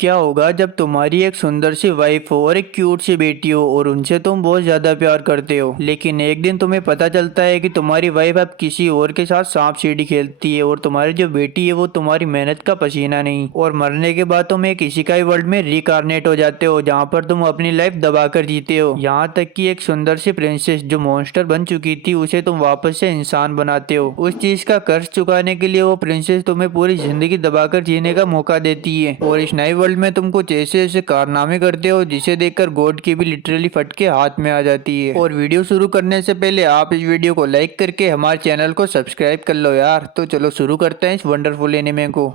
क्या होगा जब तुम्हारी एक सुंदर सी वाइफ हो और एक क्यूट सी बेटी हो और उनसे तुम बहुत ज्यादा प्यार करते हो, लेकिन एक दिन तुम्हें पता चलता है कि तुम्हारी वाइफ अब किसी और के साथ सांप सीढ़ी खेलती है और तुम्हारी जो बेटी है वो तुम्हारी मेहनत का पसीना नहीं, और मरने के बाद तुम एक इशिकाई वर्ल्ड में रिकारनेट हो जाते हो जहाँ पर तुम अपनी लाइफ दबाकर जीते हो। यहाँ तक कि एक सुंदर सी प्रिंसेस जो मॉन्स्टर बन चुकी थी उसे तुम वापस से इंसान बनाते हो। उस चीज का कर्ज चुकाने के लिए वो प्रिंसेस तुम्हें पूरी जिंदगी दबाकर जीने का मौका देती है, और इस नए वर्ल्ड में तुम कुछ ऐसे ऐसे कारनामे करते हो जिसे देखकर गॉड की भी लिटरली फटके हाथ में आ जाती है। और वीडियो शुरू करने से पहले आप इस वीडियो को लाइक करके हमारे चैनल को सब्सक्राइब कर लो यार। तो चलो शुरू करते हैं इस वंडरफुल एनिमे को।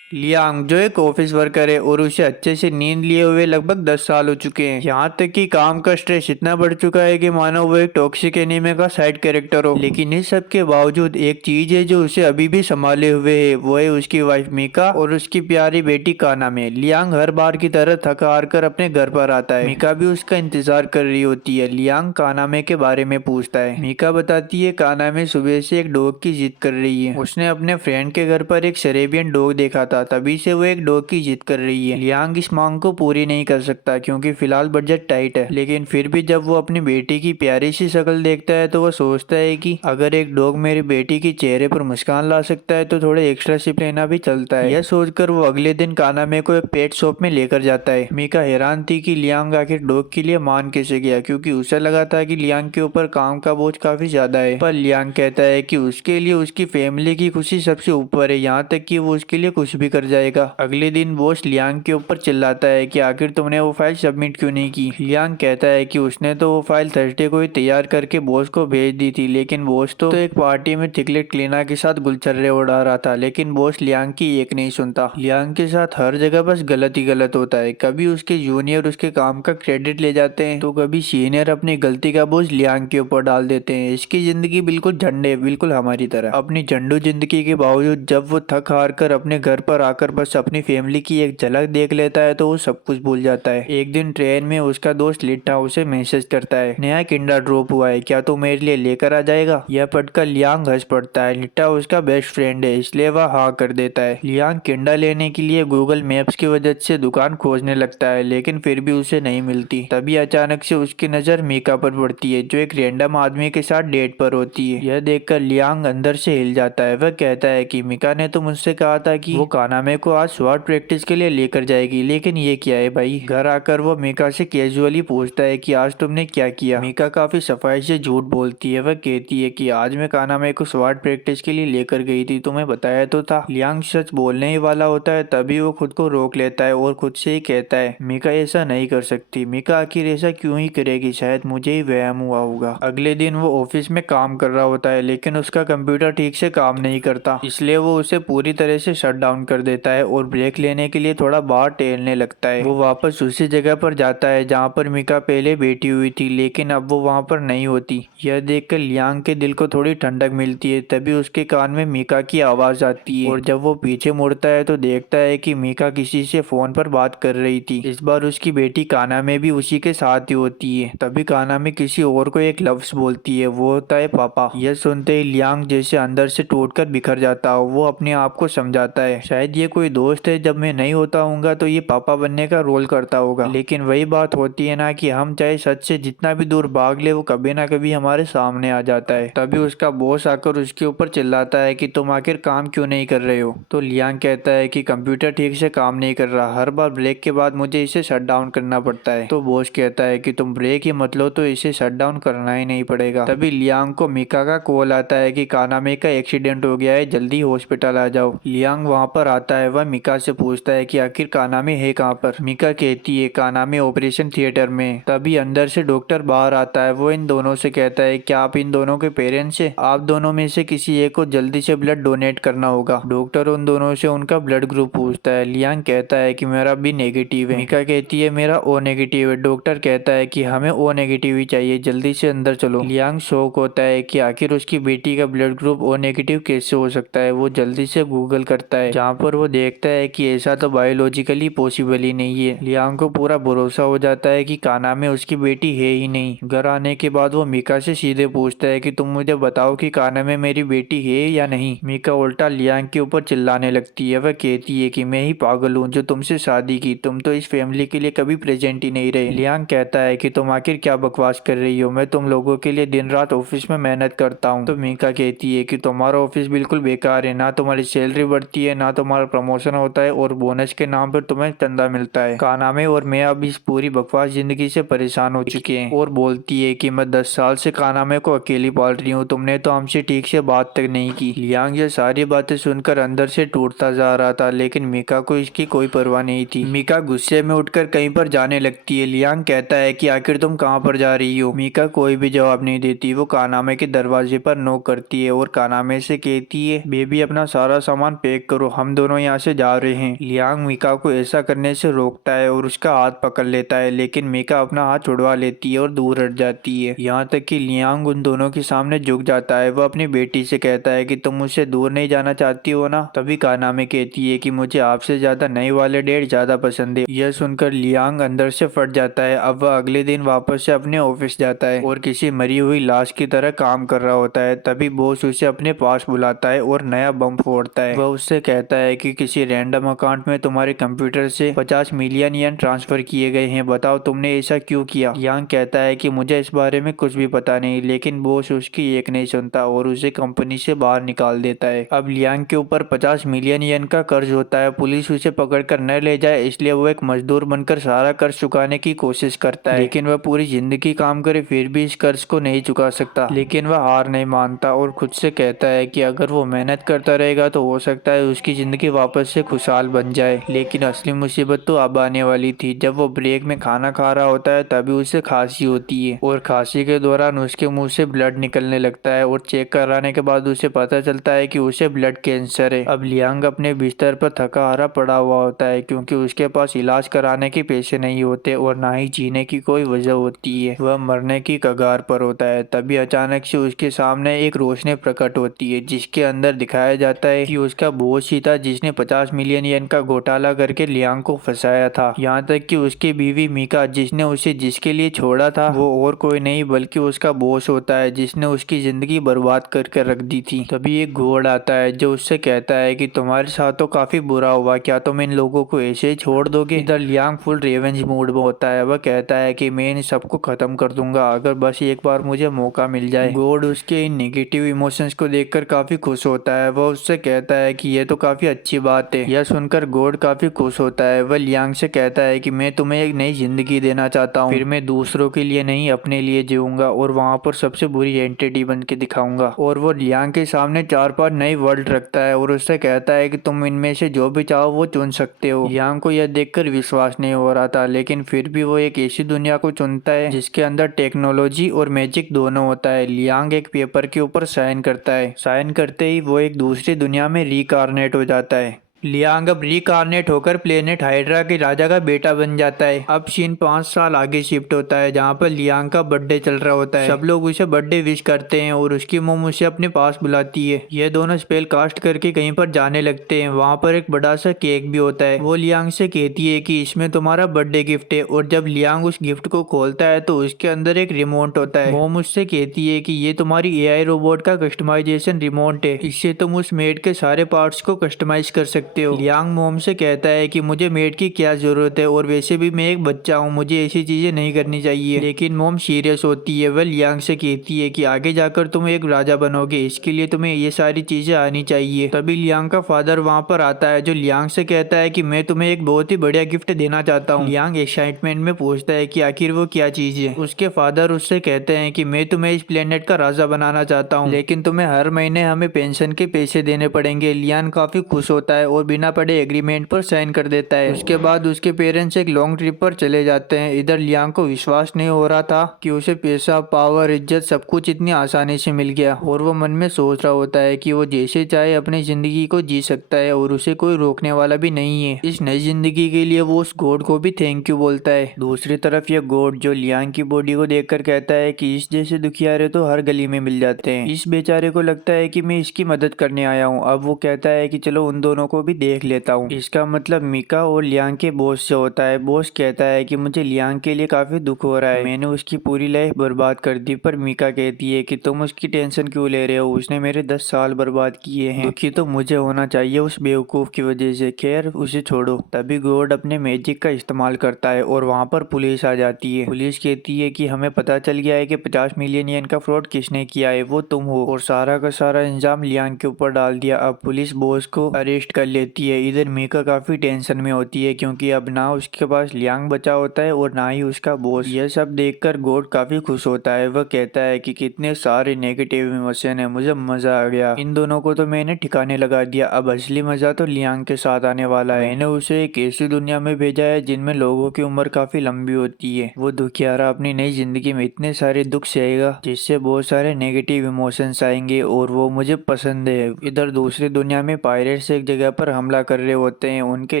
लियांग जो एक ऑफिस वर्कर है और उसे अच्छे से नींद लिए हुए लगभग 10 साल हो चुके हैं। यहाँ तक कि काम का स्ट्रेस इतना बढ़ चुका है कि मानो वो एक टॉक्सिक एनीमे का साइड कैरेक्टर हो। लेकिन इस सब के बावजूद एक चीज है जो उसे अभी भी संभाले हुए है, वो है उसकी वाइफ मीका और उसकी प्यारी बेटी काना में। लियांग हर बार की तरह थक हार कर अपने घर पर आता है। मीका भी उसका इंतजार कर रही होती है। लियांग कानामे के बारे में पूछता है। मीका बताती है कानामे सुबह से एक डॉग की जिद कर रही है। उसने अपने फ्रेंड के घर पर एक शरेबियन डॉग देखा था, तभी से वो एक डॉग की जिद कर रही है। लियांग इस मांग को पूरी नहीं कर सकता क्योंकि फिलहाल बजट टाइट है, लेकिन फिर भी जब वो अपनी बेटी की प्यारी सी शक्ल देखता है तो वो सोचता है कि अगर एक डॉग मेरी बेटी की चेहरे पर मुस्कान ला सकता है तो थोड़े एक्स्ट्रा सिप लेना भी चलता है। यह सोचकर वो अगले दिन कानामे को एक पेट शॉप में लेकर जाता है। मीका हैरान थी कि लियांग आखिर डॉग के लिए मान कैसे गया, क्योंकि उसे लगा था कि लियांग के ऊपर काम का बोझ काफी ज्यादा है। पर लियांग कहता है कि उसके लिए उसकी फैमिली की खुशी सबसे ऊपर है, यहाँ तक कि वो उसके लिए कुछ भी कर जाएगा। अगले दिन बॉस लियांग के ऊपर चिल्लाता है कि आखिर तुमने वो फाइल सबमिट क्यों नहीं की। लियांग कहता है कि उसने तो वो फाइल थर्सडे को ही तैयार करके बॉस को भेज दी थी, लेकिन बॉस तो एक पार्टी में चिकलेट क्लीना के साथ गुलछर्रे उड़ा रहा था। लेकिन बॉस लियांग की एक नहीं सुनता। लियांग के साथ हर जगह बस गलत ही गलत होता है। कभी उसके जूनियर उसके काम का क्रेडिट ले जाते हैं तो कभी सीनियर अपनी गलती का बोझ लियांग के ऊपर डाल देते हैं। इसकी जिंदगी बिल्कुल झंडे, बिल्कुल हमारी तरह। अपनी झंडू जिंदगी के बावजूद जब वो थक हार कर अपने घर पर आकर बस अपनी फैमिली की एक झलक देख लेता है तो वो सब कुछ भूल जाता है। एक दिन ट्रेन में उसका दोस्त लिट्टा उसे मैसेज करता है, नया किंडर ड्रॉप हुआ है, क्या तू मेरे लिए लेकर आ जाएगा। यह पढ़कर लियांग हंस पड़ता है। लिट्टा उसका बेस्ट फ्रेंड है इसलिए वह हाँ कर देता है। लियांग किंडर लेने के लिए गूगल मैप्स की वजह से दुकान खोजने लगता है, लेकिन फिर भी उसे नहीं मिलती। तभी अचानक से उसकी नजर मीका पर पड़ती है जो एक रैंडम आदमी के साथ डेट पर होती है। यह देखकर लियांग अंदर से हिल जाता है। वह कहता है कि मीका ने तो मुझसे कहा था कि वो कानामे को आज स्वॉर्ड प्रैक्टिस के लिए लेकर जाएगी, लेकिन ये क्या है भाई। घर आकर वो मीका से कैजुअली पूछता है कि आज तुमने क्या किया। मीका काफी सफाई से झूठ बोलती है। वह कहती है कि आज मैं कानामे को स्वॉर्ड प्रैक्टिस के लिए लेकर गई थी, तुम्हें बताया तो था। लियांग सच बोलने ही वाला होता है तभी वो खुद को रोक लेता है और खुद से ही कहता है मीका ऐसा नहीं कर सकती। मीका आखिर ऐसा क्यों ही करेगी, शायद मुझे ही वहम हुआ होगा। अगले दिन वो ऑफिस में काम कर रहा होता है, लेकिन उसका कंप्यूटर ठीक से काम नहीं करता, इसलिए वो उसे पूरी तरह से शट डाउन कर देता है और ब्रेक लेने के लिए थोड़ा बाहर टहलने लगता है। वो वापस उसी जगह पर जाता है जहाँ पर मीका पहले बैठी हुई थी, लेकिन अब वो वहाँ पर नहीं होती। यह देखकर लियांग के दिल को थोड़ी ठंडक मिलती है। तभी उसके कान में मीका की आवाज आती है और जब वो पीछे मुड़ता है तो देखता है कि मीका किसी से फोन पर बात कर रही थी। इस बार उसकी बेटी काना में भी उसी के साथ ही होती है। तभी काना में किसी और को एक लफ्ज बोलती है, वो होता है पापा। यह सुनते ही लियांग जैसे अंदर से टूटकर बिखर जाता हो। वो अपने आप को समझाता है शायद ये कोई दोस्त है, जब मैं नहीं होता हूँगा तो ये पापा बनने का रोल करता होगा। लेकिन वही बात होती है ना कि हम चाहे सच से जितना भी दूर भाग ले वो कभी ना कभी हमारे सामने आ जाता है। तभी उसका बॉस आकर उसके ऊपर चिल्लाता है कि तुम आखिर काम क्यों नहीं कर रहे हो। तो लियांग कहता है कि कंप्यूटर ठीक से काम नहीं कर रहा, हर बार ब्रेक के बाद मुझे इसे शट डाउन करना पड़ता है। तो बॉस कहता है कि तुम ब्रेक ही मत लो तो इसे शट डाउन करना ही नहीं पड़ेगा। तभी लियांग को मीका का कॉल आता है कि कानामे का एक्सीडेंट हो गया है, जल्दी हॉस्पिटल आ जाओ। लियांग वहाँ पर आता है। वह मीका से पूछता है कि आखिर कानामे है कहाँ पर। मीका कहती है कानामे ऑपरेशन थिएटर में। तभी अंदर से डॉक्टर बाहर आता है। वो इन दोनों से कहता है क्या आप इन दोनों के पेरेंट्स हैं, आप दोनों में से किसी एक को जल्दी से ब्लड डोनेट करना होगा। डॉक्टर उन दोनों से उनका ब्लड ग्रुप पूछता है। लियांग कहता है कि मेरा बी नेगेटिव है। मीका कहती है मेरा ओ नेगेटिव है। डॉक्टर कहता है कि हमें ओ नेगेटिव ही चाहिए, जल्दी से अंदर चलो। लियांग शॉक होता है कि आखिर उसकी बेटी का ब्लड ग्रुप ओ नेगेटिव कैसे हो सकता है। वो जल्दी से गूगल करता है जहाँ पर वो देखता है कि ऐसा तो बायोलॉजिकली पॉसिबल ही नहीं है। लियांग को पूरा भरोसा हो जाता है कि कानामे उसकी बेटी है ही नहीं। घर आने के बाद वो मीका से सीधे पूछता है कि तुम मुझे बताओ कि कानामे मेरी बेटी है या नहीं। मीका उल्टा लियांग के ऊपर चिल्लाने लगती है। वह कहती है कि मैं ही पागल हूँ जो तुमसे शादी की, तुम तो इस फैमिली के लिए कभी प्रेजेंट ही नहीं रहे। लियांग कहता है कि तुम आखिर क्या बकवास कर रही हो, मैं तुम लोगों के लिए दिन रात ऑफिस में मेहनत करता हूँ। तो मीका कहती है कि तुम्हारा ऑफिस बिल्कुल बेकार है, ना तुम्हारी सैलरी बढ़ती है, ना तुम्हारा प्रमोशन होता है, और बोनस के नाम पर तुम्हें चंदा मिलता है। कानामे और मैं अब इस पूरी बकवास जिंदगी से परेशान हो चुके हैं। और बोलती है कि मैं 10 साल से कानामे को अकेली पाल रही हूँ, तुमने तो हमसे ठीक से बात तक नहीं की। लियांग ये सारी बातें सुनकर अंदर से टूटता जा रहा था, लेकिन मीका को इसकी कोई परवाह नहीं थी। मीका गुस्से में उठकर कहीं पर जाने लगती है। लियांग कहता है कि आखिर तुम कहाँ पर जा रही हो। मीका कोई भी जवाब नहीं देती। वो कानामे के दरवाजे पर नॉक करती है और कानामे से कहती है, बेबी अपना सारा सामान पैक करो, हम दोनों यहाँ से जा रहे हैं। लियांग मीका को ऐसा करने से रोकता है और उसका हाथ पकड़ लेता है, लेकिन मीका अपना हाथ छुड़वा लेती है और दूर हट जाती है। यहाँ तक कि लियांग उन दोनों के सामने झुक जाता है। वह अपनी बेटी से कहता है कि तुम मुझसे दूर नहीं जाना चाहती हो ना। तभी कानामे कहती है कि मुझे आपसे ज्यादा नए वाले डेट ज्यादा पसंद है। यह सुनकर लियांग अंदर से फट जाता है। अब वह अगले दिन वापस से अपने ऑफिस जाता है और किसी मरी हुई लाश की तरह काम कर रहा होता है। तभी बॉस उसे अपने पास बुलाता है और नया बम फोड़ता है। वह उससे कहता है कि किसी रैंडम अकाउंट में तुम्हारे कंप्यूटर से 50 मिलियन येन ट्रांसफर किए गए हैं, बताओ तुमने ऐसा क्यों किया। लियांग कहता है कि मुझे इस बारे में कुछ भी पता नहीं, लेकिन बॉस उसकी एक नहीं सुनता और उसे कंपनी से बाहर निकाल देता है। अब लियांग के ऊपर 50 मिलियन येन का कर्ज होता है। पुलिस उसे पकड़कर न ले जाए इसलिए वो एक मजदूर बनकर सारा कर्ज चुकाने की कोशिश करता है, लेकिन वह पूरी जिंदगी काम करे फिर भी इस कर्ज को नहीं चुका सकता। लेकिन वह हार नहीं मानता और खुद से कहता है कि अगर वो मेहनत करता रहेगा तो हो सकता है उसकी जिंदगी वापस से खुशहाल बन जाए। लेकिन असली मुसीबत तो अब आने वाली थी। जब वो ब्रेक में खाना खा रहा होता है तभी उसे खांसी होती है और खांसी के दौरान उसके मुंह से ब्लड निकलने लगता है और चेक कराने के बाद उसे पता चलता है कि उसे ब्लड कैंसर है। अब लियांग अपने बिस्तर पर थका हारा पड़ा हुआ होता है क्योंकि उसके पास इलाज कराने के पैसे नहीं होते और ना ही जीने की कोई वजह होती है। वह मरने की कगार पर होता है। तभी अचानक से उसके सामने एक रोशनी प्रकट होती है जिसके अंदर दिखाया जाता है कि उसका बॉस ही था जिसने 50 मिलियन येन का घोटाला करके लियांग को फंसाया था। यहाँ तक कि उसकी बीवी मीका जिसने उसे जिसके लिए छोड़ा था वो और कोई नहीं बल्कि उसका बॉस होता है जिसने उसकी जिंदगी बर्बाद करके रख दी थी। तभी एक घोड़ आता है जो उससे कहता है कि तुम्हारे साथ तो काफी बुरा हुआ, क्या तुम इन लोगों को ऐसे ही छोड़ दोगे। इधर लियांग फुल रेवेंज मूड में होता है। वह कहता है कि मैं इन सबको खत्म कर दूंगा अगर बस एक बार मुझे मौका मिल जाए। गॉड उसके इन नेगेटिव इमोशंस को देखकर काफी खुश होता है। वह उससे कहता है कि यह तो काफी अच्छी बात है। यह सुनकर गॉड काफी खुश होता है। वह लियांग से कहता है कि मैं तुम्हें एक नई जिंदगी देना चाहता हूँ, फिर मैं दूसरों के लिए नहीं अपने लिए जीऊंगा और वहाँ पर सबसे बुरी एंटिटी बन के दिखाऊंगा। और वो लियांग के सामने 4-5 नई वर्ल्ड रखता है और उससे कहता है कि तुम इनमें से जो भी चाहो वो चुन सकते हो। लियांग को यह देखकर विश्वास नहीं हो रहा था, लेकिन फिर भी वो एक ऐसी दुनिया को चुनता है जिसके अंदर टेक्नोलॉजी और मैजिक दोनों होता है। लियांग एक पेपर के ऊपर साइन करता है। साइन करते ही वो एक दूसरी दुनिया में रिकारनेट हो जाता है। लियांग अब रिकारनेट होकर प्लेनेट हाइड्रा के राजा का बेटा बन जाता है। अब सीन 5 साल आगे शिफ्ट होता है जहाँ पर लियांग का बर्थडे चल रहा होता है। सब लोग उसे बर्थडे विश करते हैं और उसकी मॉम उसे अपने पास बुलाती है। ये दोनों स्पेल कास्ट करके कहीं पर जाने लगते हैं। वहाँ पर एक बड़ा सा केक भी होता है। वो लियांग से कहती है कि इसमें तुम्हारा बर्थडे गिफ्ट है और जब लियांग उस गिफ्ट को खोलता है तो उसके अंदर एक रिमोट होता है। मॉम उससे कहती है कि ये तुम्हारी एआई रोबोट का कस्टमाइजेशन रिमोट है, इससे तुम उस मेड के सारे पार्ट्स को कस्टमाइज कर सकते हो। लियांग मोम से कहता है कि मुझे मेड की क्या जरूरत है और वैसे भी मैं एक बच्चा हूँ, मुझे ऐसी चीजें नहीं करनी चाहिए। लेकिन मोम सीरियस होती है। वह लियांग से कहती है कि आगे जाकर तुम एक राजा बनोगे, इसके लिए तुम्हें ये सारी चीजें आनी चाहिए। तभी लियांग का फादर वहाँ पर आता है जो लियांग से कहता है कि मैं तुम्हें एक बहुत ही बढ़िया गिफ्ट देना चाहता हूँ। लियांग एक्साइटमेंट में पूछता है कि आखिर वो क्या चीज है। उसके फादर उससे कहते हैं कि मैं तुम्हें इस प्लेनेट का राजा बनाना चाहता हूँ, लेकिन तुम्हें हर महीने हमें पेंशन के पैसे देने पड़ेंगे। लियांग काफी खुश होता है और बिना पढ़े एग्रीमेंट पर साइन कर देता है। उसके बाद उसके पेरेंट्स एक लॉन्ग ट्रिप पर चले जाते हैं। इधर लियांग को विश्वास नहीं हो रहा था कि उसे पैसा, पावर, इज्जत सब कुछ इतनी आसानी से मिल गया और वो मन में सोच रहा होता है कि वो जैसे चाहे अपनी जिंदगी को जी सकता है और उसे कोई रोकने वाला भी नहीं है। इस नई जिंदगी के लिए वो उस गॉड को भी थैंक यू बोलता है। दूसरी तरफ ये गॉड जो लियांग की बॉडी को देखकर कहता है कि इस जैसे दुखियारे तो हर गली में मिल जाते हैं। इस बेचारे को लगता है कि मैं इसकी मदद करने आया हूँ। अब वो कहता है कि चलो उन दोनों को भी देख लेता हूँ। इसका मतलब मीका और लियांग के बॉस से होता है। बॉस कहता है कि मुझे लियांग के लिए काफी दुख हो रहा है, मैंने उसकी पूरी लाइफ बर्बाद कर दी। पर मीका कहती है कि तुम उसकी टेंशन क्यों ले रहे हो, उसने मेरे 10 साल बर्बाद किए हैं। दुखी तो मुझे होना चाहिए उस बेवकूफ की वजह से। खैर उसे छोड़ो। तभी गॉड अपने मैजिक का इस्तेमाल करता है और वहाँ पर पुलिस आ जाती है। पुलिस कहती है कि हमें पता चल गया है कि 50 मिलियन येन का फ्रॉड किसने किया है, वो तुम हो, और सारा का सारा इंजाम लियांग के ऊपर डाल दिया। अब पुलिस बॉस को अरेस्ट कर लेती है। इधर मीका काफी टेंशन में होती है क्योंकि अब ना उसके पास लियांग बचा होता है और ना ही उसका बॉस। यह सब देखकर गॉड काफी खुश होता है। वह कहता है कि कितने सारे नेगेटिव इमोशन है, मुझे मजा आ गया। इन दोनों को तो मैंने ठिकाने लगा दिया। अब असली मजा तो लियांग के साथ आने वाला है। मैंने उसे एक ऐसी दुनिया में भेजा है जिनमें लोगों की उम्र काफी लंबी होती है। वो दुखियारा अपनी नई जिंदगी में इतने सारे दुख सहेगा जिससे बहुत सारे नेगेटिव इमोशंस आएंगे और वो मुझे पसंद है। इधर दूसरी दुनिया में पायरेट्स एक जगह पर हमला कर रहे होते हैं। उनके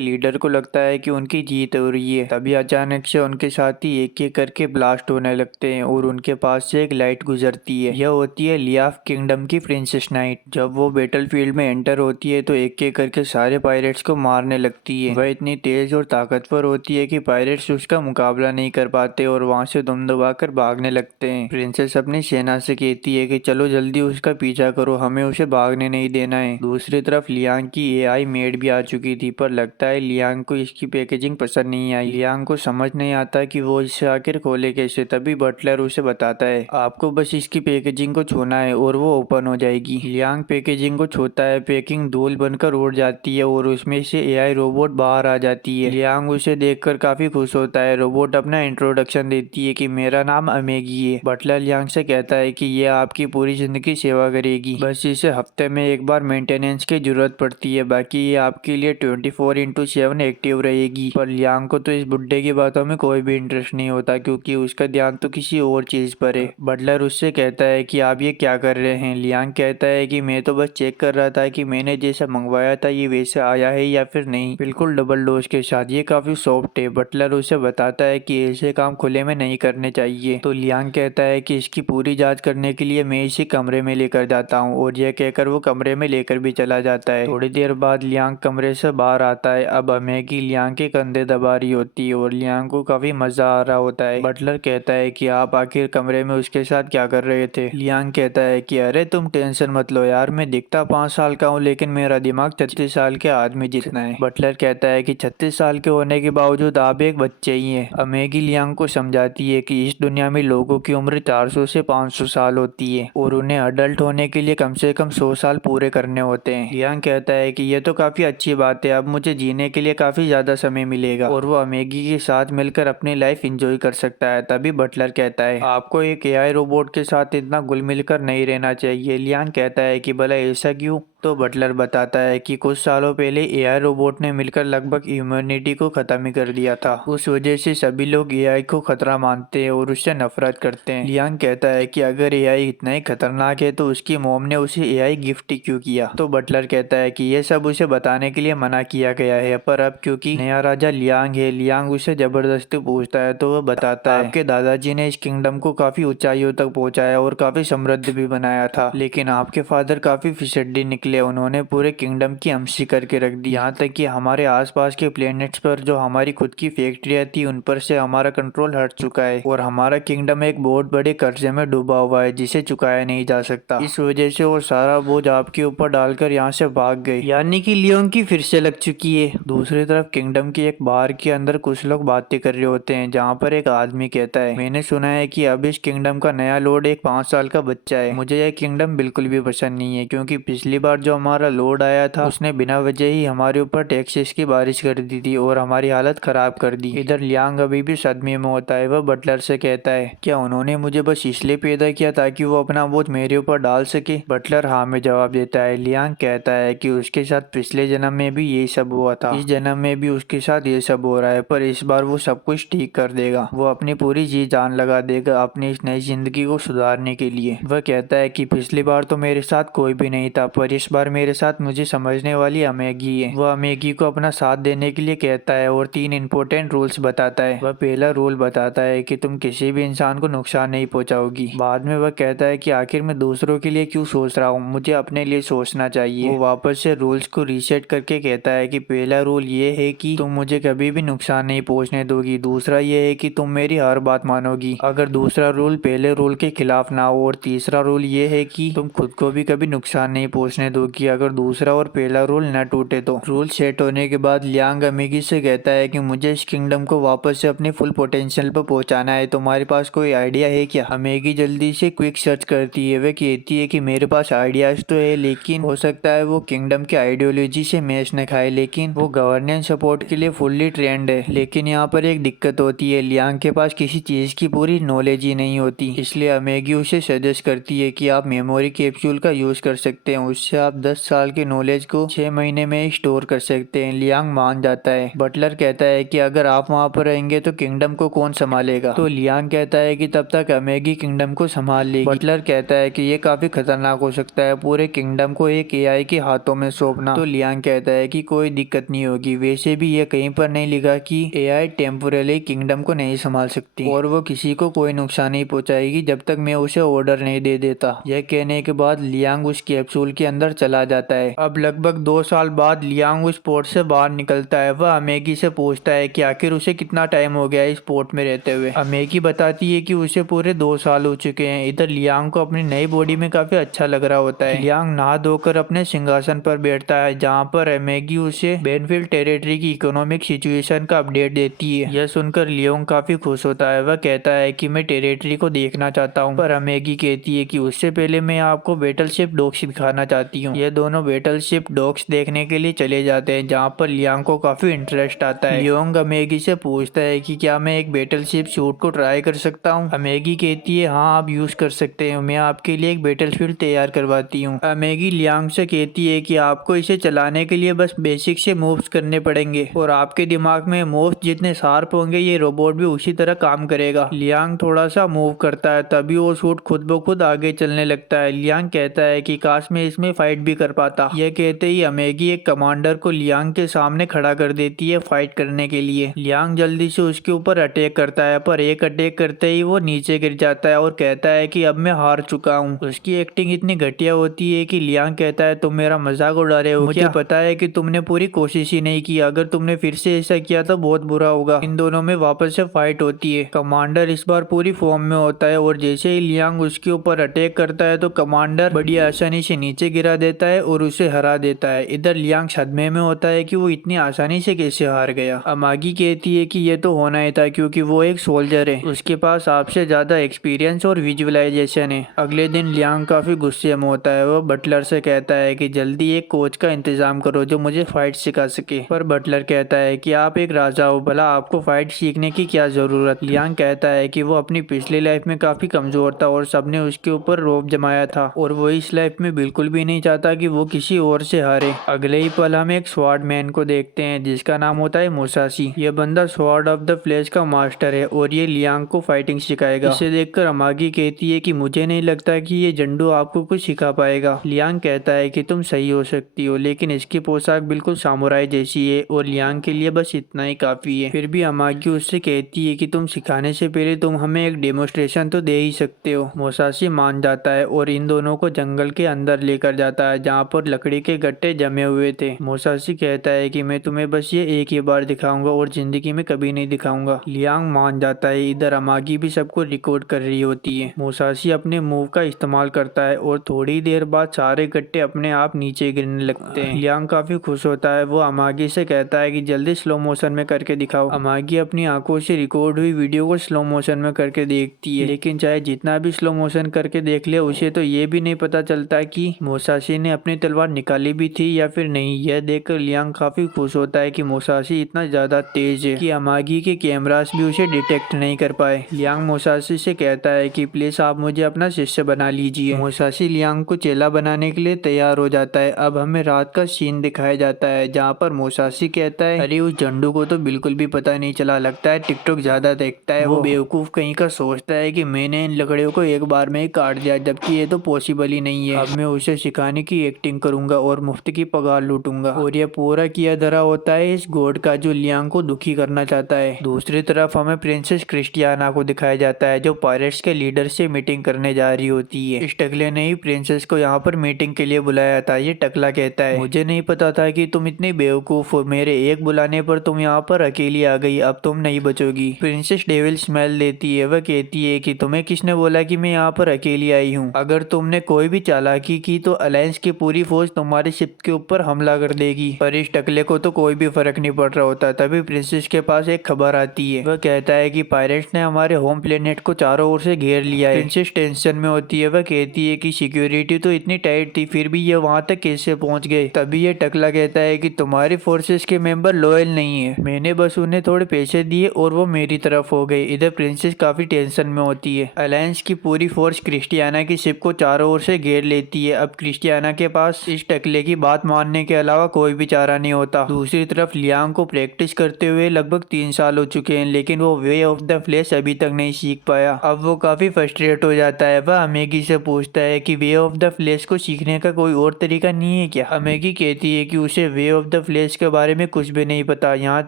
लीडर को लगता है कि उनकी जीत हो रही है। तभी अचानक से उनके साथी एक एक करके ब्लास्ट होने लगते हैं और उनके पास से एक लाइट गुजरती है। यह होती है लियाफ किंगडम की प्रिंसेस नाइट। जब वो बैटलफील्ड में एंटर होती है तो एक एक करके सारे पायरेट्स को मारने लगती है। वह इतनी तेज और ताकतवर होती है कि पायरेट्स उसका मुकाबला नहीं कर पाते और वहां से दुम दबाकर भागने लगते हैं। प्रिंसेस अपनी सेना से कहती है कि चलो जल्दी उसका पीछा करो, हमें उसे भागने नहीं देना है। दूसरी तरफ लियांग की एआई मेड भी आ चुकी थी, पर लगता है लियांग को इसकी पैकेजिंग पसंद नहीं आई। लियांग को समझ नहीं आता कि वो इसे आखिर खोले कैसे। तभी बटलर उसे बताता है आपको बस इसकी पैकेजिंग को छूना है और वो ओपन हो जाएगी। लियांग पैकेजिंग को छूता है, पैकिंग धूल बनकर उड़ जाती है और उसमें से एआई रोबोट बाहर आ जाती है। लियांग उसे देखकर काफी खुश होता है। रोबोट अपना इंट्रोडक्शन देती है कि मेरा नाम अमेगी है। बटलर लियांग से कहता है कि ये आपकी पूरी जिंदगी सेवा करेगी, बस इसे हफ्ते में एक बार मेंटेनेंस की जरूरत पड़ती है, बाकी ये आपके लिए 24/7 एक्टिव रहेगी। पर लियांग को तो इस बुड्ढे की बातों में कोई भी इंटरेस्ट नहीं होता क्योंकि उसका ध्यान तो किसी और चीज पर है। बटलर उससे कहता है कि आप ये क्या कर रहे हैं। लियांग कहता है कि मैं तो बस चेक कर रहा था कि मैंने जैसा मंगवाया था ये वैसा आया है या फिर नहीं, बिल्कुल डबल डोज के साथ, ये काफी सॉफ्ट है। बटलर उसे बताता है कि ऐसे काम खुले में नहीं करने चाहिए। तो लियांग कहता है कि इसकी पूरी जांच करने के लिए मैं इसे कमरे में लेकर जाता हूँ, और यह कहकर वो कमरे में लेकर भी चला जाता है। थोड़ी देर बाद लियांग कमरे से बाहर आता है। अब अमेगी लियांग के कंधे दबा रही होती है और लियांग को काफी मजा आ रहा होता है। बटलर कहता है कि आप आखिर कमरे में उसके साथ क्या कर रहे थे। लियांग कहता है कि अरे तुम टेंशन मत लो यार, मैं दिखता 5 साल का हूँ लेकिन मेरा दिमाग 36 साल के आदमी जितना है। बटलर कहता है कि 36 साल के होने के बावजूद आप एक बच्चे ही हैं। अमेगी लियांग को समझाती है कि इस दुनिया में लोगों की उम्र 400 से 500 साल होती है और उन्हें अडल्ट होने के लिए कम से कम 100 साल पूरे करने होते हैं। लियांग कहता है कि यह तो काफी अच्छी बात है, अब मुझे जीने के लिए काफी ज्यादा समय मिलेगा और वो अमेगी के साथ मिलकर अपनी लाइफ एंजॉय कर सकता है। तभी बटलर कहता है आपको एक एआई रोबोट के साथ इतना घुल मिलकर नहीं रहना चाहिए। लियांग कहता है कि भला ऐसा क्यों। तो बटलर बताता है कि कुछ सालों पहले एआई रोबोट ने मिलकर लगभग ह्यूमैनिटी को खत्म ही कर दिया था। उस वजह से सभी लोग एआई को खतरा मानते हैं और उससे नफरत करते हैं। लियांग कहता है कि अगर एआई इतना ही खतरनाक है तो उसकी मॉम ने उसे एआई गिफ्ट क्यों किया। तो बटलर कहता है कि यह सब उसे बताने के लिए मना किया गया है, पर अब क्योंकि नया राजा लियांग है, लियांग उसे जबरदस्ती पूछता है तो वह बताता है आपके दादाजी ने इस किंगडम को काफी ऊंचाइयों तक पहुंचाया और काफी समृद्ध भी बनाया था, लेकिन आपके फादर काफी फिसड्डी निकले। उन्होंने पूरे किंगडम की अमसी करके रख दी, यहाँ तक कि हमारे आसपास के प्लेनेट्स पर जो हमारी खुद की फैक्ट्रियां थी उन पर से हमारा कंट्रोल हट चुका है और हमारा किंगडम एक बहुत बड़े कर्जे में डूबा हुआ है जिसे चुकाया नहीं जा सकता। इस वजह से वो सारा बोझ आपके ऊपर डालकर यहाँ से भाग गए। यानी कि लियोंग की फिर से लग चुकी है। दूसरी तरफ किंगडम की एक बार के अंदर कुछ लोग बातें कर रहे होते हैं, जहाँ पर एक आदमी कहता है मैंने सुना है कि अब इस किंगडम का नया लॉर्ड एक 5 साल का बच्चा है। मुझे यह किंगडम बिल्कुल भी पसंद नहीं है क्योंकि पिछली बार जो हमारा लॉर्ड आया था उसने बिना वजह ही हमारे ऊपर टैक्सेस की बारिश कर दी थी और हमारी हालत खराब कर दी। इधर लियांग अभी भी सदमे में होता है। वह बटलर से कहता है क्या उन्होंने मुझे बस इसलिए पैदा किया ताकि वो अपना बोझ मेरे ऊपर डाल सके। बटलर हाँ में जवाब देता है। लियांग कहता है कि उसके साथ पिछले जन्म में भी यही सब हुआ था, इस जन्म में भी उसके साथ ये सब हो रहा है, पर इस बार वो सब कुछ ठीक कर देगा। वो अपनी पूरी जी जान लगा देगा अपनी इस नई जिंदगी को सुधारने के लिए। वह कहता है कि पिछली बार तो मेरे साथ कोई भी नहीं था, पर इस बार मेरे साथ मुझे समझने वाली अमेगी है। वह अमेगी को अपना साथ देने के लिए कहता है और 3 इंपॉर्टेंट रूल्स बताता है। वह पहला रूल बताता है कि तुम किसी भी इंसान को नुकसान नहीं पहुंचाओगी। बाद में वह कहता है कि आखिर मैं दूसरों के लिए क्यों सोच रहा हूँ, मुझे अपने लिए सोचना चाहिए। वो वापस से रूल्स को रीसेट करके कहता है कि पहला रूल ये है कि तुम मुझे कभी भी नुकसान नहीं पहुंचने दोगी। दूसरा ये है कि तुम मेरी हर बात मानोगी अगर दूसरा रूल पहले रूल के खिलाफ ना हो। और तीसरा रूल ये है कि तुम खुद को भी कभी नुकसान नहीं पहुंचने दोगी अगर दूसरा और पहला रूल न टूटे तो। रूल सेट होने के बाद लियांग अमेगी से कहता है कि मुझे इस किंगडम को वापस से अपने फुल पोटेंशियल पर पहुंचाना है। तुम्हारे पास कोई आइडिया है क्या? अमेगी जल्दी से क्विक सर्च करती है। वह कहती है कि मेरे पास आइडियाज तो है, लेकिन हो सकता है वो किंगडम के आइडियोलॉजी से मैच न खाए, लेकिन वो गवर्नेंस सपोर्ट के लिए फुल्ली ट्रेंड है। लेकिन यहाँ पर एक दिक्कत होती है, लियांग के पास किसी चीज की पूरी नॉलेज ही नहीं होती। इसलिए अमेगी उसे सजेस्ट करती है कि आप मेमोरी कैप्सूल का यूज कर सकते हैं, उससे आप 10 साल के नॉलेज को 6 महीने में स्टोर कर सकते हैं। लियांग मान जाता है। बटलर कहता है कि अगर आप वहाँ पर रहेंगे तो किंगडम को कौन संभालेगा? तो लियांग कहता है कि तब तक अमेगी किंगडम को संभाल लेगी। बटलर कहता है कि ये काफी खतरनाक हो सकता है, पूरे किंगडम को एक एआई के हाथों में सौंपना। तो लियांग कहता है कि कोई दिक्कत नहीं होगी, वैसे भी ये कहीं पर नहीं लिखा कि एआई टेम्पोरली किंगडम को नहीं संभाल सकती और वो किसी को कोई नुकसान नहीं पहुंचाएगी जब तक मैं उसे ऑर्डर नहीं दे देता। यह कहने के बाद लियांग उस कैप्सूल के अंदर चला जाता है। अब लगभग 2 साल बाद लियांग उस पोर्ट से बाहर निकलता है। वह अमेगी से पूछता है कि आखिर उसे कितना टाइम हो गया इस पोर्ट में रहते हुए। अमेगी बताती है कि उसे पूरे 2 साल हो चुके हैं। इधर लियांग को अपनी नई बॉडी में काफी अच्छा लग रहा होता है। लियांग नहा धोकर अपने सिंहासन पर बैठता है, जहाँ पर अमेगी उसे बेनफील्ड टेरिटरी की इकोनॉमिक सिचुएशन का अपडेट देती है। यह सुनकर लियांग काफी खुश होता है। वह कहता है कि मैं टेरिटरी को देखना चाहता हूँ, पर अमेगी कहती है कि उससे पहले मैं आपको बैटलशिप डॉक्स दिखाना चाहती हूँ। ये दोनों बैटलशिप डॉक्स देखने के लिए चले जाते हैं, जहाँ पर लियांग को काफी इंटरेस्ट आता है। लियांग अमेगी से पूछता है कि क्या मैं एक बैटलशिप सूट को ट्राई कर सकता हूँ? अमेगी कहती है हाँ, आप यूज कर सकते हैं, मैं आपके लिए एक बैटलफील्ड तैयार करवाती हूँ। अमेगी लियांग से कहती है कि आपको इसे चलाने के लिए बस बेसिक से मूव्स करने पड़ेंगे और आपके दिमाग में मूव्स जितने शार्प होंगे ये रोबोट भी उसी तरह काम करेगा। लियांग थोड़ा सा मूव करता है, तभी वो सूट खुद ब खुद आगे चलने लगता है। लियांग कहता है कि काश मैं इसमें फाइट भी कर पाता। यह कहते ही अमेगी एक कमांडर को लियांग के सामने खड़ा कर देती है फाइट करने के लिए। लियांग जल्दी से उसके ऊपर अटैक करता है, पर एक अटैक करते ही वो नीचे गिर जाता है और कहता है कि अब मैं हार चुका हूँ। उसकी एक्टिंग इतनी घटिया होती है कि लियांग कहता है तुम मेरा मजाक उड़ा रहे हो, मुझे पता है कि तुमने पूरी कोशिश ही नहीं की, अगर तुमने फिर से ऐसा किया तो बहुत बुरा होगा। इन दोनों में वापस से फाइट होती है। कमांडर इस बार पूरी फॉर्म में होता है और जैसे ही लियांग उसके ऊपर अटैक करता है तो कमांडर बड़ी आसानी से नीचे गिरा देता है और उसे हरा देता है। इधर लियांग सदमे में होता है कि वो इतनी आसानी से कैसे हार गया। अमागी कहती है कि ये तो होना ही था क्योंकि वो एक सोल्जर है, उसके पास आपसे ज्यादा एक्सपीरियंस और विजुअलाइजेशन है। अगले दिन लियांग काफी गुस्से में होता है। वो बटलर से कहता है कि जल्दी एक कोच का इंतजाम करो जो मुझे फाइट सिखा सके, पर बटलर कहता है कि आप एक राजा हो, भला आपको फाइट सीखने की क्या जरूरत। लियांग कहता है कि वो अपनी पिछली लाइफ में काफी कमजोर था और सबने उसके ऊपर रोब जमाया था और वो इस लाइफ में बिल्कुल भी नहीं चाहता कि वो किसी और से हारे। अगले ही पल हम एक स्वॉर्ड मैन को देखते हैं जिसका नाम होता है मुसाशी। ये बंदा स्वॉर्ड ऑफ द फ्लैश का मास्टर है और ये लियांग को फाइटिंग सिखाएगा। इसे देखकर अमागी कहती है कि मुझे नहीं लगता कि ये जंडू आपको कुछ सिखा पाएगा। लियांग कहता है कि तुम सही हो सकती हो, लेकिन इसकी पोशाक बिल्कुल सामुराई जैसी है और लियांग के लिए बस इतना ही काफी है। फिर भी अमागी उससे कहती है कि तुम सिखाने से पहले तुम हमें एक डेमोस्ट्रेशन तो दे ही सकते हो। मुसाशी मान जाता है और इन दोनों को जंगल के अंदर लेकर जाता है जहाँ पर लकड़ी के गट्टे जमे हुए थे। मुसाशी कहता है कि मैं तुम्हें बस ये एक ही बार दिखाऊंगा और जिंदगी में कभी नहीं दिखाऊंगा। लियांग मान जाता है। इधर अमागी भी सबको रिकॉर्ड कर रही होती है। मुसाशी अपने मूव का इस्तेमाल करता है और थोड़ी देर बाद सारे गट्टे अपने आप नीचे गिरने लगते हैं। लियांग काफी खुश होता है। वो अमागी से कहता है कि जल्दी स्लो मोशन में करके दिखाओ। अमागी अपनी आंखों से रिकॉर्ड हुई वीडियो को स्लो मोशन में करके देखती है, लेकिन चाहे जितना भी स्लो मोशन करके देख ले उसे तो ये भी नहीं पता चलता कि मुसाशी ने अपनी तलवार निकाली भी थी या फिर नहीं। यह देखकर लियांग काफी खुश होता है कि मुसाशी इतना ज्यादा तेज है कि अमागी के कैमरास भी उसे डिटेक्ट नहीं कर पाए। लियांग मुसाशी से कहता है कि प्लीज आप मुझे अपना शिष्य बना लीजिए। मुसाशी लियांग को चेला बनाने के लिए तैयार हो जाता है। अब हमें रात का सीन दिखाया जाता है जहाँ पर मुसाशी कहता है अरे उस झंडू को तो बिल्कुल भी पता नहीं चला, लगता है टिकटॉक ज्यादा देखता है। वो बेवकूफ कहीं का सोचता है कि मैंने इन लकड़ियों को एक बार में ही काट दिया, जबकि ये तो पॉसिबल ही नहीं है। अब मैं उसे सिखाने धोनी की एक्टिंग करूंगा और मुफ्त की पगार लूटूंगा। और यह पूरा किया धरा होता है इस गॉड का जो लियांग को दुखी करना चाहता है। दूसरी तरफ हमें प्रिंसेस क्रिस्टियाना को दिखाया जाता है जो पायरेट्स के लीडर से मीटिंग करने जा रही होती है। इस टकले ने ही प्रिंसेस को यहाँ पर मीटिंग के लिए बुलाया था। ये टकला कहता है मुझे नहीं पता था कि तुम इतनी बेवकूफ हो, मेरे एक बुलाने पर तुम यहाँ पर अकेली आ गई, अब तुम नहीं बचोगी। प्रिंसेस डेविल स्मेल देती है। वह कहती है कि तुम्हें किसने बोला कि मैं यहाँ पर अकेली आई हूँ? अगर तुमने कोई भी चालाकी की तो अलायंस की पूरी फौज तुम्हारी शिप के ऊपर हमला कर देगी। पर इस टकले को तो कोई भी फर्क नहीं पड़ रहा होता। तभी प्रिंसेस के पास एक खबर आती है। वह कहता है कि पायरेट्स ने हमारे होम प्लेनेट को चारों ओर से घेर लिया है। प्रिंसेस टेंशन में होती है। वह कहती है कि सिक्योरिटी तो इतनी टाइट थी, फिर भी ये वहां तक कैसे पहुंच गए? तभी ये टकला कहता है कि तुम्हारी फोर्सेस के मेंबर लॉयल नहीं है, मैंने बस उन्हें थोड़े पैसे दिए और वो मेरी तरफ हो गए। इधर प्रिंसेस काफी टेंशन में होती है। अलायंस की पूरी फोर्स क्रिस्टियाना की शिप को चारों ओर से घेर लेती है। अब क्रिस्टियाना के पास इस टकले की बात मानने के अलावा कोई भी चारा नहीं होता। दूसरी तरफ लियांग को प्रैक्टिस करते हुए लगभग 3 साल हो चुके हैं, लेकिन वो वे ऑफ द फ्लैश अभी तक नहीं सीख पाया। अब वो काफी फ्रस्ट्रेट हो जाता है। वह अमेगी से पूछता है कि वे ऑफ द फ्लैश को सीखने का कोई और तरीका नहीं है क्या? अमेगी कहती है कि उसे वे ऑफ द फ्लैश के बारे में कुछ भी नहीं पता, यहाँ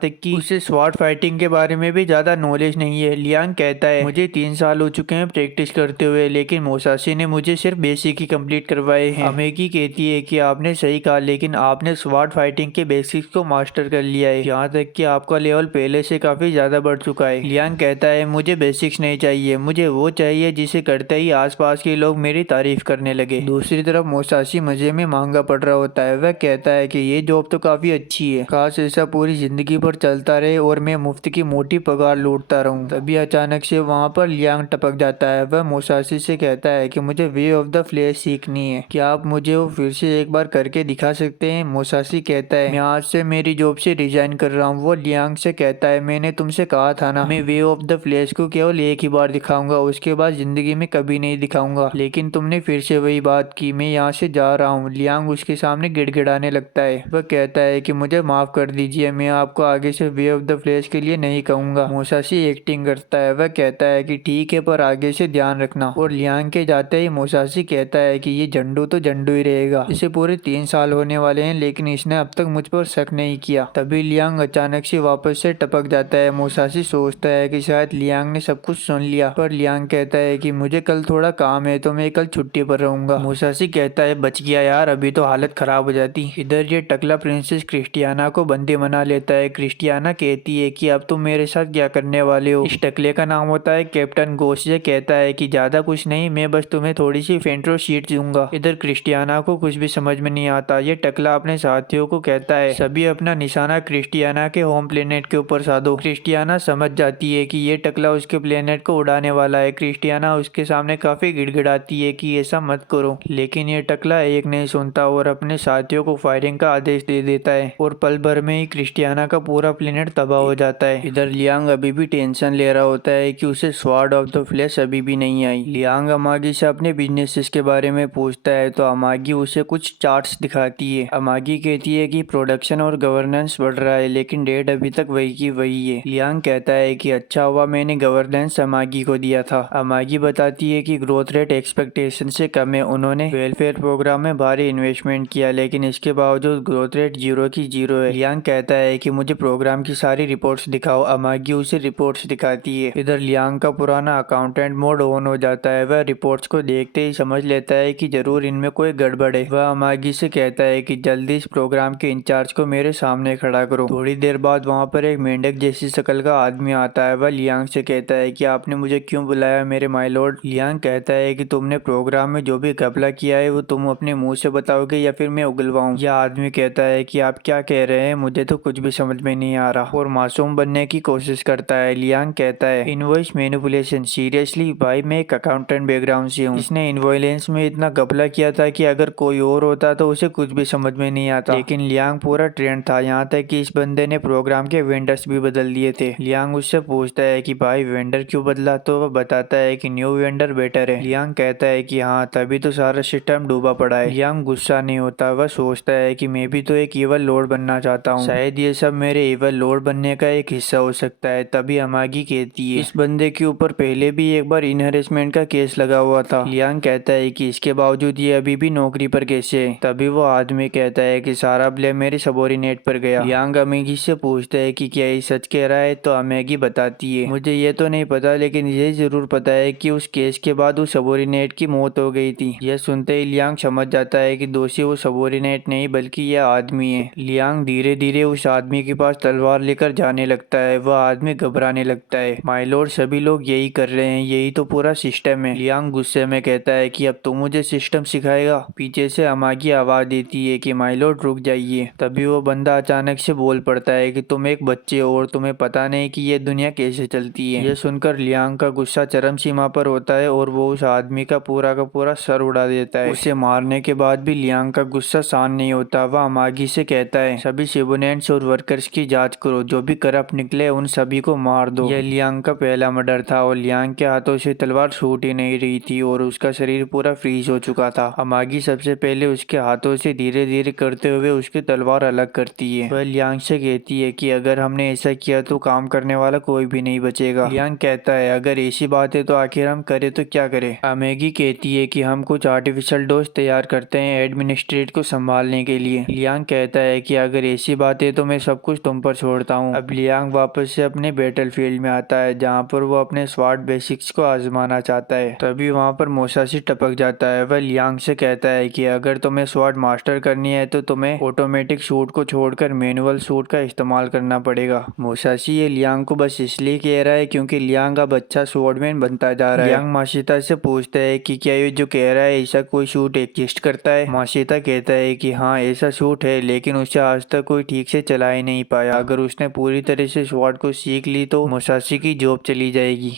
तक कि उसे स्वॉर्ड फाइटिंग के बारे में भी ज्यादा नॉलेज नहीं है। लियांग कहता है मुझे 3 साल हो चुके हैं प्रैक्टिस करते हुए, लेकिन मोसासी ने मुझे सिर्फ बेसिक ही कंप्लीट करवाए हैं। अमेगी कहती है कि आपने सही कहा, लेकिन आपने स्वॉर्ड फाइटिंग के बेसिक्स को मास्टर कर लिया है, यहाँ तक कि आपका लेवल पहले से काफी ज्यादा बढ़ चुका है। लियांग कहता है मुझे बेसिक्स नहीं चाहिए, मुझे वो चाहिए जिसे करते ही आसपास के लोग मेरी तारीफ करने लगे। दूसरी तरफ मोसासी मजे में महंगा पड़ रहा होता है। वह कहता है कि ये जॉब तो काफी अच्छी है, काश ऐसा पूरी जिंदगी भर चलता रहे और मैं मुफ्त की मोटी पगार लूटता रहूं। तभी अचानक से वहाँ पर लियांग टपक जाता है। वह मोसासी से कहता है कि मुझे वे ऑफ द फ्लैश सीखनी है, क्या आप मुझे वो फिर से एक बार करके दिखा सकते हैं? मोसासी कहता है मैं आज से मेरी जॉब से रिजाइन कर रहा हूँ। वो लियांग से कहता है मैंने तुमसे कहा था ना, मैं वे ऑफ द फ्लैश को केवल एक ही बार दिखाऊंगा, उसके बाद जिंदगी में कभी नहीं दिखाऊंगा, लेकिन तुमने फिर से वही बात की, मैं यहाँ से जा रहा हूँ। लियांग उसके सामने गिड़गिड़ाने लगता है। वह कहता है कि मुझे माफ कर दीजिए, मैं आपको आगे से वे ऑफ द फ्लैश के लिए नहीं कहूंगा। मोसासी एक्टिंग करता है। वह कहता है कि ठीक है, पर आगे से ध्यान रखना। और लियांग के जाते ही मोसासी कहता है कि ये झंडू तो झंडू ही रहेगा, इसे पूरे 3 साल होने वाले हैं, लेकिन इसने अब तक मुझ पर शक नहीं किया। तभी लियांग अचानक से वापस से टपक जाता है। मोसासी सोचता है कि शायद लियांग ने सब कुछ सुन लिया, पर लियांग कहता है कि मुझे कल थोड़ा काम है तो मैं कल छुट्टी पर रहूंगा। मोसासी कहता है बच गया यार, अभी तो हालत खराब हो जाती। इधर ये टकला प्रिंसेस क्रिस्टियाना को बंदी बना लेता है। क्रिस्टियाना कहती है कि अब तुम मेरे साथ क्या करने वाले हो? इस टकले का नाम होता है कैप्टन गोश। ये कहता है कि ज्यादा कुछ नहीं, मैं बस तुम्हें थोड़ी सी फेंट्रो शीट दूंगा। इधर क्रिस्टियाना को कुछ भी समझ में नहीं आता। ये टकला अपने साथियों को कहता है सभी अपना निशाना क्रिस्टियाना के होम प्लेनेट के ऊपर साधो। क्रिस्टियाना समझ जाती है कि ये टकला उसके प्लेनेट को उड़ाने वाला है। क्रिस्टियाना उसके सामने काफी गिड़गिड़ाती है कि ऐसा मत करो, लेकिन ये टकला एक नहीं सुनता और अपने साथियों को फायरिंग का आदेश दे देता है और पल भर में ही क्रिस्टियाना का पूरा प्लेनेट तबाह हो जाता है। इधर लियांग अभी भी टेंशन ले रहा होता है कि उसे स्वॉर्ड ऑफ द फ्लैश अभी भी नहीं आई। लियांग अमागी से अपने बिजनेसेस के बारे में पूछता है तो अमागी उसे कुछ चार्ट्स दिखाती है। अमागी कहती है कि प्रोडक्शन और गवर्नेंस बढ़ रहा है, लेकिन डेट अभी तक वही की वही है। लियांग कहता है कि अच्छा हुआ मैंने गवर्नेंस अमागी को दिया था। अमागी बताती है कि ग्रोथ रेट एक्सपेक्टेशन से कम है, उन्होंने वेलफेयर प्रोग्राम में भारी इन्वेस्टमेंट किया, लेकिन इसके बावजूद ग्रोथ रेट 0 की 0 है। लियांग कहता है कि मुझे प्रोग्राम की सारी रिपोर्ट्स दिखाओ। अमागी उसे रिपोर्ट्स दिखाती है। इधर लियांग का पुराना अकाउंटेंट मोड ऑन हो जाता है। वह रिपोर्ट्स को देखते ही समझ लेता है कि जरूर इनमें कोई गड़बड़ है। वह अमागी से कहता है कि जल्दी इस प्रोग्राम के इंचार्ज को मेरे सामने खड़ा करो। थोड़ी देर बाद वहाँ पर एक मेंढक जैसी शक्ल का आदमी आता है। वह लियांग से कहता है कि आपने मुझे क्यों बुलाया मेरे माय लॉर्ड? लियांग कहता है कि तुमने प्रोग्राम में जो भी घपला किया है वो तुम अपने मुंह से बताओगे या फिर मैं उगलवाऊं? यह आदमी कहता है कि आप क्या कह रहे हैं, मुझे तो कुछ भी समझ में नहीं आ रहा, और मासूम बनने की कोशिश करता है। लियांग कहता है इनवॉइस मैनिपुलेशन, सीरियसली भाई मैं एक अकाउंटेंट बैकग्राउंड से हूँ, इसने इनवॉइलेंस में इतना घपला किया था कि अगर कोई और होता तो उसे कुछ भी समझ में नहीं आता, लेकिन लियांग पूरा ट्रेंड था, यहाँ तक कि इस बंदे ने प्रोग्राम के वेंडर्स भी बदल दिए थे। लियांग उससे पूछता है कि भाई वेंडर क्यों बदला? तो वह बताता है कि न्यू वेंडर बेटर है। लियांग कहता है कि हाँ तभी तो सारा सिस्टम डूबा पड़ा है। लियांग गुस्सा नहीं होता। वह सोचता है कि मैं भी तो एक इवल लॉर्ड बनना चाहता हूँ, शायद ये सब मेरे इवल लॉर्ड बनने का एक हिस्सा हो सकता है। तभी अमागी कहती है इस बंदे के ऊपर पहले भी एक बार इनहेरेसमेंट का केस लगा हुआ था। लियांग कहता है कि इसके बावजूद ये अभी भी नौकरी पर कैसे? तभी वो आदमी कहता है कि सारा ब्लेम मेरे सबोर्डिनेट पर गया। लियांग अमेगी से पूछता है कि क्या ये सच कह रहा है, तो अमेगी बताती है मुझे ये तो नहीं पता, लेकिन ये जरूर पता है कि उस केस के बाद उस सबोर्डिनेट की मौत हो गई थी। यह सुनते ही लियांग समझ जाता है कि दोषी वो सबोर्डिनेट नहीं बल्कि यह आदमी है। लियांग धीरे धीरे उस आदमी के पास तलवार लेकर जाने लगता है। वह आदमी घबराने लगता है। माय लॉर्ड, सभी लोग यही कर रहे हैं, यही तो पूरा सिस्टम है। लियांग गुस्से में कहता है कि अब तुम मुझे सिस्टम सिखाएगा। पीछे से अमागी आवाज देती है कि माय लॉर्ड रुक जाइए। तभी वो बंदा अचानक से बोल पड़ता है कि तुम एक बच्चे हो और तुम्हें पता नहीं कि ये दुनिया कैसे चलती है। यह सुनकर लियांग का गुस्सा चरम सीमा पर होता है और वो उस आदमी का पूरा सर उड़ा देता है। उसे मारने के बाद भी लियांग का गुस्सा शांत नहीं होता। वह अमागी से कहता है सभी शिबुनेंट्स और वर्कर्स की जांच करो, जो भी करप्ट निकले उन सभी को मार दो। यह लियांग का पहला मर्डर था और लियांग के हाथों से तलवार छूट ही नहीं रही थी और उसका शरीर पूरा फ्रीज हो चुका था। अमागी सबसे पहले उसके हाथों से धीरे धीरे करते हुए उसकी तलवार अलग करती है। वह लियांग से कहती है कि अगर हमने ऐसा किया तो काम करने वाला कोई भी नहीं बचेगा। लियांग कहता है अगर ऐसी बात है तो आखिर हम करें तो क्या करें? अमेगी कहती है कि हम कुछ आर्टिफिशियल डोज तैयार करते हैं एडमिनिस्ट्रेट को संभालने के लिए। लियांग कहता है कि अगर ऐसी बात है तो मैं सब कुछ तुम पर छोड़ता हूँ। अब लियांग वापस से अपने बैटल फील्ड में आता है, जहाँ पर वो अपने स्वॉर्ड बेसिक्स को आजमाना चाहता है। तभी वहाँ पर मोसाशी टपक जाता है। वह लियांग से कहता है कि अगर तुम्हें स्वॉर्ड मास्टर करनी है तो तुम्हें ऑटोमेटिक सूट को छोड़कर मैनुअल सूट का इस्तेमाल करना पड़ेगा। मोसाशी ये लियांग को बस इसलिए कह रहा है क्योंकि लियांग अब अच्छा स्वॉर्डमैन बनता जा रहा है। लियांग माशिता से पूछता है कि क्या ये जो कह रहा है ऐसा कोई सूट एग्जिस्ट करता है? माशिता कहता है कि हाँ ऐसा सूट है, लेकिन उसे आज तक कोई ठीक से चला ही नहीं पाया। अगर उसने पूरी तरह से स्वॉर्ड को सीख ली तो मोसाशी की जॉब चली जाएगी।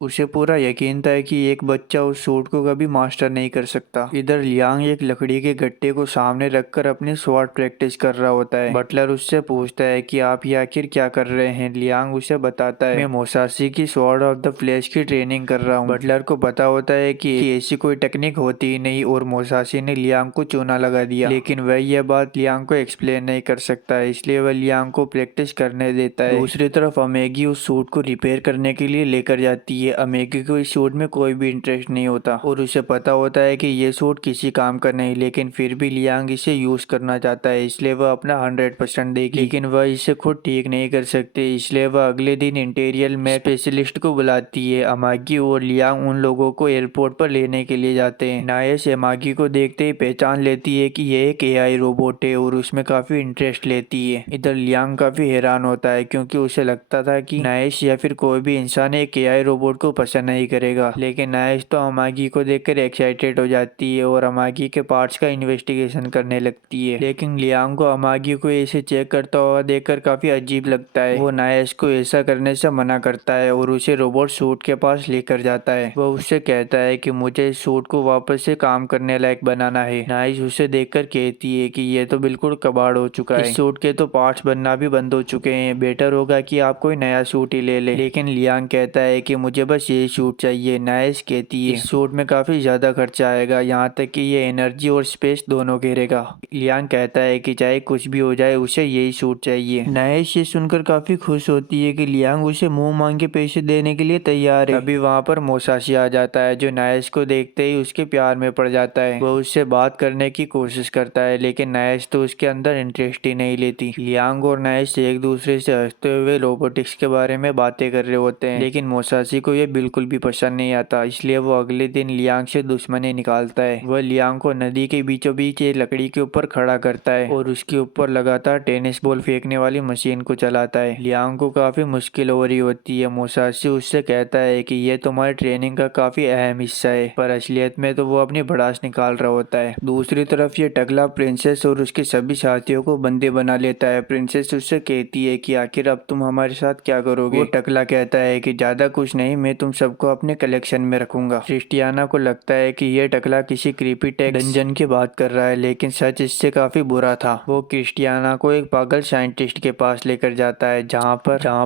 उसे पूरा यकीन था कि एक बच्चा उस सूट को कभी मास्टर नहीं कर सकता। इधर लियांग एक लकड़ी के गट्टे को सामने रखकर अपनी स्वॉर्ड प्रैक्टिस कर रहा होता है। बटलर उससे पूछता है कि आप ये आखिर क्या कर रहे हैं? लियांग उसे बताता है मैं मोसाशी की स्वॉर्ड ऑफ द फ्लैश की ट्रेनिंग कर रहा हूँ। बटलर को पता होता है कि ऐसी कोई टेक्निक होती ही नहीं और मोसाशी ने लियांग को चूना लगा दिया, लेकिन वह यह बात लियांग को एक्सप्लेन नहीं कर सकता, इसलिए वह लियांग को प्रैक्टिस करने देता है। दूसरी तरफ अमेगी उस सूट को रिपेयर करने के लिए लेकर जाती है। अमेगी को इस सूट में कोई भी इंटरेस्ट नहीं होता और उसे पता होता है कि ये सूट किसी काम का नहीं, लेकिन फिर भी लियांग इसे यूज करना चाहता है, इसलिए वह अपना 100% देगी। लेकिन वह इसे खुद ठीक नहीं कर सकते, इसलिए वह अगले दिन इंटीरियर में स्पेशलिस्ट को बुलाती है। अमागी और लियांग उन लोगों को एयरपोर्ट पर लेने के लिए जाते हैं। नायश अमागी को देखते ही पहचान लेती है कि यह एक एआई रोबोट है और उसमें काफी इंटरेस्ट लेती है। इधर लियांग काफी हैरान होता है क्योंकि उसे लगता था कि नायश या फिर कोई भी इंसान एक एआई रोबोट को पसंद नहीं करेगा, लेकिन नायश तो अमागी को देखकर एक्साइटेड हो जाती है और अमागी के पार्ट्स का इन्वेस्टिगेशन करने लगती है। लेकिन लियांग को अमागी को ऐसे चेक करता हुआ देखकर काफी अजीब लगता है। वो नायश को ऐसा करने से मना करता है और उसे रोबोट सूट के पास लेकर जाता है। वह उससे कहता है कि मुझे इस सूट को वापस से काम करने लायक बनाना है। नायश उसे देखकर कहती है कि ये तो बिल्कुल कबाड़ हो चुका है, इस सूट के तो पार्ट्स बनना भी बंद हो चुके हैं, बेटर होगा कि आप कोई नया सूट ही ले ले। लेकिन लियांग कहता है कि मुझे बस यही सूट चाहिए। नायश कहती है इस सूट में काफी ज्यादा खर्चा आएगा, यहाँ तक कि ये एनर्जी और स्पेस दोनों घेरेगा। लियांग कहता है कि चाहे कुछ भी हो जाए उसे यही सूट चाहिए। नायश ये सुनकर काफी खुश होती है कि लियांग उसे मुंह मांगे पैसे देने के लिए तैयार है। अभी वहाँ पर मोसाशी आ जाता है जो नायश को देखते ही उसके प्यार में पड़ जाता है। वह उससे बात करने की कोशिश करता है, लेकिन नायश तो उसके अंदर इंटरेस्ट ही नहीं लेती। लियांग और नायश एक दूसरे से हंसते हुए रोबोटिक्स के बारे में बातें कर रहे होते हैं, लेकिन मोसाशी को यह बिल्कुल भी पसंद नहीं आता, इसलिए वो अगले दिन लियांग से दुश्मनी निकालता है। वह लियांग को नदी के बीचों बीच एक लकड़ी के ऊपर खड़ा करता है और उसके ऊपर लगातार टेनिस बॉल फेंकने वाली मशीन को चलाता है। लियांग को काफी मुश्किल हो रही होती है। मोसाशी उससे कहता है कि यह तुम्हारी ट्रेनिंग का काफी अहम हिस्सा है, पर असलियत में तो वो अपनी भड़ास निकाल रहा होता है। दूसरी तरफ ये टकला प्रिंसेस और उसके सभी साथियों को बंदी बना लेता है। प्रिंसेस उससे कहती है कि आखिर अब तुम हमारे साथ क्या करोगे? वो टकला कहता है कि ज्यादा कुछ नहीं, मैं तुम सबको अपने कलेक्शन में रखूंगा। क्रिस्टियाना को लगता है कि यह टकला किसी क्रीपी टेक्स डंजन की बात कर रहा है, लेकिन सच इससे काफी बुरा था। वो क्रिस्टियाना को एक पागल साइंटिस्ट के पास लेकर जाता है, जहाँ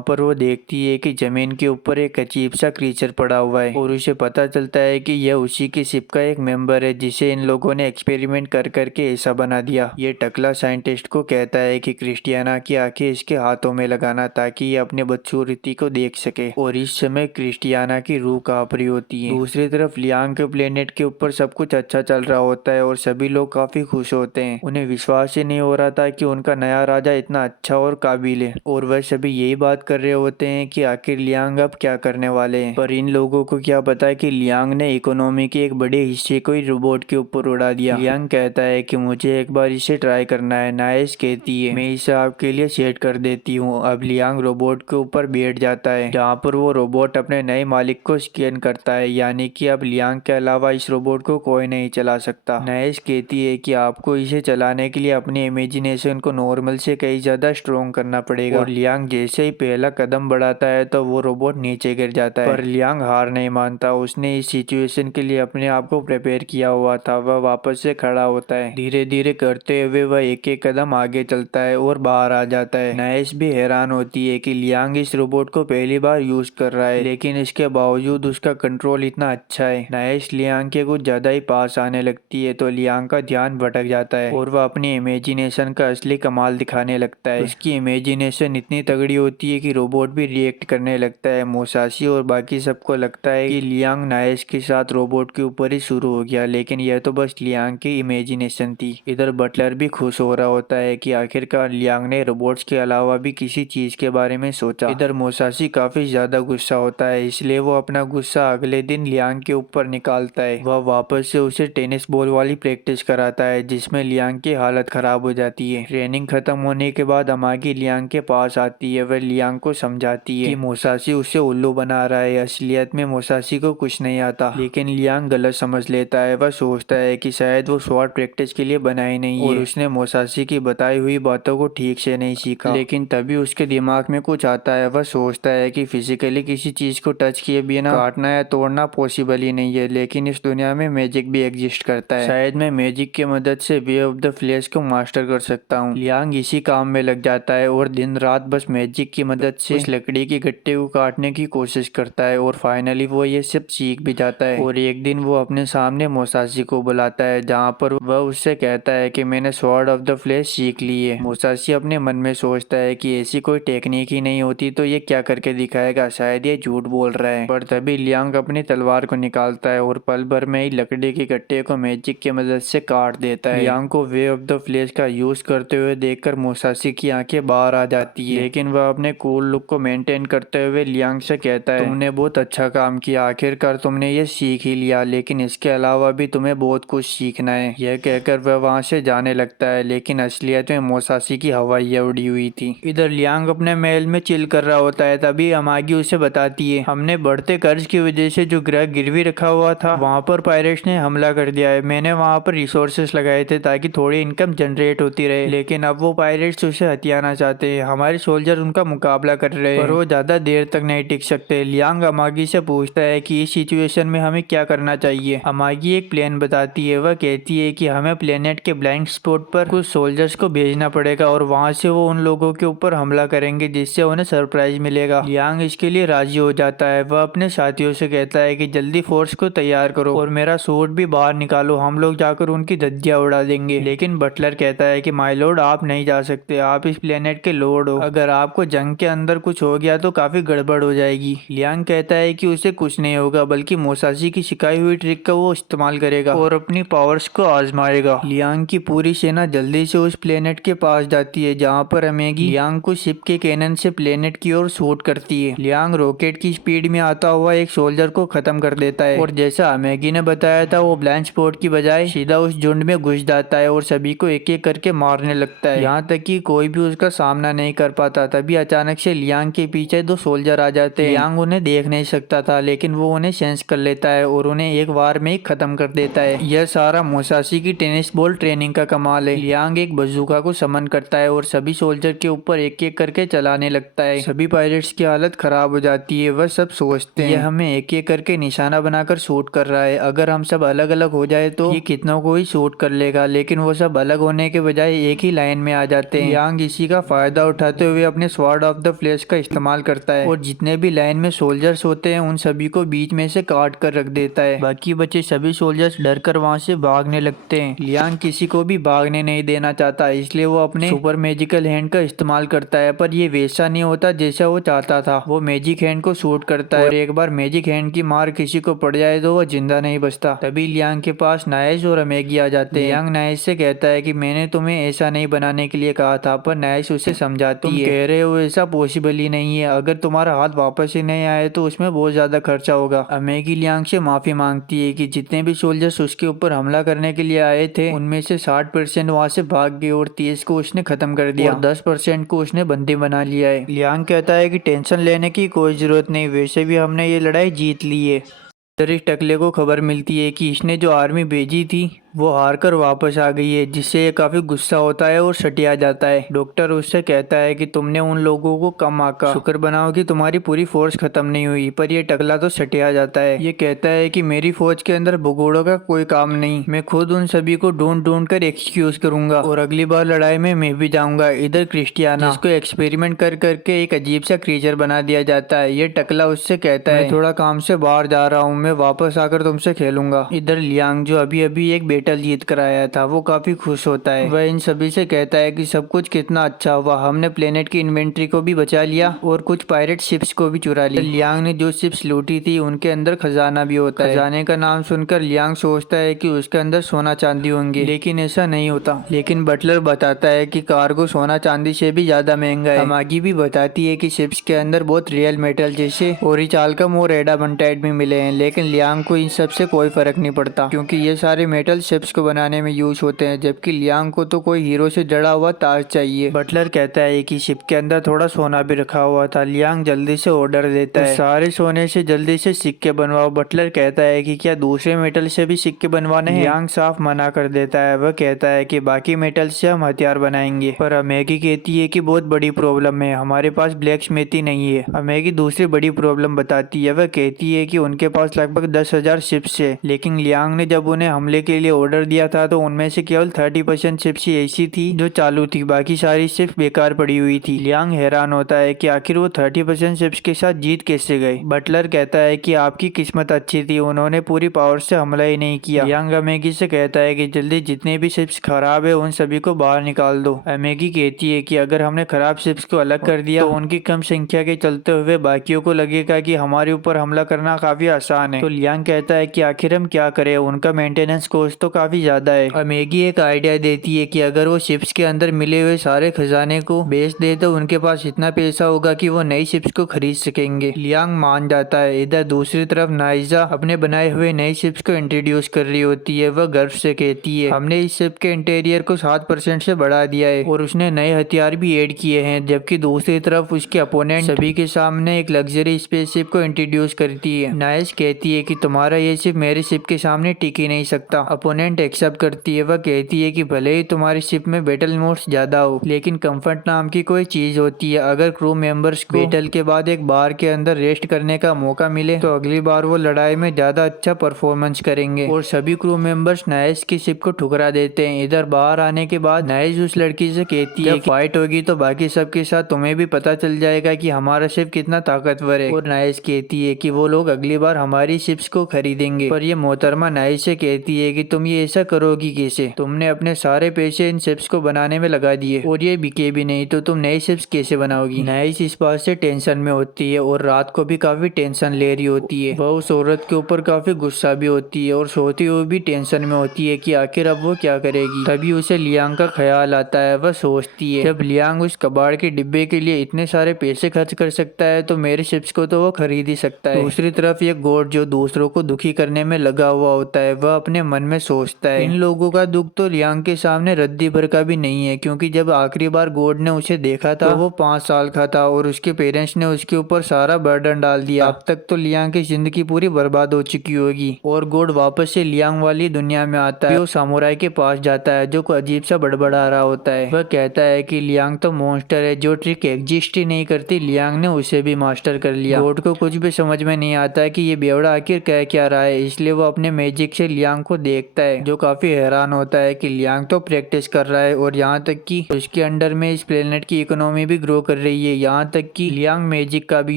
पर वो देखती है कि जमीन के ऊपर एक अजीब सा क्रीचर पड़ा हुआ है और उसे पता चलता है कि यह उसी की शिप का एक मेंबर है जिसे इन लोगों ने एक्सपेरिमेंट कर करके ऐसा बना दिया। ये टकला साइंटिस्ट को कहता है कि क्रिस्टियाना की आंखें इसके हाथों में लगाना ताकि ये अपने बदसूरती को देख सके, और इस समय क्रिस्टियाना टियाना की रूह कांप रही होती है। दूसरी तरफ लियांग के प्लेनेट के ऊपर सब कुछ अच्छा चल रहा होता है और सभी लोग काफी खुश होते हैं। उन्हें विश्वास ही नहीं हो रहा था कि उनका नया राजा इतना अच्छा और काबिल है और वह सभी यही बात कर रहे होते हैं कि आखिर लियांग अब क्या करने वाले हैं। पर इन लोगों को क्या पता है कि लियांग ने इकोनॉमी के एक बड़े हिस्से को ही रोबोट के ऊपर उड़ा दिया। लियांग कहता है कि मुझे एक बार इसे ट्राई करना है। नाइस कहती है मैं इसे आपके लिए सेट कर देती हूँ। अब लियांग रोबोट के ऊपर बैठ जाता है जहाँ पर वो रोबोट अपने नए मालिक को स्कैन करता है, यानी कि अब लियांग के अलावा इस रोबोट को कोई नहीं चला सकता। नाइस कहती है कि आपको इसे चलाने के लिए अपनी इमेजिनेशन को नॉर्मल से कहीं ज्यादा स्ट्रॉन्ग करना पड़ेगा। और लियांग जैसे ही पहला कदम बढ़ाता है तो वो रोबोट नीचे गिर जाता है। पर लियांग हार नहीं मानता। उसने इस सिचुएशन के लिए अपने आप को प्रिपेयर किया हुआ था। वह वापस से खड़ा होता है। धीरे धीरे करते हुए वह एक एक कदम आगे चलता है और बाहर आ जाता है। नाइस भी हैरान होती है कि लियांग इस रोबोट को पहली बार यूज कर रहा है, लेकिन इसके बावजूद उसका कंट्रोल इतना अच्छा है। नाइस लियांग के कुछ ज्यादा ही पास आने लगती है तो लियांग का ध्यान भटक जाता है और वह अपनी इमेजिनेशन का असली कमाल दिखाने लगता है। उसकी इमेजिनेशन इतनी तगड़ी होती है कि रोबोट भी रिएक्ट करने लगता है। मोसासी और बाकी सबको लगता है कि लियांग नाइस के साथ रोबोट के ऊपर ही शुरू हो गया, लेकिन यह तो बस लियांग की इमेजिनेशन थी। इधर बटलर भी खुश हो रहा होता है कि आखिरकार लियांग ने रोबोट्स के अलावा भी किसी चीज के बारे में सोचा। इधर मोसासी काफी ज्यादा गुस्सा होता है, इसलिए वो अपना गुस्सा अगले दिन लियांग के ऊपर निकालता है। वह वापस से उसे टेनिस बॉल वाली प्रैक्टिस कराता है जिसमें लियांग की हालत खराब हो जाती है। ट्रेनिंग खत्म होने के बाद अमागी लियांग के पास आती है। वह लियांग को समझाती है कि मोसासी उसे उल्लू बना रहा है। असलियत में मोसासी को कुछ नहीं आता, लेकिन लियांग गलत समझ लेता है। वह सोचता है कि शायद वो स्वॉर्ड प्रैक्टिस के लिए बना ही नहीं है और उसने मोसासी की बताई हुई बातों को ठीक से नहीं सीखा। लेकिन तभी उसके दिमाग में कुछ आता है। वह सोचता है कि फिजिकली किसी चीज को टच किए बिना काटना या तोड़ना पॉसिबल ही नहीं है, लेकिन इस दुनिया में मैजिक भी एग्जिस्ट करता है। शायद मैं मैजिक की मदद से वे ऑफ द फ्लैश को मास्टर कर सकता हूँ। लियांग इसी काम में लग जाता है और दिन रात बस मैजिक की मदद से उस लकड़ी के गट्टे को काटने की कोशिश करता है और फाइनली वो ये सब सीख भी जाता है। और एक दिन वो अपने सामने मोसासी को बुलाता है जहाँ पर वह उससे कहता है कि मैंने स्वॉर्ड ऑफ द फ्लैश सीख ली है। मोसासी अपने मन में सोचता है कि ऐसी कोई टेक्निक ही नहीं होती तो ये क्या करके दिखाएगा, शायद ये झूठ बोल रहा है। पर तभी लियांग अपनी तलवार को निकालता है और पल भर में ही लकड़ी के गट्टे को मैजिक की मदद से काट देता है। लियांग को वे ऑफ द फ्लैश का यूज करते हुए देखकर मोसासी की आंखें बाहर आ जाती है, लेकिन वह अपने कूल लुक को मेंटेन करते हुए लियांग से कहता है तुमने बहुत अच्छा काम किया, आखिरकार तुमने ये सीख ही लिया, लेकिन इसके अलावा भी तुम्हें बहुत कुछ सीखना है। यह कहकर वह वहां से जाने लगता है, लेकिन असलियत में मोसासी की हवाइयाँ उड़ी हुई थी। इधर लियांग अपने महल में चिल कर रहा होता है, तभी अमागी उसे बताती है हमने बढ़ते कर्ज की वजह से जो ग्रह गिरवी रखा हुआ था वहाँ पर पायरेट्स ने हमला कर दिया है। मैंने वहाँ पर रिसोर्सेस लगाए थे ताकि थोड़ी इनकम जनरेट होती रहे, लेकिन अब वो पायरेट्स उसे हथियाना चाहते हैं। हमारे सोल्जर उनका मुकाबला कर रहे हैं पर वो ज्यादा देर तक नहीं टिक सकते। लियांग अमागी से पूछता है कि इस सिचुएशन में हमें क्या करना चाहिए। अमागी एक प्लान बताती है। वह कहती है कि हमें प्लेनेट के ब्लाइंड स्पॉट पर कुछ सोल्जर्स को भेजना पड़ेगा और वहाँ से वो उन लोगों के ऊपर हमला करेंगे जिससे उन्हें सरप्राइज मिलेगा। लियांग इसके लिए राजी हो जाता है। वह अपने साथियों से कहता है कि जल्दी फोर्स को तैयार करो और मेरा सूट भी बाहर निकालो, हम लोग जाकर उनकी धज्जियां उड़ा देंगे। लेकिन बटलर कहता है कि माय लॉर्ड आप नहीं जा सकते, आप इस प्लेनेट के लॉर्ड हो, अगर आपको जंग के अंदर कुछ हो गया तो काफी गड़बड़ हो जाएगी। लियांग कहता है कि उसे कुछ नहीं होगा, बल्कि मोसासी की सिखाई हुई ट्रिक का वो इस्तेमाल करेगा और अपनी पावर्स को आजमाएगा। लियांग की पूरी सेना जल्दी से उस प्लेनेट के पास जाती है जहाँ पर अमेगी लियांग को शिप के कैनन से प्लेनेट की ओर शूट करती है। लियांग रॉकेट की स्पीड में आता हुआ एक सोल्जर को खत्म कर देता है और जैसा अमेगी ने बताया था वो ब्लाइंड स्पॉट की बजाय सीधा उस झुंड में घुस जाता है और सभी को एक एक करके मारने लगता है, यहाँ तक कि कोई भी उसका सामना नहीं कर पाता। तभी अचानक से लियांग के पीछे दो सोल्जर आ जाते हैं। लियांग उन्हें देख नहीं सकता था, लेकिन वो उन्हें सेंस कर लेता है और उन्हें एक बार में ही खत्म कर देता है। यह सारा मोसासी की टेनिस बॉल ट्रेनिंग का कमाल है। लियांग एक बजूका को समन करता है और सभी सोल्जर के ऊपर एक एक करके चलाने लगता है। सभी पायरेट्स की हालत खराब हो जाती है। वह सब सोचते हैं यह हमें एक एक करके निशाना बनाकर शूट कर रहा है, अगर हम सब अलग अलग हो जाए तो ये कितनों को ही शूट कर लेगा, लेकिन वो सब अलग होने के बजाय एक ही लाइन में आ जाते हैं। लियांग इसी का फायदा उठाते हुए अपने स्वॉर्ड ऑफ द फ्लैश का इस्तेमाल करता है और जितने भी लाइन में सोल्जर्स होते हैं उन सभी को बीच में से काट कर रख देता है। बाकी बचे सभी सोल्जर्स डर कर वहाँ से भागने लगते हैं। लियांग किसी को भी भागने नहीं देना चाहता, इसलिए वो अपने सुपर मैजिकल हैंड का इस्तेमाल करता है, पर ये वैसा नहीं होता जैसा वो चाहता था। वो मैजिक हैंड को शूट करता है और एक बार मैजिक हैंड की मार किसी को पड़ जाए तो वह जिंदा नहीं बचता। तभी लियांग के पास नायश और अमेगी आ जाते हैं। लियांग नायश से कहता है कि मैंने तुम्हें ऐसा नहीं बनाने के लिए कहा था, पर नायश उसे समझाती है, तुम कह रहे हो ऐसा पॉसिबल ही नहीं है, अगर तुम्हारा हाथ वापस ही नहीं आए तो उसमें बहुत ज्यादा खर्चा होगा। अमेगी लियांग से माफी मांगती है कि जितने भी सोल्जर्स उसके ऊपर हमला करने के लिए आए थे उनमें से 60% वहां से भाग गए और 30 को उसने खत्म कर दिया और 10% को उसने बंदी बना लिया है। लियांग कहता है कि टेंशन लेने की कोई जरूरत नहीं, वैसे भी हमने ये लड़ाई जीत ली है। इधर इस टकले को खबर मिलती है कि इसने जो आर्मी भेजी थी वो हार कर वापस आ गई है, जिससे ये काफी गुस्सा होता है और सटिया जाता है। डॉक्टर उससे कहता है कि तुमने उन लोगों को कम आका, शुक्र बनाओ कि तुम्हारी पूरी फोर्स खत्म नहीं हुई। पर ये टकला तो सटिया जाता है। ये कहता है कि मेरी फौज के अंदर भगोड़ों का कोई काम नहीं, मैं खुद उन सभी को ढूंढ ढूंढ कर एक्सक्यूज करूंगा और अगली बार लड़ाई में मैं भी जाऊंगा। इधर क्रिस्टियाना, जिसको एक्सपेरिमेंट कर करके एक अजीब सा क्रीचर बना दिया जाता है, ये टकला उससे कहता है मैं थोड़ा काम से बाहर जा रहा हूँ, मैं वापस आकर तुमसे खेलूंगा। इधर लियांग जो अभी अभी एक बैटल जीत कर आया था वो काफी खुश होता है। वह इन सभी से कहता है कि सब कुछ कितना अच्छा हुआ, हमने प्लेनेट की इन्वेंट्री को भी बचा लिया और कुछ पायरेट शिप्स को भी चुरा लिया। लियांग ने जो शिप्स लूटी थी उनके अंदर खजाना भी होता है। खजाने का नाम सुनकर लियांग सोचता है कि उसके अंदर सोना चांदी होंगे, लेकिन ऐसा नहीं होता। लेकिन बटलर बताता है कि कार्गो सोना चांदी से भी ज्यादा महंगा है। अमागी भी बताती है कि शिप्स के अंदर बहुत रियल मेटल जैसे ओरिचाल्कम और एडामंटाइट भी मिले हैं, लेकिन लियांग को इन सब से कोई फर्क नहीं पड़ता क्योंकि ये सारे मेटल शिप्स को बनाने में यूज होते हैं, जबकि लियांग को तो कोई हीरो से जड़ा हुआ ताज चाहिए। बटलर कहता है कि शिप के अंदर थोड़ा सोना भी रखा हुआ था। लियांग जल्दी से ऑर्डर देता है सारे सोने से जल्दी से सिक्के बनवाओ। बटलर कहता है कि क्या दूसरे मेटल से भी सिक्के बनवाने हैं? लियांग साफ मना कर देता है। वह कहता है कि बाकी मेटल से हम हथियार बनाएंगे। पर अमेगी कहती है कि बहुत बड़ी प्रॉब्लम है, हमारे पास ब्लैक स्मिथी नहीं है। अमेगी दूसरी बड़ी प्रॉब्लम बताती है। वह कहती है कि उनके पास लगभग 10,000 शिप्स है, लेकिन लियांग ने जब उन्हें हमले के लिए ऑर्डर दिया था तो उनमें से केवल 30% शिप्स ही ऐसी थी जो चालू थी, बाकी सारी शिप्स बेकार पड़ी हुई थी। लियांग हैरान होता है कि आखिर वो 30% शिप्स के साथ जीत कैसे गए। बटलर कहता है कि आपकी किस्मत अच्छी थी, उन्होंने पूरी पावर से हमला ही नहीं किया। लियांग अमेगी से कहता है कि जल्दी जितने भी शिप्स खराब है उन सभी को बाहर निकाल दो। अमेगी कहती है कि अगर हमने खराब शिप्स को अलग कर दिया तो उनकी कम संख्या के चलते हुए बाकियों को लगेगा कि हमारे ऊपर हमला करना काफी आसान है। तो लियांग कहता है कि आखिर हम क्या करें, उनका मेंटेनेंस कॉस्ट तो काफी ज्यादा है। अमेगी एक आइडिया देती है कि अगर वो शिप्स के अंदर मिले हुए सारे खजाने को बेच दे तो उनके पास इतना पैसा होगा कि वो नई शिप्स को खरीद सकेंगे। लियांग मान जाता है। इधर दूसरी तरफ नाइजा अपने बनाए हुए नई शिप्स को इंट्रोड्यूस कर रही होती है। वह गर्व से कहती है हमने इस शिप के इंटीरियर को 7% से बढ़ा दिया है और उसने नए हथियार भी ऐड किए हैं, जबकि दूसरी तरफ उसके अपोनेंट सभी के सामने एक लग्जरी स्पेसशिप को इंट्रोड्यूस करती है। नाइस कहती है कि तुम्हारा ये शिप मेरे शिप के सामने टिक ही नहीं सकता। अपोनेंट एक्सेप्ट करती है। वह कहती है कि भले ही तुम्हारी शिप में बैटल मोड्स ज्यादा हो, लेकिन कंफर्ट नाम की कोई चीज होती है। अगर क्रू मेंबर्स को बैटल के बाद एक बार के अंदर रेस्ट करने का मौका मिले तो अगली बार वो लड़ाई में ज्यादा अच्छा परफॉर्मेंस करेंगे और सभी क्रू मेंबर्स नाइस की शिप को ठुकरा देते हैं। इधर बाहर आने के बाद नाइस उस लड़की से कहती है कि फाइट होगी तो बाकी सबके साथ तुम्हें भी पता चल जाएगा कि हमारा शिप कितना ताकतवर है। और नाइस कहती है कि वो लोग अगली बार हमारी शिप्स को खरीदेंगे। पर ये मोहतरमा नाइस से कहती है कि तुम ये ऐसा करोगी कैसे, तुमने अपने सारे पैसे इन शिप्स को बनाने में लगा दिए और ये बिके भी नहीं तो तुम नई शिप्स कैसे बनाओगी। नाइस इस बात से टेंशन में होती है और रात को भी काफी टेंशन ले रही होती है। वह उस औरत के ऊपर काफी गुस्सा भी होती है और सोती हुई भी टेंशन में होती है कि आखिर अब वो क्या करेगी। तभी उसे लियांग का ख्याल आता है। वह सोचती है जब लियांग उस कबाड़ के डिब्बे के लिए इतने सारे पैसे खर्च कर सकता है तो मेरे शिप्स को तो वो खरीद ही सकता है। दूसरी तरफ ये गॉड जो दूसरों को दुखी करने में लगा हुआ होता है, वह अपने मन में सोचता है इन लोगों का दुख तो लियांग के सामने रद्दी भर का भी नहीं है, क्योंकि जब आखिरी बार गॉड ने उसे देखा था तो वो 5 साल का था और उसके पेरेंट्स ने उसके ऊपर सारा बर्डन डाल दिया। अब तक तो लियांग की जिंदगी पूरी बर्बाद हो चुकी होगी। और गॉड वापस से लियांग वाली दुनिया में आता है। वो सामुराई के पास जाता है जो को अजीब सा बड़बड़ा रहा होता है। वह कहता है कि लियांग तो मॉन्स्टर है, जो ट्रिक एग्जिस्ट ही नहीं करती लियांग ने उसे भी मास्टर कर लिया। गॉड को कुछ भी समझ में नहीं आता है कि ये बेवड़ा आखिर कह क्या रहा है, इसलिए वो अपने मैजिक से लियांग को देखता है, जो काफी हैरान होता है कि लियांग तो प्रैक्टिस कर रहा है और यहाँ तक कि उसके अंडर में इस प्लेनेट की इकोनॉमी भी ग्रो कर रही है। यहाँ तक कि लियांग मैजिक का भी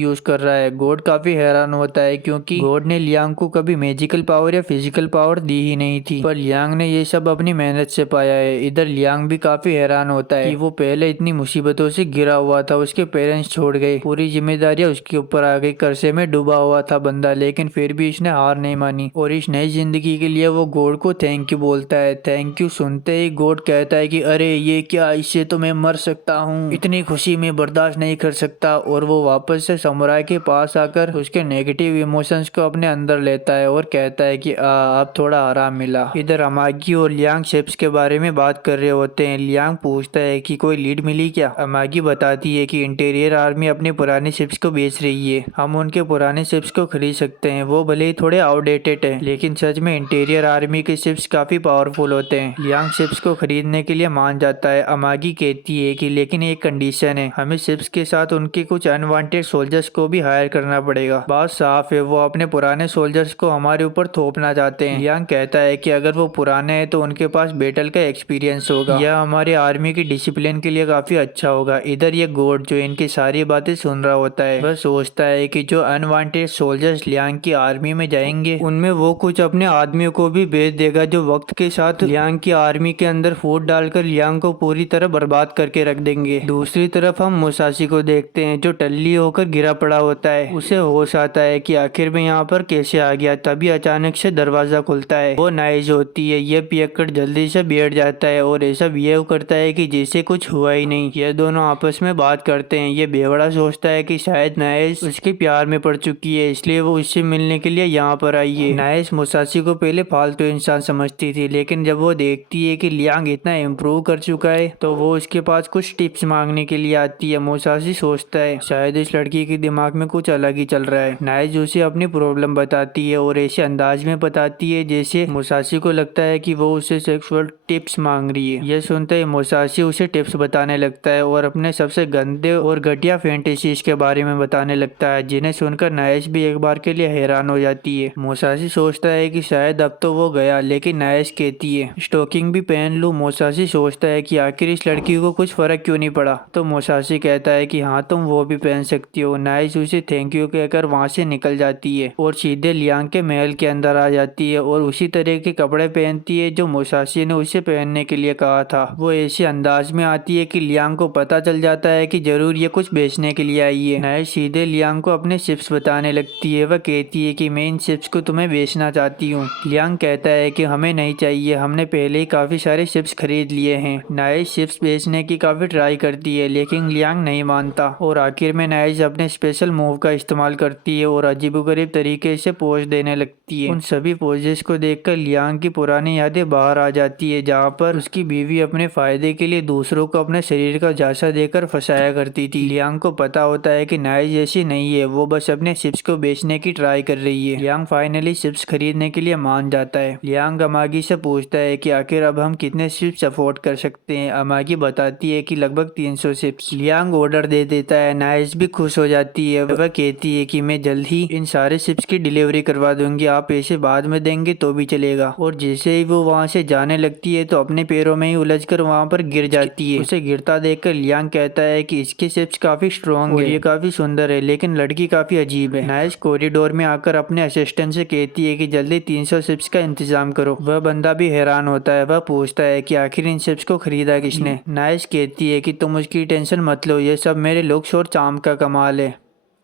यूज कर रहा है। गॉड काफी हैरान होता है क्योंकि गॉड ने लियांग को कभी मैजिकल पावर या फिजिकल पावर दी ही नहीं थी, पर लियांग ने ये सब अपनी मेहनत से पाया है। इधर लियांग भी काफी हैरान होता है कि वो पहले इतनी मुसीबतों से घिरा हुआ था, उसके पेरेंट्स छोड़ गए, पूरी जिम्मेदारियां उसके ऊपर आ गई, कर्जे में डूबा हुआ था बंदा, लेकिन फिर भी इसने हार नहीं मानी और इस नई जिंदगी के लिए वो गॉड को थैंक यू बोलता है। थैंक यू सुनते ही गॉड कहता है कि अरे ये क्या, इससे तो मैं मर सकता हूँ, इतनी खुशी में बर्दाश्त नहीं कर सकता। और वो वापस से समुराई के पास आकर उसके नेगेटिव इमोशंस को अपने अंदर लेता है और कहता है कि अब थोड़ा आराम मिला। इधर अमागी और लियांग शिप्स के बारे में बात कर रहे होते हैं। लियांग पूछता है कि कोई लीड मिली क्या। अमागी बताती है कि इंटीरियर आर्मी अपने पुराने शिप्स को बेच रही है, हम उनके पुराने शिप्स को खरीद सकते हैं, वो भले ही थोड़े आउटडेटेड है, लेकिन सच में इंटीरियर आर्मी के शिप्स काफी पावरफुल होते हैं। लियांग शिप्स को खरीदने के लिए मान जाता है। अमागी कहती है कि लेकिन एक कंडीशन है, हमें शिप्स के साथ उनके कुछ अनवांटेड सोल्जर्स को भी हायर करना पड़ेगा। बात साफ है, वो अपने पुराने सोल्जर्स को हमारे ऊपर थोपना चाहते हैं। लियांग कहता है कि अगर वो पुराने हैं तो उनके पास बैटल का एक्सपीरियंस होगा, यह हमारे आर्मी की डिसिप्लिन के लिए काफी अच्छा होगा। इधर ये गॉड जो इनकी सारी बातें सुन रहा होता है, वह सोचता है कि जो अनवांटेड सोल्जर्स लियांग की आर्मी में जाएंगे उनमें वो कुछ अपने आदमियों को भी भेज देगा जो वक्त के साथ लियांग की आर्मी के अंदर फूट डालकर लियांग को पूरी तरह बर्बाद करके रख देंगे। दूसरी तरफ हम मुसाशी को देखते हैं जो टल्ली होकर गिरा पड़ा होता है। उसे होश आता है कि आखिर में यहाँ पर कैसे आ गया, तभी अचानक से दरवाजा खुलता है। वो नाइज होती है, ये पियक्कड़ जल्दी से बैठ जाता है और ऐसा बिहेव करता है कि जैसे कुछ हुआ ही नहीं। ये दोनों आपस में बात करते हैं। ये बेवड़ा सोचता है कि शायद नाइज उसके प्यार में पड़ चुकी है, इसलिए वो उससे मिलने के लिए यहाँ पर आई है। नाइज मुसाशी को पहले फालतू इंसान समझती थी, लेकिन जब वो देखती है कि लियांग इतना इम्प्रूव कर चुका है तो वो उसके पास कुछ टिप्स मांगने के लिए आती है। मुसाशी सोचता है शायद इस लड़की के दिमाग में कुछ अलग ही चल रहा है। नाइज उसे अपनी प्रॉब्लम बताती है और ऐसे अंदाज में बताती है जैसे मुसाशी को लगता है कि वो उसे सेक्सुअल टिप्स मांग रही है। यह सुनते ही मुसाशी उसे टिप्स बताने लगता है और अपने सबसे गंदे और घटिया फैंटेसीज के बारे में बताने लगता है, जिन्हें सुनकर नाइज भी एक बार के लिए हैरान हो जाती है। मुसाशी सोचता है कि शायद अब तो वो गया, लेकिन नाइज कहती है स्टोकिंग भी पहन लूं। मुसाशी सोचता है कि आखिर इस लड़की को कुछ फर्क क्यों नहीं पड़ा, तो मुसाशी कहता है कि हाँ तुम वो भी पहन सकती हो। नाइज उसे थैंक यू कहकर वहाँ से निकल जाती है और सीधे लियांग के महल के अंदर आ जाती है और उसी तरह के कपड़े पहनती है जो मुसाशी ने उसे पहनने के लिए कहा था। वो ऐसे अंदाज में आती है कि लियांग को पता चल जाता है कि जरूर ये कुछ बेचने के लिए आई है। नाइज सीधे लियांग को अपने शिप्स बताने लगती है। वह कहती है कि मैं इन शिप्स को तुम्हें बेचना चाहती हूँ। लियांग कहता है कि हमें नहीं चाहिए, हमने पहले ही काफी सारे शिप्स खरीद लिए हैं। नाइज शिप्स बेचने की काफी ट्राई करती है, लेकिन लियांग नहीं मानता और आखिर में नाइज अपने स्पेशल मूव का इस्तेमाल करती है और अजीबोगरीब तरीके से पोज देने लगती है। उन सभी पोजेस को देखकर लियांग की पुरानी यादें बाहर आ जाती है, जहाँ पर उसकी बीवी अपने फायदे के लिए दूसरों को अपने शरीर का झांसा देकर फंसाया करती थी। लियांग को पता होता है कि नाइज ऐसी नहीं है, वो बस अपने शिप्स को बेचने की ट्राई कर रही है। लियांग फाइनली शिप्स खरीदने के लिए मान जाता है। लियांग अमागी से पूछता है कि आखिर अब हम कितने शिप्स अफोर्ड कर सकते हैं। अमागी बताती है कि लगभग 300 शिप्स। लियांग ऑर्डर दे देता है। नाइज भी खुश हो जाती है। वह कहती है कि मैं जल्द ही इन सारे शिप्स की डिलीवरी करवा दूंगी, आप पैसे बाद में देंगे तो भी चलेगा। और जैसे ही वो वहाँ से जाने लगती है तो अपने पैरों में ही उलझकर वहाँ पर गिर जाती है। उसे गिरता देखकर लियांग कहता है कि इसके शिप्स काफी स्ट्रॉन्ग है, ये काफी सुंदर है, लेकिन लड़की काफी अजीब है। नाइज कॉरिडोर में आकर अपने असिस्टेंट से कहती है कि जल्दी 300 शिप्स का इंतजाम करो। वह बंदा भी हैरान होता है। वह पूछता है कि आखिर इन शिप्स को खरीदा किसने। नाइज कहती है कि तुम उसकी टेंशन मत लो, ये सब मेरे लुक्स और चार्म का कमाल है।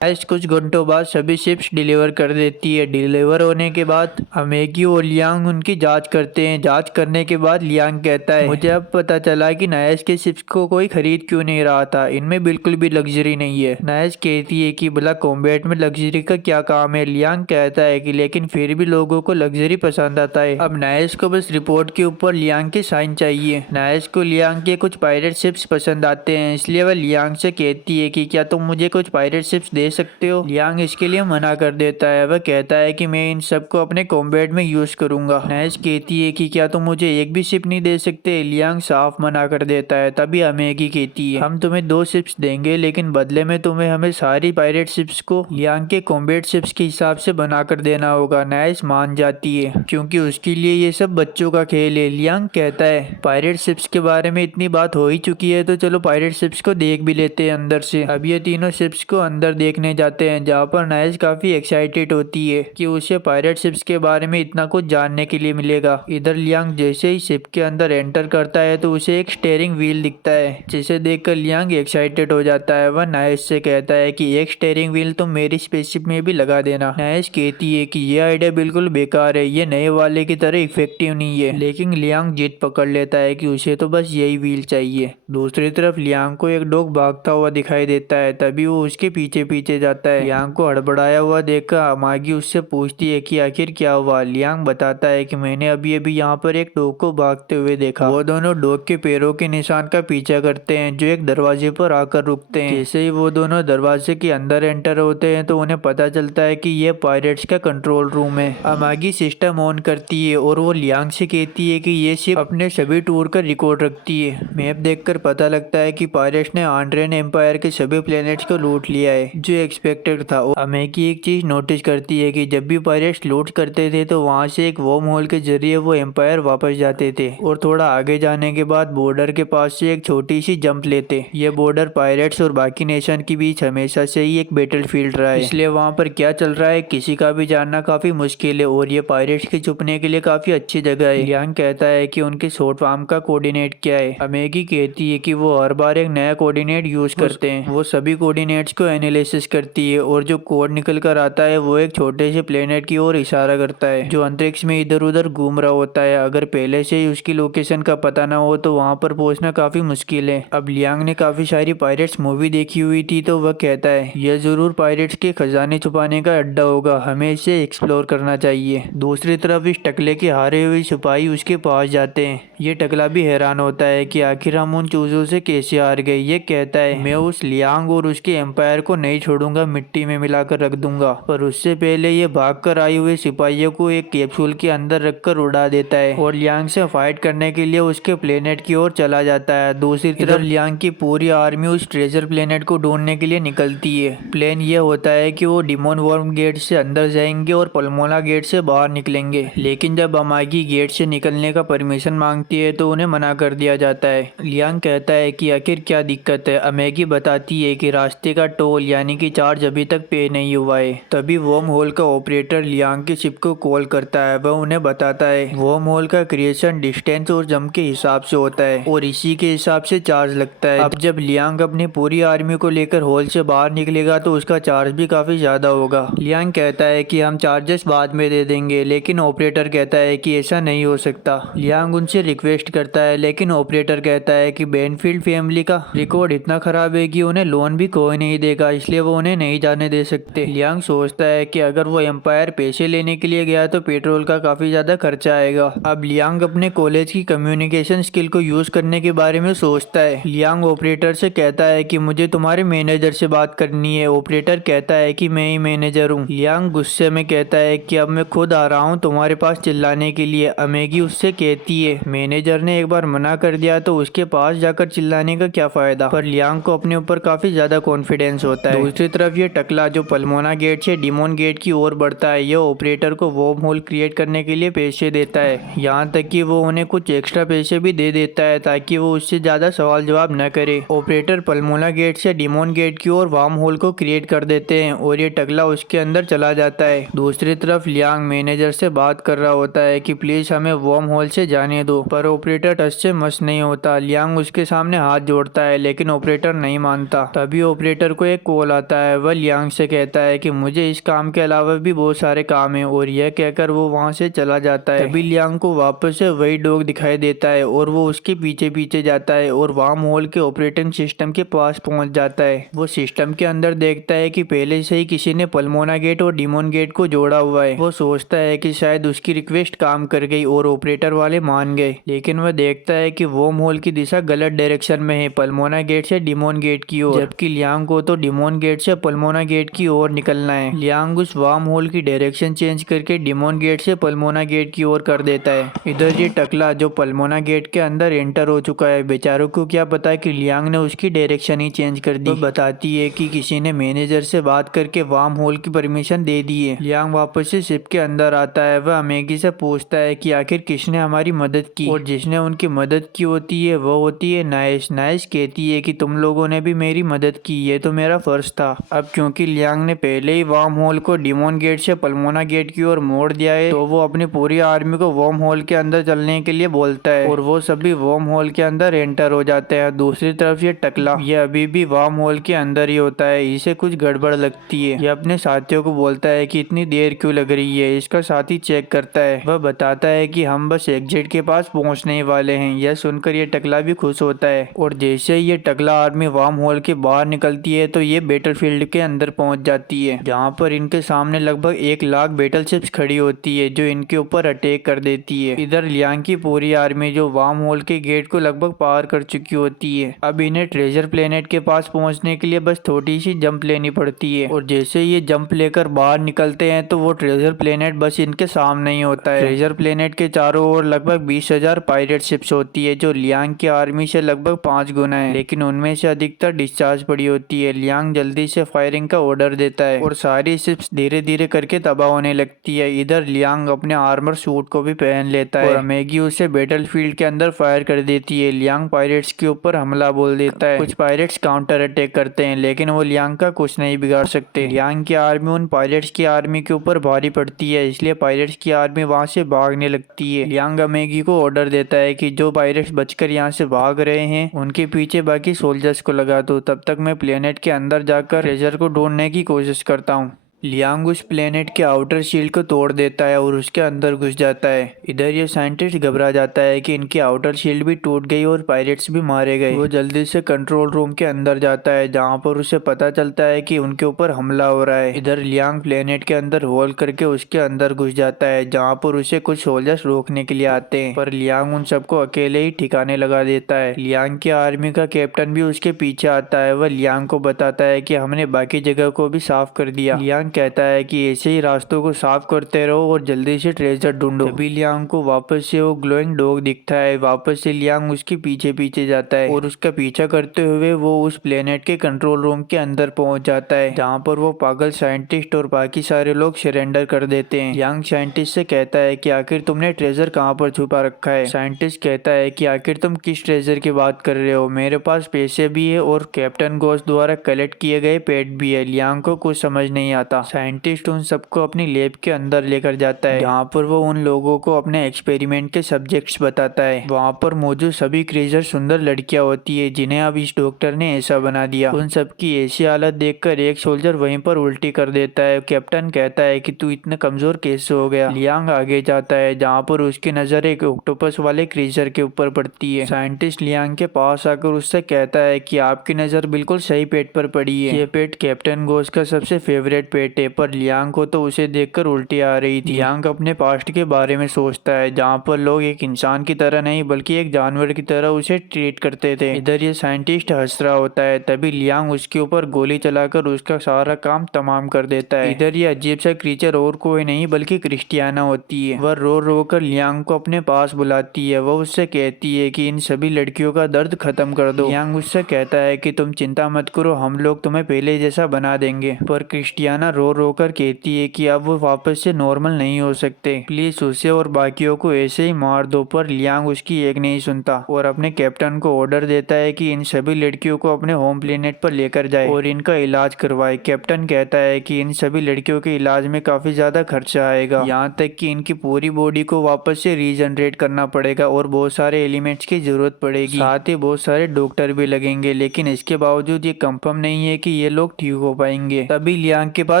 नाइज कुछ घंटों बाद सभी शिप्स डिलीवर कर देती है। डिलीवर होने के बाद अमेगी और लियांग उनकी जांच करते हैं। जांच करने के बाद लियांग कहता है मुझे अब पता चला कि नाइज के शिप्स को कोई खरीद क्यों नहीं रहा था, इनमें बिल्कुल भी लग्जरी नहीं है। नाइज कहती है कि भला कॉम्बैट में लग्जरी का क्या काम है। लियांग कहता है कि लेकिन फिर भी लोगों को लग्जरी पसंद आता है। अब नाइज को बस रिपोर्ट के ऊपर लियांग के साइन चाहिए। नाइज को लियांग के कुछ पायरेट शिप्स पसंद आते हैं, इसलिए वह लियांग से कहती है कि क्या तुम मुझे कुछ पायरेट शिप्स दे सकते हो। लियांग इसके लिए मना कर देता है। वह कहता है कि मैं इन सबको अपने कॉम्बैट में यूज करूंगा। नाइस कहती है कि क्या तुम मुझे एक भी शिप नहीं दे सकते। लियांग साफ मना कर देता है। तभी अमेगी कहती है हम तुम्हें 2 शिप्स देंगे, लेकिन बदले में तुम्हें हमें सारी पायरेट शिप्स को लियांग के कॉम्बैट शिप्स के हिसाब से बना कर देना होगा। नाइस मान जाती है क्योंकि उसके लिए ये सब बच्चों का खेल है। लियांग कहता है पायरेट शिप्स के बारे में इतनी बात हो ही चुकी है तो चलो पायरेट शिप्स को देख भी लेते हैं अंदर से। अब ये तीनों शिप्स को अंदर देखने जाते हैं, जहाँ पर नाइस काफी एक्साइटेड होती है कि उसे पायरेट शिप्स के बारे में इतना कुछ जानने के लिए मिलेगा। इधर लियांग जैसे ही शिप के अंदर एंटर करता है तो उसे एक स्टीयरिंग व्हील दिखता है, जिसे देखकर लियांग एक्साइटेड हो जाता है। वह नाइस से कहता है कि एक स्टीयरिंग व्हील तुम मेरी स्पेसशिप में भी लगा देना। नाइस कहती है कि ये आइडिया बिल्कुल बेकार है, ये नए वाले की तरह इफेक्टिव नहीं है, लेकिन लियांग जिद पकड़ लेता है कि उसे तो बस यही व्हील चाहिए। दूसरी तरफ लियांग को एक डॉग भागता हुआ दिखाई देता है, तभी वो उसके पीछे पीछे जाता है। लियांग को हड़बड़ाया हुआ देखकर अमागी उससे पूछती है कि आखिर क्या हुआ। लियांग बताता है कि मैंने अभी अभी यहाँ पर एक डॉग को भागते हुए देखा। वो दोनों डॉग के पैरों के निशान का पीछा करते हैं जो एक दरवाजे पर आकर रुकते हैं। जैसे ही वो दोनों दरवाजे के अंदर एंटर होते हैं तो उन्हें पता चलता है कि ये पायरेट्स का कंट्रोल रूम है। अमागी सिस्टम ऑन करती है और वो लियांग से कहती है कि ये शिप अपने सभी टूर का रिकॉर्ड रखती है। मैप देखकर पता लगता है कि पायरेट्स ने आंड्रेन एम्पायर के सभी प्लेनेट्स को लूट लिया है, जो एक्सपेक्टेड था। अमेगी एक चीज नोटिस करती है कि जब भी पायरेट्स लूट करते थे तो वहाँ से एक वर्म होल के जरिए वो एम्पायर वापस जाते थे और थोड़ा आगे जाने के बाद बॉर्डर के पास से एक छोटी सी जंप लेते। ये बॉर्डर पायरेट्स और बाकी नेशन के बीच हमेशा से ही एक बैटल फील्ड रहा है, इसलिए वहाँ पर क्या चल रहा है किसी का भी जानना काफी मुश्किल है और ये पायरेट्स के छुपने के लिए काफी अच्छी जगह है। लियांग कहता है कि उनके शॉर्ट फार्म का कोऑर्डिनेट क्या है। अमेगी कहती है कि वो हर बार एक नया कोऑर्डिनेट यूज करते हैं। वो सभी कोऑर्डिनेट्स को एनालिसिस करती है और जो कोड निकल कर आता है वो एक छोटे से प्लेनेट की ओर इशारा करता है जो अंतरिक्ष में इधर उधर घूम रहा होता है। अगर पहले से ही उसकी लोकेशन का पता ना हो तो वहाँ पर पहुँचना काफी मुश्किल है। अब लियांग ने काफी सारी पायरेट्स मूवी देखी हुई थी तो वह कहता है यह जरूर पायरेट्स के खजाने छुपाने का अड्डा होगा, हमें इसे एक्सप्लोर करना चाहिए। दूसरी तरफ इस टकले के हारे हुए सिपाही उसके पास जाते हैं। ये टकला भी हैरान होता है कि आखिर हम उन चूजों से कैसे हार गए। ये कहता है मैं उस लियांग और उसके एम्पायर को नहीं छोड़ूंगा, मिट्टी में मिलाकर रख दूंगा। पर उससे पहले ये भागकर आए हुए सिपाहियों को एक कैप्सूल के अंदर रखकर उड़ा देता है और लियांग से फाइट करने के लिए उसके प्लेनेट की ओर चला जाता है। दूसरी तरफ लियांग की पूरी आर्मी उस ट्रेजर प्लेनेट को ढूंढने के लिए निकलती है। प्लान ये होता है कि वो डिमोन वर्म गेट से अंदर जाएंगे और पल्मोना गेट से बाहर निकलेंगे, लेकिन जब अमागी गेट से निकलने का परमिशन मांगती है तो उन्हें मना कर दिया जाता है। लियांग कहता है कि आखिर क्या दिक्कत है। अमेगी बताती है कि रास्ते का टोल यानी कि चार्ज अभी तक पे नहीं हुआ है। तभी वर्म होल का ऑपरेटर लियांग की शिप को कॉल करता है। वह उन्हें बताता है वर्म होल का क्रिएशन डिस्टेंस और जंप के हिसाब से होता है और इसी के हिसाब से चार्ज लगता है। अब जब लियांग अपनी पूरी आर्मी को लेकर होल से बाहर निकलेगा तो उसका चार्ज भी काफी ज्यादा होगा। लियांग कहता है कि हम चार्जेस बाद में दे देंगे, लेकिन ऑपरेटर कहता है कि ऐसा नहीं हो सकता। लियांग उनसे रिक्वेस्ट करता है लेकिन ऑपरेटर कहता है कि बेनफील्ड फैमिली का रिकॉर्ड इतना खराब है कि उन्हें लोन भी कोई नहीं देगा, इसलिए वो उन्हें नहीं जाने दे सकते। लियांग सोचता है कि अगर वो एम्पायर पैसे लेने के लिए गया तो पेट्रोल का काफी ज्यादा खर्चा आएगा। अब लियांग अपने कॉलेज की कम्युनिकेशन स्किल को यूज करने के बारे में सोचता है। लियांग ऑपरेटर से कहता है कि मुझे तुम्हारे मैनेजर से बात करनी है। ऑपरेटर कहता है कि मैं ही मैनेजर हूँ। लियांग गुस्से में कहता है कि अब मैं खुद आ रहा हूँ तुम्हारे पास चिल्लाने के लिए। अमेगी उससे कहती है मैनेजर ने एक बार मना कर दिया तो उसके पास जाकर चिल्लाने का क्या फायदा। पर लियांग को अपने ऊपर काफी ज्यादा कॉन्फिडेंस होता है। दूसरी तरफ ये टकला जो पल्मोना गेट से डिमोन गेट की ओर बढ़ता है, यह ऑपरेटर को वर्म होल क्रिएट करने के लिए पैसे देता है। यहाँ तक कि वो उन्हें कुछ एक्स्ट्रा पैसे भी दे देता है ताकि वो उससे ज्यादा सवाल जवाब न करे। ऑपरेटर पल्मोना गेट से डिमोन गेट की ओर वर्म होल को क्रिएट कर देते हैं और ये टकला उसके अंदर चला जाता है। दूसरी तरफ लियांग मैनेजर से बात कर रहा होता है कि प्लीज हमें वर्म होल से जाने दो, पर ऑपरेटर टच से मस नहीं होता। लियांग उसके सामने हाथ जोड़ता है लेकिन ऑपरेटर नहीं मानता। तभी ऑपरेटर को एक कॉल आता है। वह लियांग से कहता है कि मुझे इस काम के अलावा भी बहुत सारे काम है और यह कहकर वो वहाँ से चला जाता है। तभी लियांग को वापस से वही डॉग दिखाई देता है और वो उसके पीछे पीछे जाता है और वर्म होल के ऑपरेटिंग सिस्टम के पास पहुंच जाता है। वो सिस्टम के अंदर देखता है कि पहले से ही किसी ने पल्मोना गेट और डिमोन गेट को जोड़ा हुआ है। वो सोचता है कि शायद उसकी रिक्वेस्ट काम कर गई और ऑपरेटर वाले मान गए, लेकिन वह देखता है कि वर्म होल की दिशा गलत डायरेक्शन में है, पल्मोना गेट से डिमोन गेट की ओर, जबकि लियांग को तो डिमोन गेट गेट से पल्मोना गेट की ओर निकलना है। लियांग उस वार्म होल की डायरेक्शन चेंज करके डिमोन गेट से पल्मोना गेट की ओर कर देता है। इधर ये टकला जो पल्मोना गेट के अंदर एंटर हो चुका है, बेचारों को क्या पता कि लियांग ने उसकी डायरेक्शन ही चेंज कर दी। वो बताती है कि किसी ने मैनेजर से बात करके वार्म होल की परमिशन दे दी है। लियांग वापस से शिप के अंदर आता है। वह मैगी से पूछता है कि आखिर किसने हमारी मदद की, और जिसने उनकी मदद की होती है वो होती है नाइस। नाइस कहती है कि तुम लोगों ने भी मेरी मदद की, ये तो मेरा फर्ज था। अब क्योंकि लियांग ने पहले ही वार्म होल को डिमोन गेट से पल्मोना गेट की ओर मोड़ दिया है, तो वो अपनी पूरी आर्मी को वार्म होल के अंदर चलने के लिए बोलता है और वो सभी वार्म होल के अंदर एंटर हो जाते हैं। दूसरी तरफ ये टकला, ये अभी भी वार्म होल के अंदर ही होता है। इसे कुछ गड़बड़ लगती है। ये अपने साथियों को बोलता है कि इतनी देर क्यों लग रही है। इसका साथी चेक करता है। वह बताता है कि हम बस एग्जिट के पास पहुंचने ही वाले हैं। यह सुनकर ये टकला भी खुश होता है, और जैसे ही ये टकला आर्मी वार्म होल के बाहर निकलती है तो ये बैटलफील्ड के अंदर पहुंच जाती है, जहां पर इनके सामने लगभग 1 लाख बैटलशिप्स खड़ी होती है जो इनके ऊपर अटैक कर देती है। इधर लियांग की पूरी आर्मी जो वार्म होल के गेट को लगभग पार कर चुकी होती है। अब इन्हें ट्रेजर प्लेनेट के पास पहुंचने के लिए बस थोड़ी सी जंप लेनी पड़ती है, और जैसे ये जंप लेकर बाहर निकलते हैं तो वो ट्रेजर प्लेनेट बस इनके सामने ही होता है। ट्रेजर प्लेनेट के चारों ओर लगभग 20,000 पायरेट शिप्स होती है जो लियांग की आर्मी से लगभग 5 गुना है, लेकिन उनमें से अधिकतर डिस्चार्ज पड़ी होती है। लियांग जल्दी से फायरिंग का ऑर्डर देता है और सारी शिप्स धीरे धीरे करके तबाह होने लगती है। इधर लियांग अपने आर्मर सूट को भी पहन लेता है और मैगी उसे बैटलफील्ड के अंदर फायर कर देती है। लियांग पायरेट्स के ऊपर हमला बोल देता है। कुछ पायरेट्स काउंटर अटैक करते हैं, लेकिन वो लियांग का कुछ नहीं बिगाड़ सकते। लियांग की आर्मी उन पायरेट्स की आर्मी के ऊपर भारी पड़ती है, इसलिए पायरेट्स की आर्मी वहां से भागने लगती है। लियांग मैगी को ऑर्डर देता है कि जो पायरेट्स बचकर यहाँ से भाग रहे हैं उनके पीछे बाकी सोल्जर्स को लगा दो, तब तक मैं प्लेनेट के अंदर जाकर ट्रेजर को ढूंढने की कोशिश करता हूँ। लियांग उस प्लेनेट के आउटर शील्ड को तोड़ देता है और उसके अंदर घुस जाता है। इधर ये साइंटिस्ट घबरा जाता है कि इनकी आउटर शील्ड भी टूट गई और पायरेट्स भी मारे गए। वो जल्दी से कंट्रोल रूम के अंदर जाता है, जहां पर उसे पता चलता है कि उनके ऊपर हमला हो रहा है। इधर लियांग प्लेनेट के अंदर होल करके उसके अंदर घुस जाता है, जहाँ पर उसे कुछ सोल्जर्स रोकने के लिए आते हैं, पर लियांग उन सबको अकेले ही ठिकाने लगा देता है। लियांग की आर्मी का कैप्टन भी उसके पीछे आता है। वह लियांग को बताता है कि हमने बाकी जगह को भी साफ कर दिया। लियांग कहता है कि ऐसे ही रास्तों को साफ करते रहो और जल्दी से ट्रेजर ढूंढो। तभी लियांग को वापस से वो ग्लोइंग डॉग दिखता है। वापस से लियांग उसके पीछे पीछे जाता है और उसका पीछा करते हुए वो उस प्लेनेट के कंट्रोल रूम के अंदर पहुंच जाता है, जहां पर वो पागल साइंटिस्ट और बाकी सारे लोग सरेंडर कर देते हैं। लियांग साइंटिस्ट से कहता है कि आखिर तुमने ट्रेजर कहाँ पर छुपा रखा है। साइंटिस्ट कहता है कि आखिर तुम किस ट्रेजर की बात कर रहे हो, मेरे पास पैसे भी है और कैप्टन घोस्ट द्वारा कलेक्ट किए गए पेट भी है। लियांग को कुछ समझ नहीं आता। साइंटिस्ट उन सबको अपनी लैब के अंदर लेकर जाता है, जहाँ पर वो उन लोगों को अपने एक्सपेरिमेंट के सब्जेक्ट्स बताता है। वहाँ पर मौजूद सभी क्रीचर सुंदर लड़कियां होती है, जिन्हें अब इस डॉक्टर ने ऐसा बना दिया। उन सबकी ऐसी हालत देखकर एक सोल्जर वहीं पर उल्टी कर देता है। कैप्टन कहता है कि तू इतना कमजोर कैसे हो गया। लियांग आगे जाता है, जहाँ पर उसकी नजर एक ऑक्टोपस वाले क्रीचर के ऊपर पड़ती है। साइंटिस्ट लियांग के पास आकर उससे कहता है कि आपकी नजर बिल्कुल सही पेट पर पड़ी है। ये पेट कैप्टन घोस्ट का सबसे फेवरेट पेट है, पर लियांग को तो उसे देखकर उल्टी आ रही थी। लियांग अपने पास्ट के बारे में सोचता है, जहाँ पर लोग एक इंसान की तरह नहीं बल्कि एक जानवर की तरह उसे ट्रीट करते थे। इधर ये साइंटिस्ट हंस रहा होता है, तभी लियांग उसके ऊपर गोली चलाकर उसका सारा काम तमाम कर देता है। इधर ये अजीब सा क्रीचर और कोई नहीं बल्कि क्रिस्टियाना होती है। वह रो रो कर लियांग को अपने पास बुलाती है। वह उससे कहती है कि इन सभी लड़कियों का दर्द खत्म कर दो। लियांग उससे कहता है कि तुम चिंता मत करो, हम लोग तुम्हें पहले जैसा बना देंगे। पर क्रिस्टियाना रो रो कर कहती है कि अब वो वापस से नॉर्मल नहीं हो सकते, प्लीज उसे और बाकियों को ऐसे ही मार दो। पर लियांग उसकी एक नहीं सुनता और अपने कैप्टन को ऑर्डर देता है कि इन सभी लड़कियों को अपने होम प्लेनेट पर लेकर जाए और इनका इलाज करवाए। कैप्टन कहता है कि इन सभी लड़कियों के इलाज में काफी ज्यादा खर्चा आएगा, यहाँ तक कि इनकी पूरी बॉडी को वापस से रीजनरेट करना पड़ेगा और बहुत सारे एलिमेंट्स की जरूरत पड़ेगी, साथ ही बहुत सारे डॉक्टर भी लगेंगे, लेकिन इसके बावजूद ये कंफर्म नहीं है कि ये लोग ठीक हो पाएंगे। तभी लियांग के पास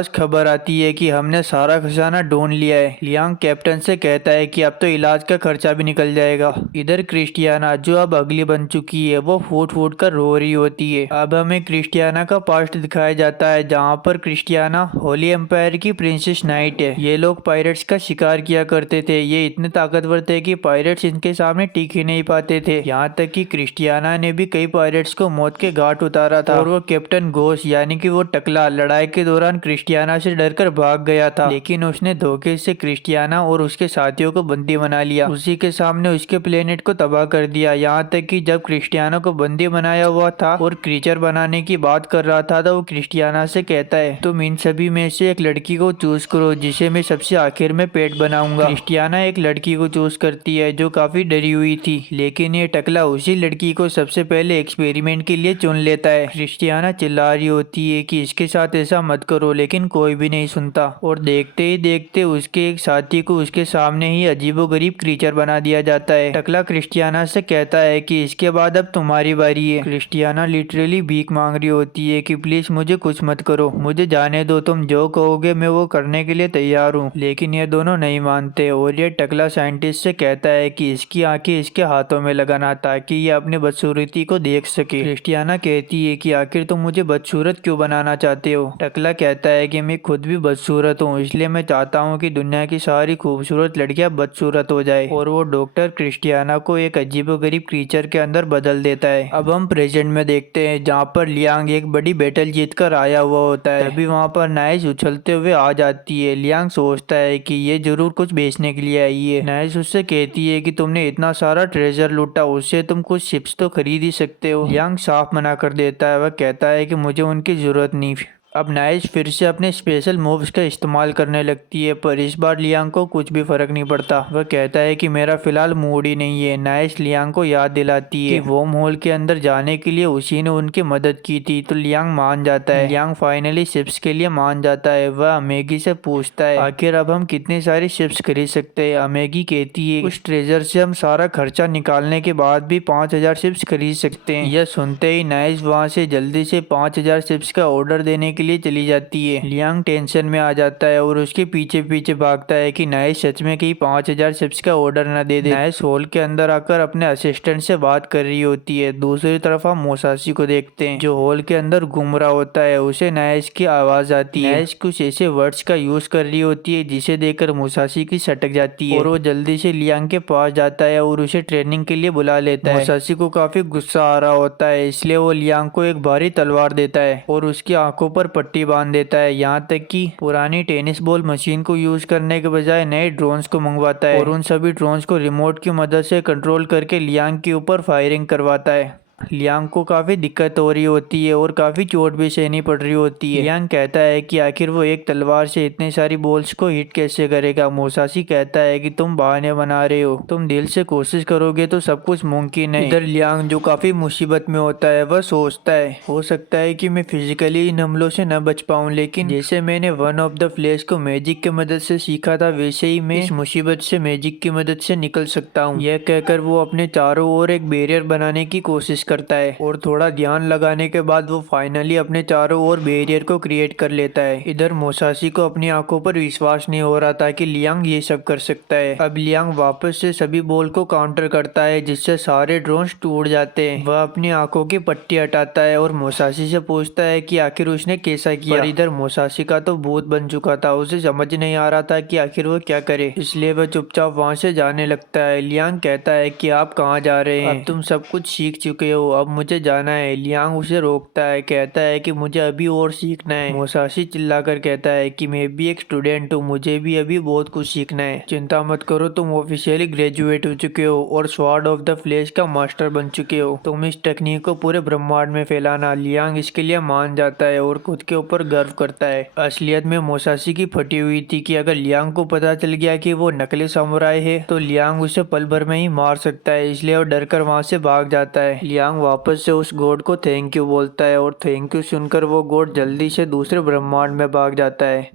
पास खबर आती है कि हमने सारा खजाना ढूंढ लिया है। लियांग कैप्टन से कहता है कि अब तो इलाज का खर्चा भी निकल जाएगा। इधर क्रिस्टियाना जो अब अगली बन चुकी है वो फूट फूट कर रो रही होती है। अब हमें क्रिस्टियाना का पास्ट दिखाया जाता है जहाँ पर क्रिस्टियाना होली एम्पायर की प्रिंसेस नाइट है। ये लोग पायरेट्स का शिकार किया करते थे। ये इतने ताकतवर थे कि पायरेट्स इनके सामने टिक ही नहीं पाते थे। यहाँ तक कि क्रिस्टियाना ने भी कई पायरेट्स को मौत के घाट उतारा था और वो कैप्टन घोष यानी कि वो टकला लड़ाई के दौरान क्रिस्टियाना से डरकर भाग गया था, लेकिन उसने धोखे से क्रिस्टियाना और उसके साथियों को बंदी बना लिया। उसी के सामने उसके प्लेनेट को तबाह कर दिया। यहाँ तक कि जब क्रिस्टियाना को बंदी बनाया हुआ था और क्रीचर बनाने की बात कर रहा था तो वो क्रिस्टियाना से कहता है तुम इन सभी में से एक लड़की को चूज करो जिसे मैं सबसे आखिर में पेट बनाऊंगा। क्रिस्टियाना एक लड़की को चूज करती है जो काफी डरी हुई थी, लेकिन ये टकला उसी लड़की को सबसे पहले एक्सपेरिमेंट के लिए चुन लेता है। क्रिस्टियाना चिल्ला रही होती है कि इसके साथ ऐसा मत करो, लेकिन कोई भी नहीं सुनता और देखते ही देखते उसके एक साथी को उसके सामने ही अजीबोगरीब क्रीचर बना दिया जाता है। टकला क्रिस्टियाना से कहता है कि इसके बाद अब तुम्हारी बारी है। क्रिस्टियाना लिटरली भीख मांग रही होती है कि प्लीज मुझे कुछ मत करो, मुझे जाने दो, तुम जो कहोगे मैं वो करने के लिए तैयार हूँ। लेकिन ये दोनों नहीं मानते और ये टकला साइंटिस्ट से कहता है कि इसकी आंखें इसके हाथों में लगाना ताकि ये अपनी बदसूरती को देख सके। क्रिस्टियाना कहती है कि आखिर तुम मुझे बदसूरत क्यों बनाना चाहते हो। टकला कहता है कि मैं खुद भी बदसूरत हूँ, इसलिए मैं चाहता हूँ कि दुनिया की सारी खूबसूरत लड़कियां बदसूरत हो जाए। और वो डॉक्टर क्रिस्टियाना को एक अजीबोगरीब क्रीचर के अंदर बदल देता है। अब हम प्रेजेंट में देखते हैं जहाँ पर लियांग एक बड़ी बैटल जीत कर आया हुआ होता है। तभी वहाँ पर नाइस उछलते हुए आ जाती है। लियांग सोचता है कि ये जरूर कुछ बेचने के लिए आई है। नाइस उससे कहती है कि तुमने इतना सारा ट्रेजर लूटा, उससे तुम कुछ शिप्स तो खरीद ही सकते हो। लियांग साफ मना कर देता है। वह कहता है कि मुझे उनकी जरूरत नहीं। अब नाइस फिर से अपने स्पेशल मूव्स का इस्तेमाल करने लगती है, पर इस बार लियांग को कुछ भी फर्क नहीं पड़ता। वह कहता है कि मेरा फिलहाल मूड ही नहीं है। नाइस लियांग को याद दिलाती है कि वोम होल के अंदर जाने के लिए उसी ने उनकी मदद की थी, तो लियांग मान जाता है। लियांग फाइनली शिप्स के लिए मान जाता है। वह अमेगी से पूछता है आखिर अब हम कितनी सारी शिप्स खरीद सकते हैं। अमेगी कहती है उस ट्रेजर से हम सारा खर्चा निकालने के बाद भी 5000 शिप्स खरीद सकते हैं। यह सुनते ही नाइस वहाँ से जल्दी से 5000 शिप्स का ऑर्डर देने के लिए चली जाती है। लियांग टेंशन में आ जाता है और उसके पीछे पीछे भागता है कि नाइस सच में कहीं 5000 शिप्स का ऑर्डर न दे दे। नाइस हॉल के अंदर आकर अपने असिस्टेंट से बात कर रही होती है। दूसरी तरफ हम मोसासी को देखते हैं जो हॉल के अंदर घूम रहा होता है। उसे नाइस की आवाज आती है। नाइस कुछ ऐसे वर्ड्स का यूज कर रही होती है जिसे देखकर मोसासी की सटक जाती है और वो जल्दी से लियांग के पास जाता है और उसे ट्रेनिंग के लिए बुला लेता है। मोसासी को काफी गुस्सा आ रहा होता है, इसलिए वो लियांग को एक भारी तलवार देता है और उसकी आंखों पर पट्टी बांध देता है। यहाँ तक कि पुरानी टेनिस बॉल मशीन को यूज करने के बजाय नए ड्रोन्स को मंगवाता है और उन सभी ड्रोन्स को रिमोट की मदद से कंट्रोल करके लियांग के ऊपर फायरिंग करवाता है। लियांग को काफी दिक्कत हो रही होती है और काफी चोट भी सहनी पड़ रही होती है। लियांग कहता है कि आखिर वो एक तलवार से इतनी सारी बॉल्स को हिट कैसे करेगा। मोसासी कहता है कि तुम बहाने बना रहे हो, तुम दिल से कोशिश करोगे तो सब कुछ मुमकिन है। इधर लियांग जो काफी मुसीबत में होता है वह सोचता है हो सकता है कि मैं फिजिकली इन हमलों से न बच पाऊं, लेकिन जैसे मैंने वन ऑफ द फ्लैश को मैजिक की मदद से सीखा था वैसे ही मैं इस मुसीबत से मैजिक की मदद से निकल सकता हूँ। यह कहकर वो अपने चारों ओर एक बैरियर बनाने की कोशिश करता है और थोड़ा ध्यान लगाने के बाद वो फाइनली अपने चारों ओर बैरियर को क्रिएट कर लेता है। इधर मोसासी को अपनी आंखों पर विश्वास नहीं हो रहा था कि लियांग ये सब कर सकता है। अब लियांग वापस से सभी बॉल को काउंटर करता है जिससे सारे ड्रोन्स टूट जाते हैं। वह अपनी आंखों की पट्टी हटाता है और मोसासी से पूछता है कि आखिर उसने कैसा किया। पर इधर मोसासी का तो भूत बन चुका था, उसे समझ नहीं आ रहा था कि आखिर वो क्या करे, इसलिए वह चुपचाप वहाँ से जाने लगता है। लियांग कहता है कि आप कहाँ जा रहे हैं, अब तुम सब कुछ सीख चुके हो, अब मुझे जाना है। लियांग उसे रोकता है, कहता है कि मुझे अभी और सीखना है। मोसासी चिल्लाकर कहता है कि मैं भी एक स्टूडेंट हूँ, मुझे भी अभी बहुत कुछ सीखना है। चिंता मत करो, तुम ऑफिशियली ग्रेजुएट हो चुके हो और स्वॉर्ड ऑफ द फ्लैश का मास्टर बन चुके हो, तुम इस टेक्निक को पूरे ब्रह्मांड में फैलाना। लियांग इसके लिए मान जाता है और खुद के ऊपर गर्व करता है। असलियत में मोसासी की फटी हुई थी कि अगर लियांग को पता चल गया कि वो नकली समुराई है तो लियांग उसे पल भर में ही मार सकता है, इसलिए वो डरकर वहां से भाग जाता है। लियांग वापस से उस गॉड को थैंक यू बोलता है और थैंक यू सुनकर वो गॉड जल्दी से दूसरे ब्रह्मांड में भाग जाता है।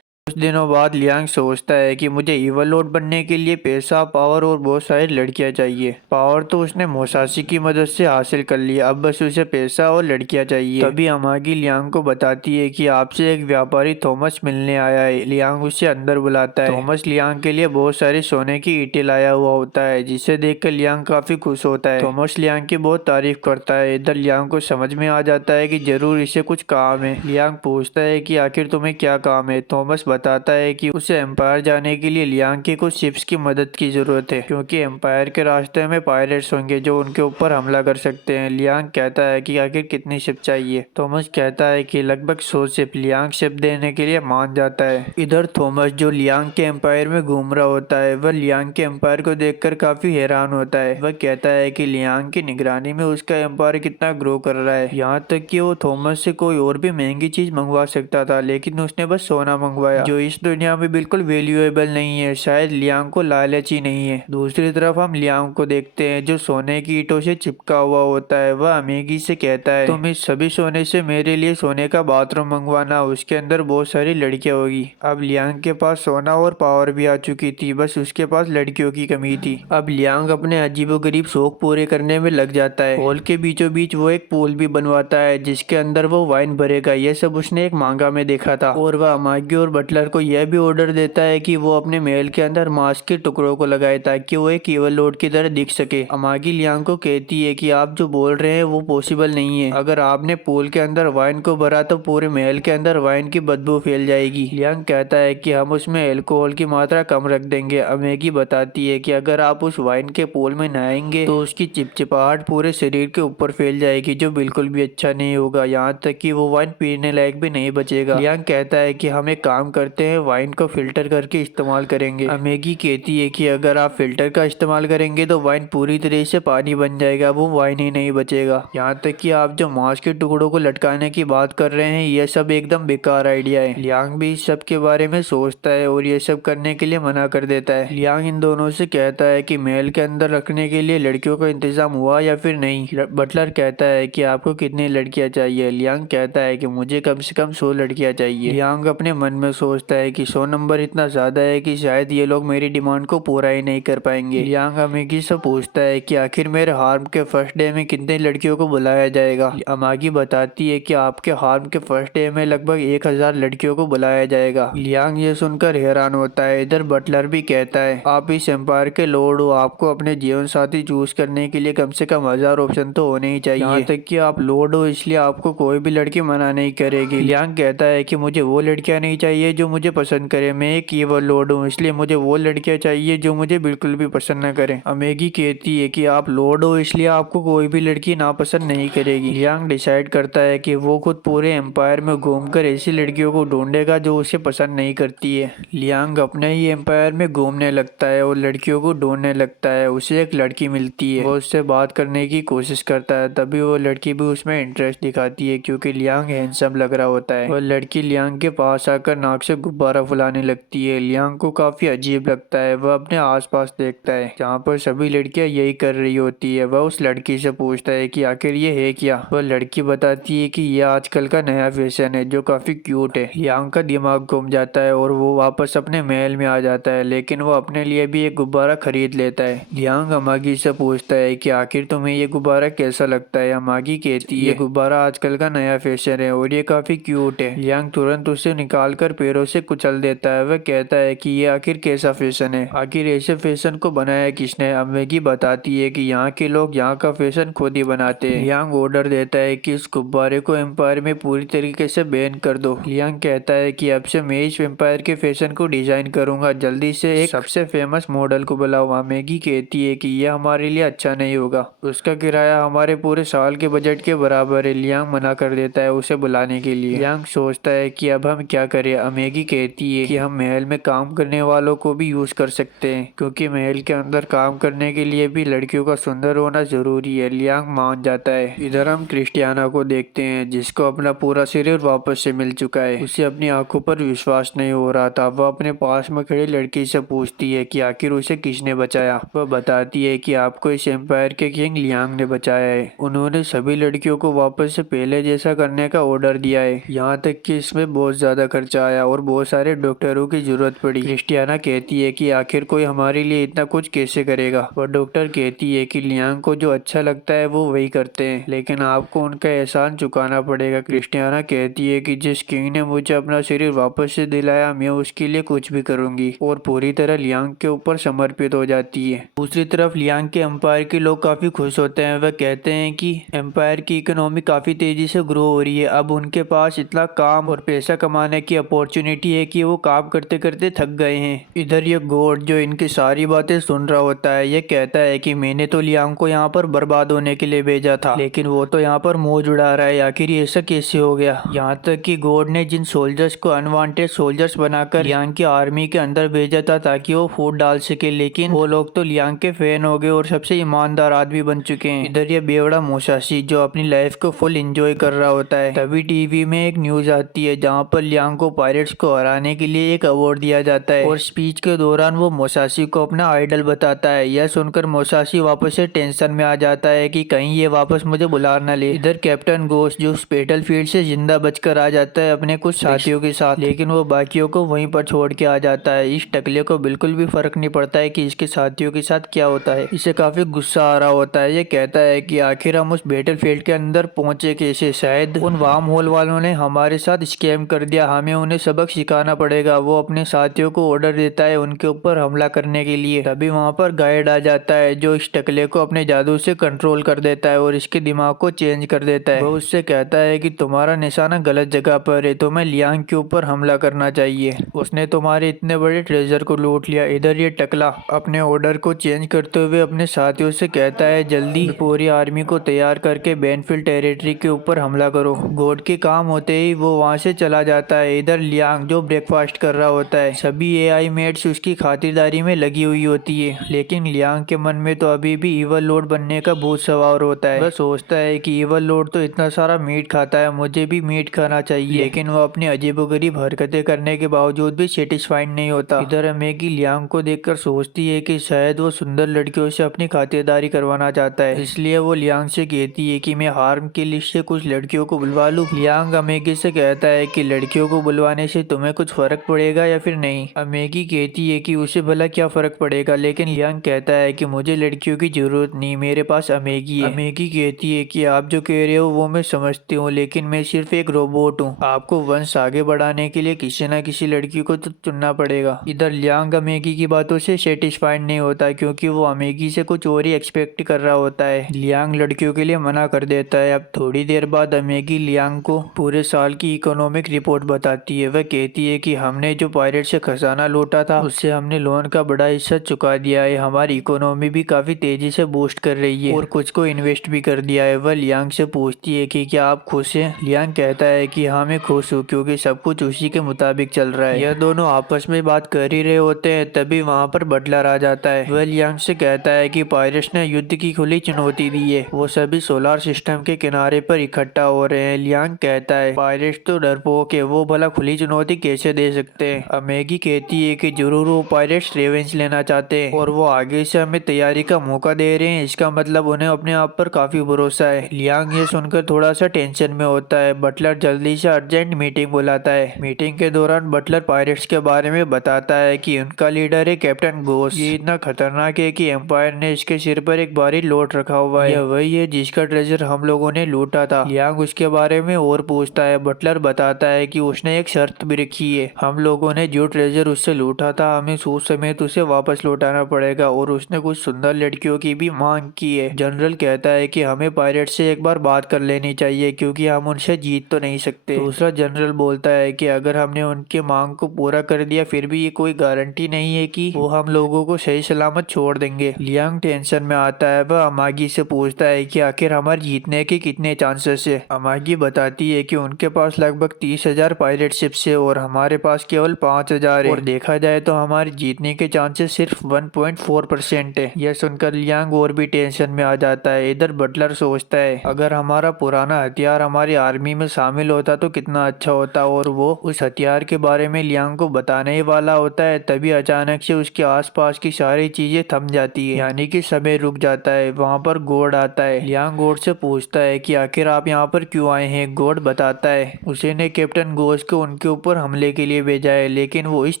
कुछ दिनों बाद लियांग सोचता है कि मुझे इवल लॉर्ड बनने के लिए पैसा, पावर और बहुत सारी लड़कियां चाहिए। पावर तो उसने मोसासी की मदद से हासिल कर लिया, अब बस उसे पैसा और लड़कियां चाहिए। तभी अमागी लियांग को बताती है कि आपसे एक व्यापारी थॉमस मिलने आया है। लियांग उसे अंदर बुलाता है। थॉमस लियांग के लिए बहुत सारी सोने की ईंटें लाया हुआ होता है, जिसे देखकर लियांग काफी खुश होता है। थॉमस लियांग की बहुत तारीफ करता है। इधर लियांग को समझ में आ जाता है कि जरूर इसे कुछ काम है। लियांग पूछता है कि आखिर तुम्हें क्या काम है। थॉमस बताता है कि उसे एम्पायर जाने के लिए लियांग की कुछ शिप्स की मदद की जरूरत है, क्योंकि एम्पायर के रास्ते में पायरेट्स होंगे जो उनके ऊपर हमला कर सकते हैं। लियांग कहता है कि आखिर कितनी शिप चाहिए। थॉमस कहता है कि लगभग 100 शिप। लियांग शिप देने के लिए मान जाता है। इधर थॉमस जो लियांग के एम्पायर में घूम रहा होता है, वह लियांग के एम्पायर को देखकर काफी हैरान होता है। वह कहता है कि लियांग की निगरानी में उसका एम्पायर कितना ग्रो कर रहा है, यहाँ तक कि वो थॉमस से कोई और भी महंगी चीज मंगवा सकता था, लेकिन उसने बस सोना मंगवाया, जो इस दुनिया में बिल्कुल वैल्यूएबल नहीं है। शायद लियांग को लालच ही नहीं है। दूसरी तरफ हम लियांग को देखते हैं जो सोने की ईंटों से चिपका हुआ होता है। वह अमेगी से कहता है, तुम इस सभी सोने से मेरे लिए सोने का बाथरूम मंगवाना, उसके अंदर बहुत सारी लड़कियां होगी। अब लियांग के पास सोना और पावर भी आ चुकी थी, बस उसके पास लड़कियों की कमी थी। अब लियांग अपने अजीबोगरीब शौक पूरे करने में लग जाता है। हॉल के बीचों बीच वो एक पूल भी बनवाता है, जिसके अंदर वो वाइन भरेगा। यह सब उसने एक मांगा में देखा था। और वह अमागी और बटलर को यह भी ऑर्डर देता है कि वो अपने महल के अंदर मांस के टुकड़ों को लगाए, ताकि वो एक इवल लॉर्ड की तरह दिख सके। अमागी लियांग को कहती है कि आप जो बोल रहे हैं वो पॉसिबल नहीं है। अगर आपने पूल के अंदर वाइन को भरा तो पूरे महल के अंदर वाइन की बदबू फैल जाएगी। लियांग कहता है कि हम उसमें अल्कोहल की मात्रा कम रख देंगे। अमेगी बताती है कि अगर आप उस वाइन के पूल में नहाएंगे तो उसकी चिपचिपाहट पूरे शरीर के ऊपर फैल जाएगी, जो बिल्कुल भी अच्छा नहीं होगा। यहाँ तक कि वो वाइन पीने लायक भी नहीं बचेगा। लियांग कहता है कि हम एक काम करते हैं, वाइन को फिल्टर करके इस्तेमाल करेंगे। अमेगी कहती है कि अगर आप फिल्टर का इस्तेमाल करेंगे तो वाइन पूरी तरह से पानी बन जाएगा, वो वाइन ही नहीं बचेगा। यहाँ तक कि आप जो मांस के टुकड़ों को लटकाने की बात कर रहे हैं, यह सब एकदम बेकार आइडिया है। लियांग भी इस सब के बारे में सोचता है और ये सब करने के लिए मना कर देता है। लियांग इन दोनों से कहता है कि महल के अंदर रखने के लिए लड़कियों का इंतजाम हुआ या फिर नहीं। बटलर कहता है कि आपको कितनी लड़कियां चाहिए। लियांग कहता है कि मुझे कम से कम 100 लड़कियां चाहिए। लियांग अपने मन में सोचता है कि 100 नंबर इतना ज्यादा है कि शायद ये लोग मेरी डिमांड को पूरा ही नहीं कर पाएंगे। लियांग अमेगी से पूछता है कि आखिर मेरे हार्म के फर्स्ट डे में कितने लड़कियों को बुलाया जाएगा। अमागी बताती है कि आपके हार्म के फर्स्ट डे में लगभग 1000 लड़कियों को बुलाया जाएगा। लियांग ये सुनकर हैरान होता है। इधर बटलर भी कहता है, आप इस एम्पायर के लॉर्ड हो, आपको अपने जीवन साथी चूज करने के लिए कम से कम 1000 ऑप्शन तो होने ही चाहिए। यहाँ तक कि आप लॉर्ड हो, इसलिए आपको कोई भी लड़की मना नहीं करेगी। लियांग कहता है कि मुझे वो लड़कियां नहीं चाहिए जो मुझे पसंद करे, मैं एक ईवल लॉर्ड हूँ, इसलिए मुझे वो लड़कियां चाहिए जो मुझे बिल्कुल भी पसंद न करे। अमेगी कहती है कि आप लॉर्ड हो, इसलिए आपको कोई भी लड़की नापसंद नहीं करेगी। लियांग डिसाइड करता है कि वो खुद पूरे एम्पायर में घूमकर ऐसी लड़कियों को ढूंढेगा जो उसे पसंद नहीं करती है। लियांग अपने ही एम्पायर में घूमने लगता है और लड़कियों को ढूंढने लगता है। उसे एक लड़की मिलती है, वो उससे बात करने की कोशिश करता है। तभी वो लड़की भी उसमें इंटरेस्ट दिखाती है, क्योंकि लियांग हैंडसम लग रहा होता है। वह लड़की लियांग के पास आकर नाक से गुब्बारा फुलाने लगती है। लियांग को काफी अजीब लगता है। वह अपने आसपास देखता है जहाँ पर सभी लड़कियां यही कर रही होती है। वह उस लड़की से पूछता है कि आखिर ये है क्या। वह लड़की बताती है कि यह आजकल का नया फैशन है जो काफी क्यूट है। लियांग का दिमाग घूम जाता है और वो वापस अपने महल में आ जाता है, लेकिन वो अपने लिए भी एक गुब्बारा खरीद लेता है। लियांग अमागी से पूछता है कि आखिर तुम्हें ये गुब्बारा कैसा लगता है। अमागी कहती है, ये गुब्बारा आजकल का नया फैशन है और ये काफी क्यूट है। लियांग तुरंत उसे निकालकर पैरों से कुचल देता है। वह कहता है कि ये आखिर कैसा फैशन है, आखिर ऐसे फैशन को बनाया किसने। अमेगी बताती है कि यहाँ के लोग यहाँ का फैशन खुद ही बनाते हैं। लियांग ऑर्डर देता है कि इस गुब्बारे को एम्पायर में पूरी तरीके से बैन कर दो। लियांग कहता है कि अब से मैं इस एम्पायर के फैशन को डिजाइन करूंगा, जल्दी से एक सबसे फेमस मॉडल को बुलाओ। अमेगी कहती है कि यह हमारे लिए अच्छा नहीं होगा, उसका किराया हमारे पूरे साल के बजट के बराबर है। लियांग मना कर देता है उसे बुलाने के लिए। लियांग सोचता है कि अब हम क्या करें। अमेगी कहती है कि हम महल में काम करने वालों को भी यूज कर सकते हैं, क्योंकि महल के अंदर काम करने के लिए भी लड़कियों का सुंदर होना जरूरी है। लियांग मान जाता है। इधर हम क्रिस्टियाना को देखते हैं, जिसको अपना पूरा शरीर वापस से मिल चुका है। उसे अपनी आंखों पर विश्वास नहीं हो रहा था। वह अपने पास में खड़ी लड़की से पूछती है कि आखिर उसे किसने बचाया। वह बताती है कि आपको इस एम्पायर के किंग लियांग ने बचाया है। उन्होंने सभी लड़कियों को वापस से पहले जैसा करने का ऑर्डर दिया है, यहाँ तक कि इसमें बहुत ज्यादा खर्चा आया और और बहुत सारे डॉक्टरों की जरूरत पड़ी। क्रिस्टियाना कहती है कि आखिर कोई हमारे लिए इतना कुछ कैसे करेगा। वह डॉक्टर कहती है कि लियांग को जो अच्छा लगता है वो वही करते हैं, लेकिन आपको उनका एहसान चुकाना पड़ेगा। क्रिस्टियाना कहती है कि जिस किंग ने मुझे अपना शरीर वापस से दिलाया, मैं उसके लिए कुछ भी करूंगी, और पूरी तरह लियांग के ऊपर समर्पित हो जाती है। दूसरी तरफ लियांग के एम्पायर के लोग काफी खुश होते हैं। वह कहते हैं कि एम्पायर की इकोनॉमी काफी तेजी से ग्रो हो रही है। अब उनके पास इतना काम और पैसा कमाने की अपॉर्चुनिटी है कि वो काम करते करते थक गए हैं। इधर ये गॉड जो इनकी सारी बातें सुन रहा होता है, ये कहता है कि मैंने तो लियांग को यहाँ पर बर्बाद होने के लिए भेजा था, लेकिन वो तो यहाँ पर मौज उड़ा रहा है। आखिर ये ऐसा कैसे हो गया? यहाँ तक कि गॉड ने जिन सोल्जर्स को अनवांटेड सोल्जर्स बनाकर लियांग की आर्मी के अंदर भेजा था ताकि वो फूट डाल सके, लेकिन वो लोग तो लियांग के फैन हो गए और सबसे ईमानदार आदमी बन चुके हैं। इधर ये बेवड़ा मोसाशी जो अपनी लाइफ को फुल एंजॉय कर रहा होता है, तभी टीवी में एक न्यूज आती है जहाँ पर लियांग को पायरेट्स को हराने के लिए एक अवार्ड दिया जाता है, और स्पीच के दौरान वो मोसाशी को अपना आइडल बताता है। यह सुनकर मोसाशी वापस से टेंशन में आ जाता है कि कहीं ये वापस मुझे बुला न ले। इधर कैप्टन गोस्ट जो बैटल फील्ड से जिंदा बचकर आ जाता है अपने कुछ साथियों के साथ, लेकिन वो बाकियों को वहीं पर छोड़ के आ जाता है। इस टकले को बिल्कुल भी फर्क नहीं पड़ता है कि इसके साथियों के साथ क्या होता है। इसे काफी गुस्सा आ रहा होता है। ये कहता है कि आखिर हम उस बैटल फील्ड के अंदर पहुंचे कैसे? शायद उन वार्म होल वालों ने हमारे साथ स्कैम कर दिया, हमें उन्हें सबक सिखाना पड़ेगा। वो अपने साथियों को ऑर्डर देता है उनके ऊपर हमला करने के लिए। तभी वहाँ पर गाइड आ जाता है जो इस टकले को अपने जादू से कंट्रोल कर देता है और इसके दिमाग को चेंज कर देता है। वो उससे कहता है कि तुम्हारा निशाना गलत जगह पर है, तुम्हें लियांग के ऊपर हमला करना चाहिए, उसने तुम्हारे इतने बड़े ट्रेजर को लूट लिया। इधर ये टकला अपने ऑर्डर को चेंज करते हुए अपने साथियों से कहता है जल्दी पूरी आर्मी को तैयार करके बेनफील्ड टेरिटरी के ऊपर हमला करो। गॉड के काम होते ही वो वहाँ से चला जाता है। इधर लियांग जो ब्रेकफास्ट कर रहा होता है, सभी एआई मेट्स उसकी खातिरदारी में लगी हुई होती है, लेकिन लियांग के मन में तो अभी भी ईवल लॉर्ड बनने का भूत सवार होता है। वह सोचता है कि ईवल लॉर्ड तो इतना सारा मीट खाता है, मुझे भी मीट खाना चाहिए, लेकिन वो अपनी अजीबोगरीब हरकतें करने के बावजूद भी सेटिस्फाइड नहीं होता। इधर मैगी लियांग को देखकर सोचती है कि शायद वो सुंदर लड़कियों से अपनी खातिरदारी करवाना चाहता है, इसलिए वो लियांग से कहती है कि मैं हार्म की लिस्ट से कुछ लड़कियों को बुलवा लूं। लियांग अमेगी से कहता है कि लड़कियों को बुलवाने से तुम्हें कुछ फर्क पड़ेगा या फिर नहीं। अमेगी कहती है कि उसे भला क्या फर्क पड़ेगा, लेकिन लियांग कहता है कि मुझे लड़कियों की जरूरत नहीं, मेरे पास अमेगी है। अमेगी कहती है कि आप जो कह रहे हो वो मैं समझती हूँ, लेकिन मैं सिर्फ एक रोबोट हूँ, आपको वंश आगे बढ़ाने के लिए किसी न किसी लड़की को तो चुनना पड़ेगा। इधर लियांग अमेगी की बातों से सेटिस्फाइड नहीं होता क्योंकि वो अमेगी से कुछ और ही एक्सपेक्ट कर रहा होता है। लियांग लड़कियों के लिए मना कर देता है। अब थोड़ी देर बाद अमेगी लियांग को पूरे साल की इकोनॉमिक रिपोर्ट बताती है। वह कहती है कि हमने जो पायरेट से खजाना लूटा था उससे हमने लोन का बड़ा हिस्सा चुका दिया है, हमारी इकोनॉमी भी काफी तेजी से बूस्ट कर रही है और कुछ को इन्वेस्ट भी कर दिया है। वह लियांग से पूछती है कि क्या आप खुश हैं? लियांग कहता है कि हाँ मैं खुश हूँ क्योंकि सब कुछ उसी के मुताबिक चल रहा है। यह दोनों आपस में बात कर ही रहे होते हैं, तभी वहाँ पर बटलर आ जाता है। वह लियांग से कहता है कि पायरेट्स ने युद्ध की खुली चुनौती दी है, वो सभी सोलर सिस्टम के किनारे पर इकट्ठा हो रहे हैं। लियांग कहता है पायरेट्स तो डरपोक है, वो भला खुली चुनौती कैसे दे सकते हैं? अमेगी कहती है कि जरूर वो पायरेट्स रिवेंज लेना चाहते हैं और वो आगे से हमें तैयारी का मौका दे रहे हैं, इसका मतलब उन्हें अपने आप पर काफी भरोसा है। लियांग ये सुनकर थोड़ा सा टेंशन में होता है। बटलर जल्दी से अर्जेंट मीटिंग बुलाता है। मीटिंग के दौरान बटलर पायरेट्स के बारे में बताता है कि उनका लीडर है कैप्टन गोस्ट, ये इतना खतरनाक है कि एम्पायर ने इसके सिर पर एक भारी लोड रखा हुआ है, यह वही है जिसका ट्रेजर हम लोगों ने लूटा था। लियांग उसके बारे में और पूछता है। बटलर बताता है कि उसने एक शर्त भी रखी है, हम लोगों ने जो ट्रेजर उससे लूटा था हमें सूद समेत उसे वापस लौटाना पड़ेगा, और उसने कुछ सुंदर लड़कियों की भी मांग की है। जनरल कहता है कि हमें पायरेट से एक बार बात कर लेनी चाहिए क्योंकि हम उनसे जीत तो नहीं सकते। दूसरा जनरल बोलता है कि अगर हमने उनके मांग को पूरा कर दिया फिर भी ये कोई गारंटी नहीं है कि वो हम लोगों को सही सलामत छोड़ देंगे। लियांग टेंशन में आता है। वह अमागी से पूछता है कि आखिर हमारे जीतने के कितने चांसेस है। अमागी बताती है कि उनके पास लगभग 30,000 पायरेट शिप्स है और हमारे पास केवल 5,000 है, और देखा जाए तो हमारे जीतने के चांसेस सिर्फ 1.4% है। यह सुनकर लियांग और भी टेंशन में आ जाता है। इधर बटलर सोचता है अगर हमारा पुराना हथियार हमारी आर्मी में शामिल होता तो कितना अच्छा होता, और वो उस हथियार के बारे में लियांग को बताने ही वाला होता है। तभी अचानक से उसके आसपास की सारी चीजें थम जाती है, यानी कि समय रुक जाता है। वहाँ पर गॉड आता है। लियांग गॉड से पूछता है कि आखिर आप यहाँ पर क्यों आए हैं। गॉड बताता है उसे ने कैप्टन गोस्ट को उनके ऊपर ऊपर हमले के लिए भेजा है, लेकिन वो इस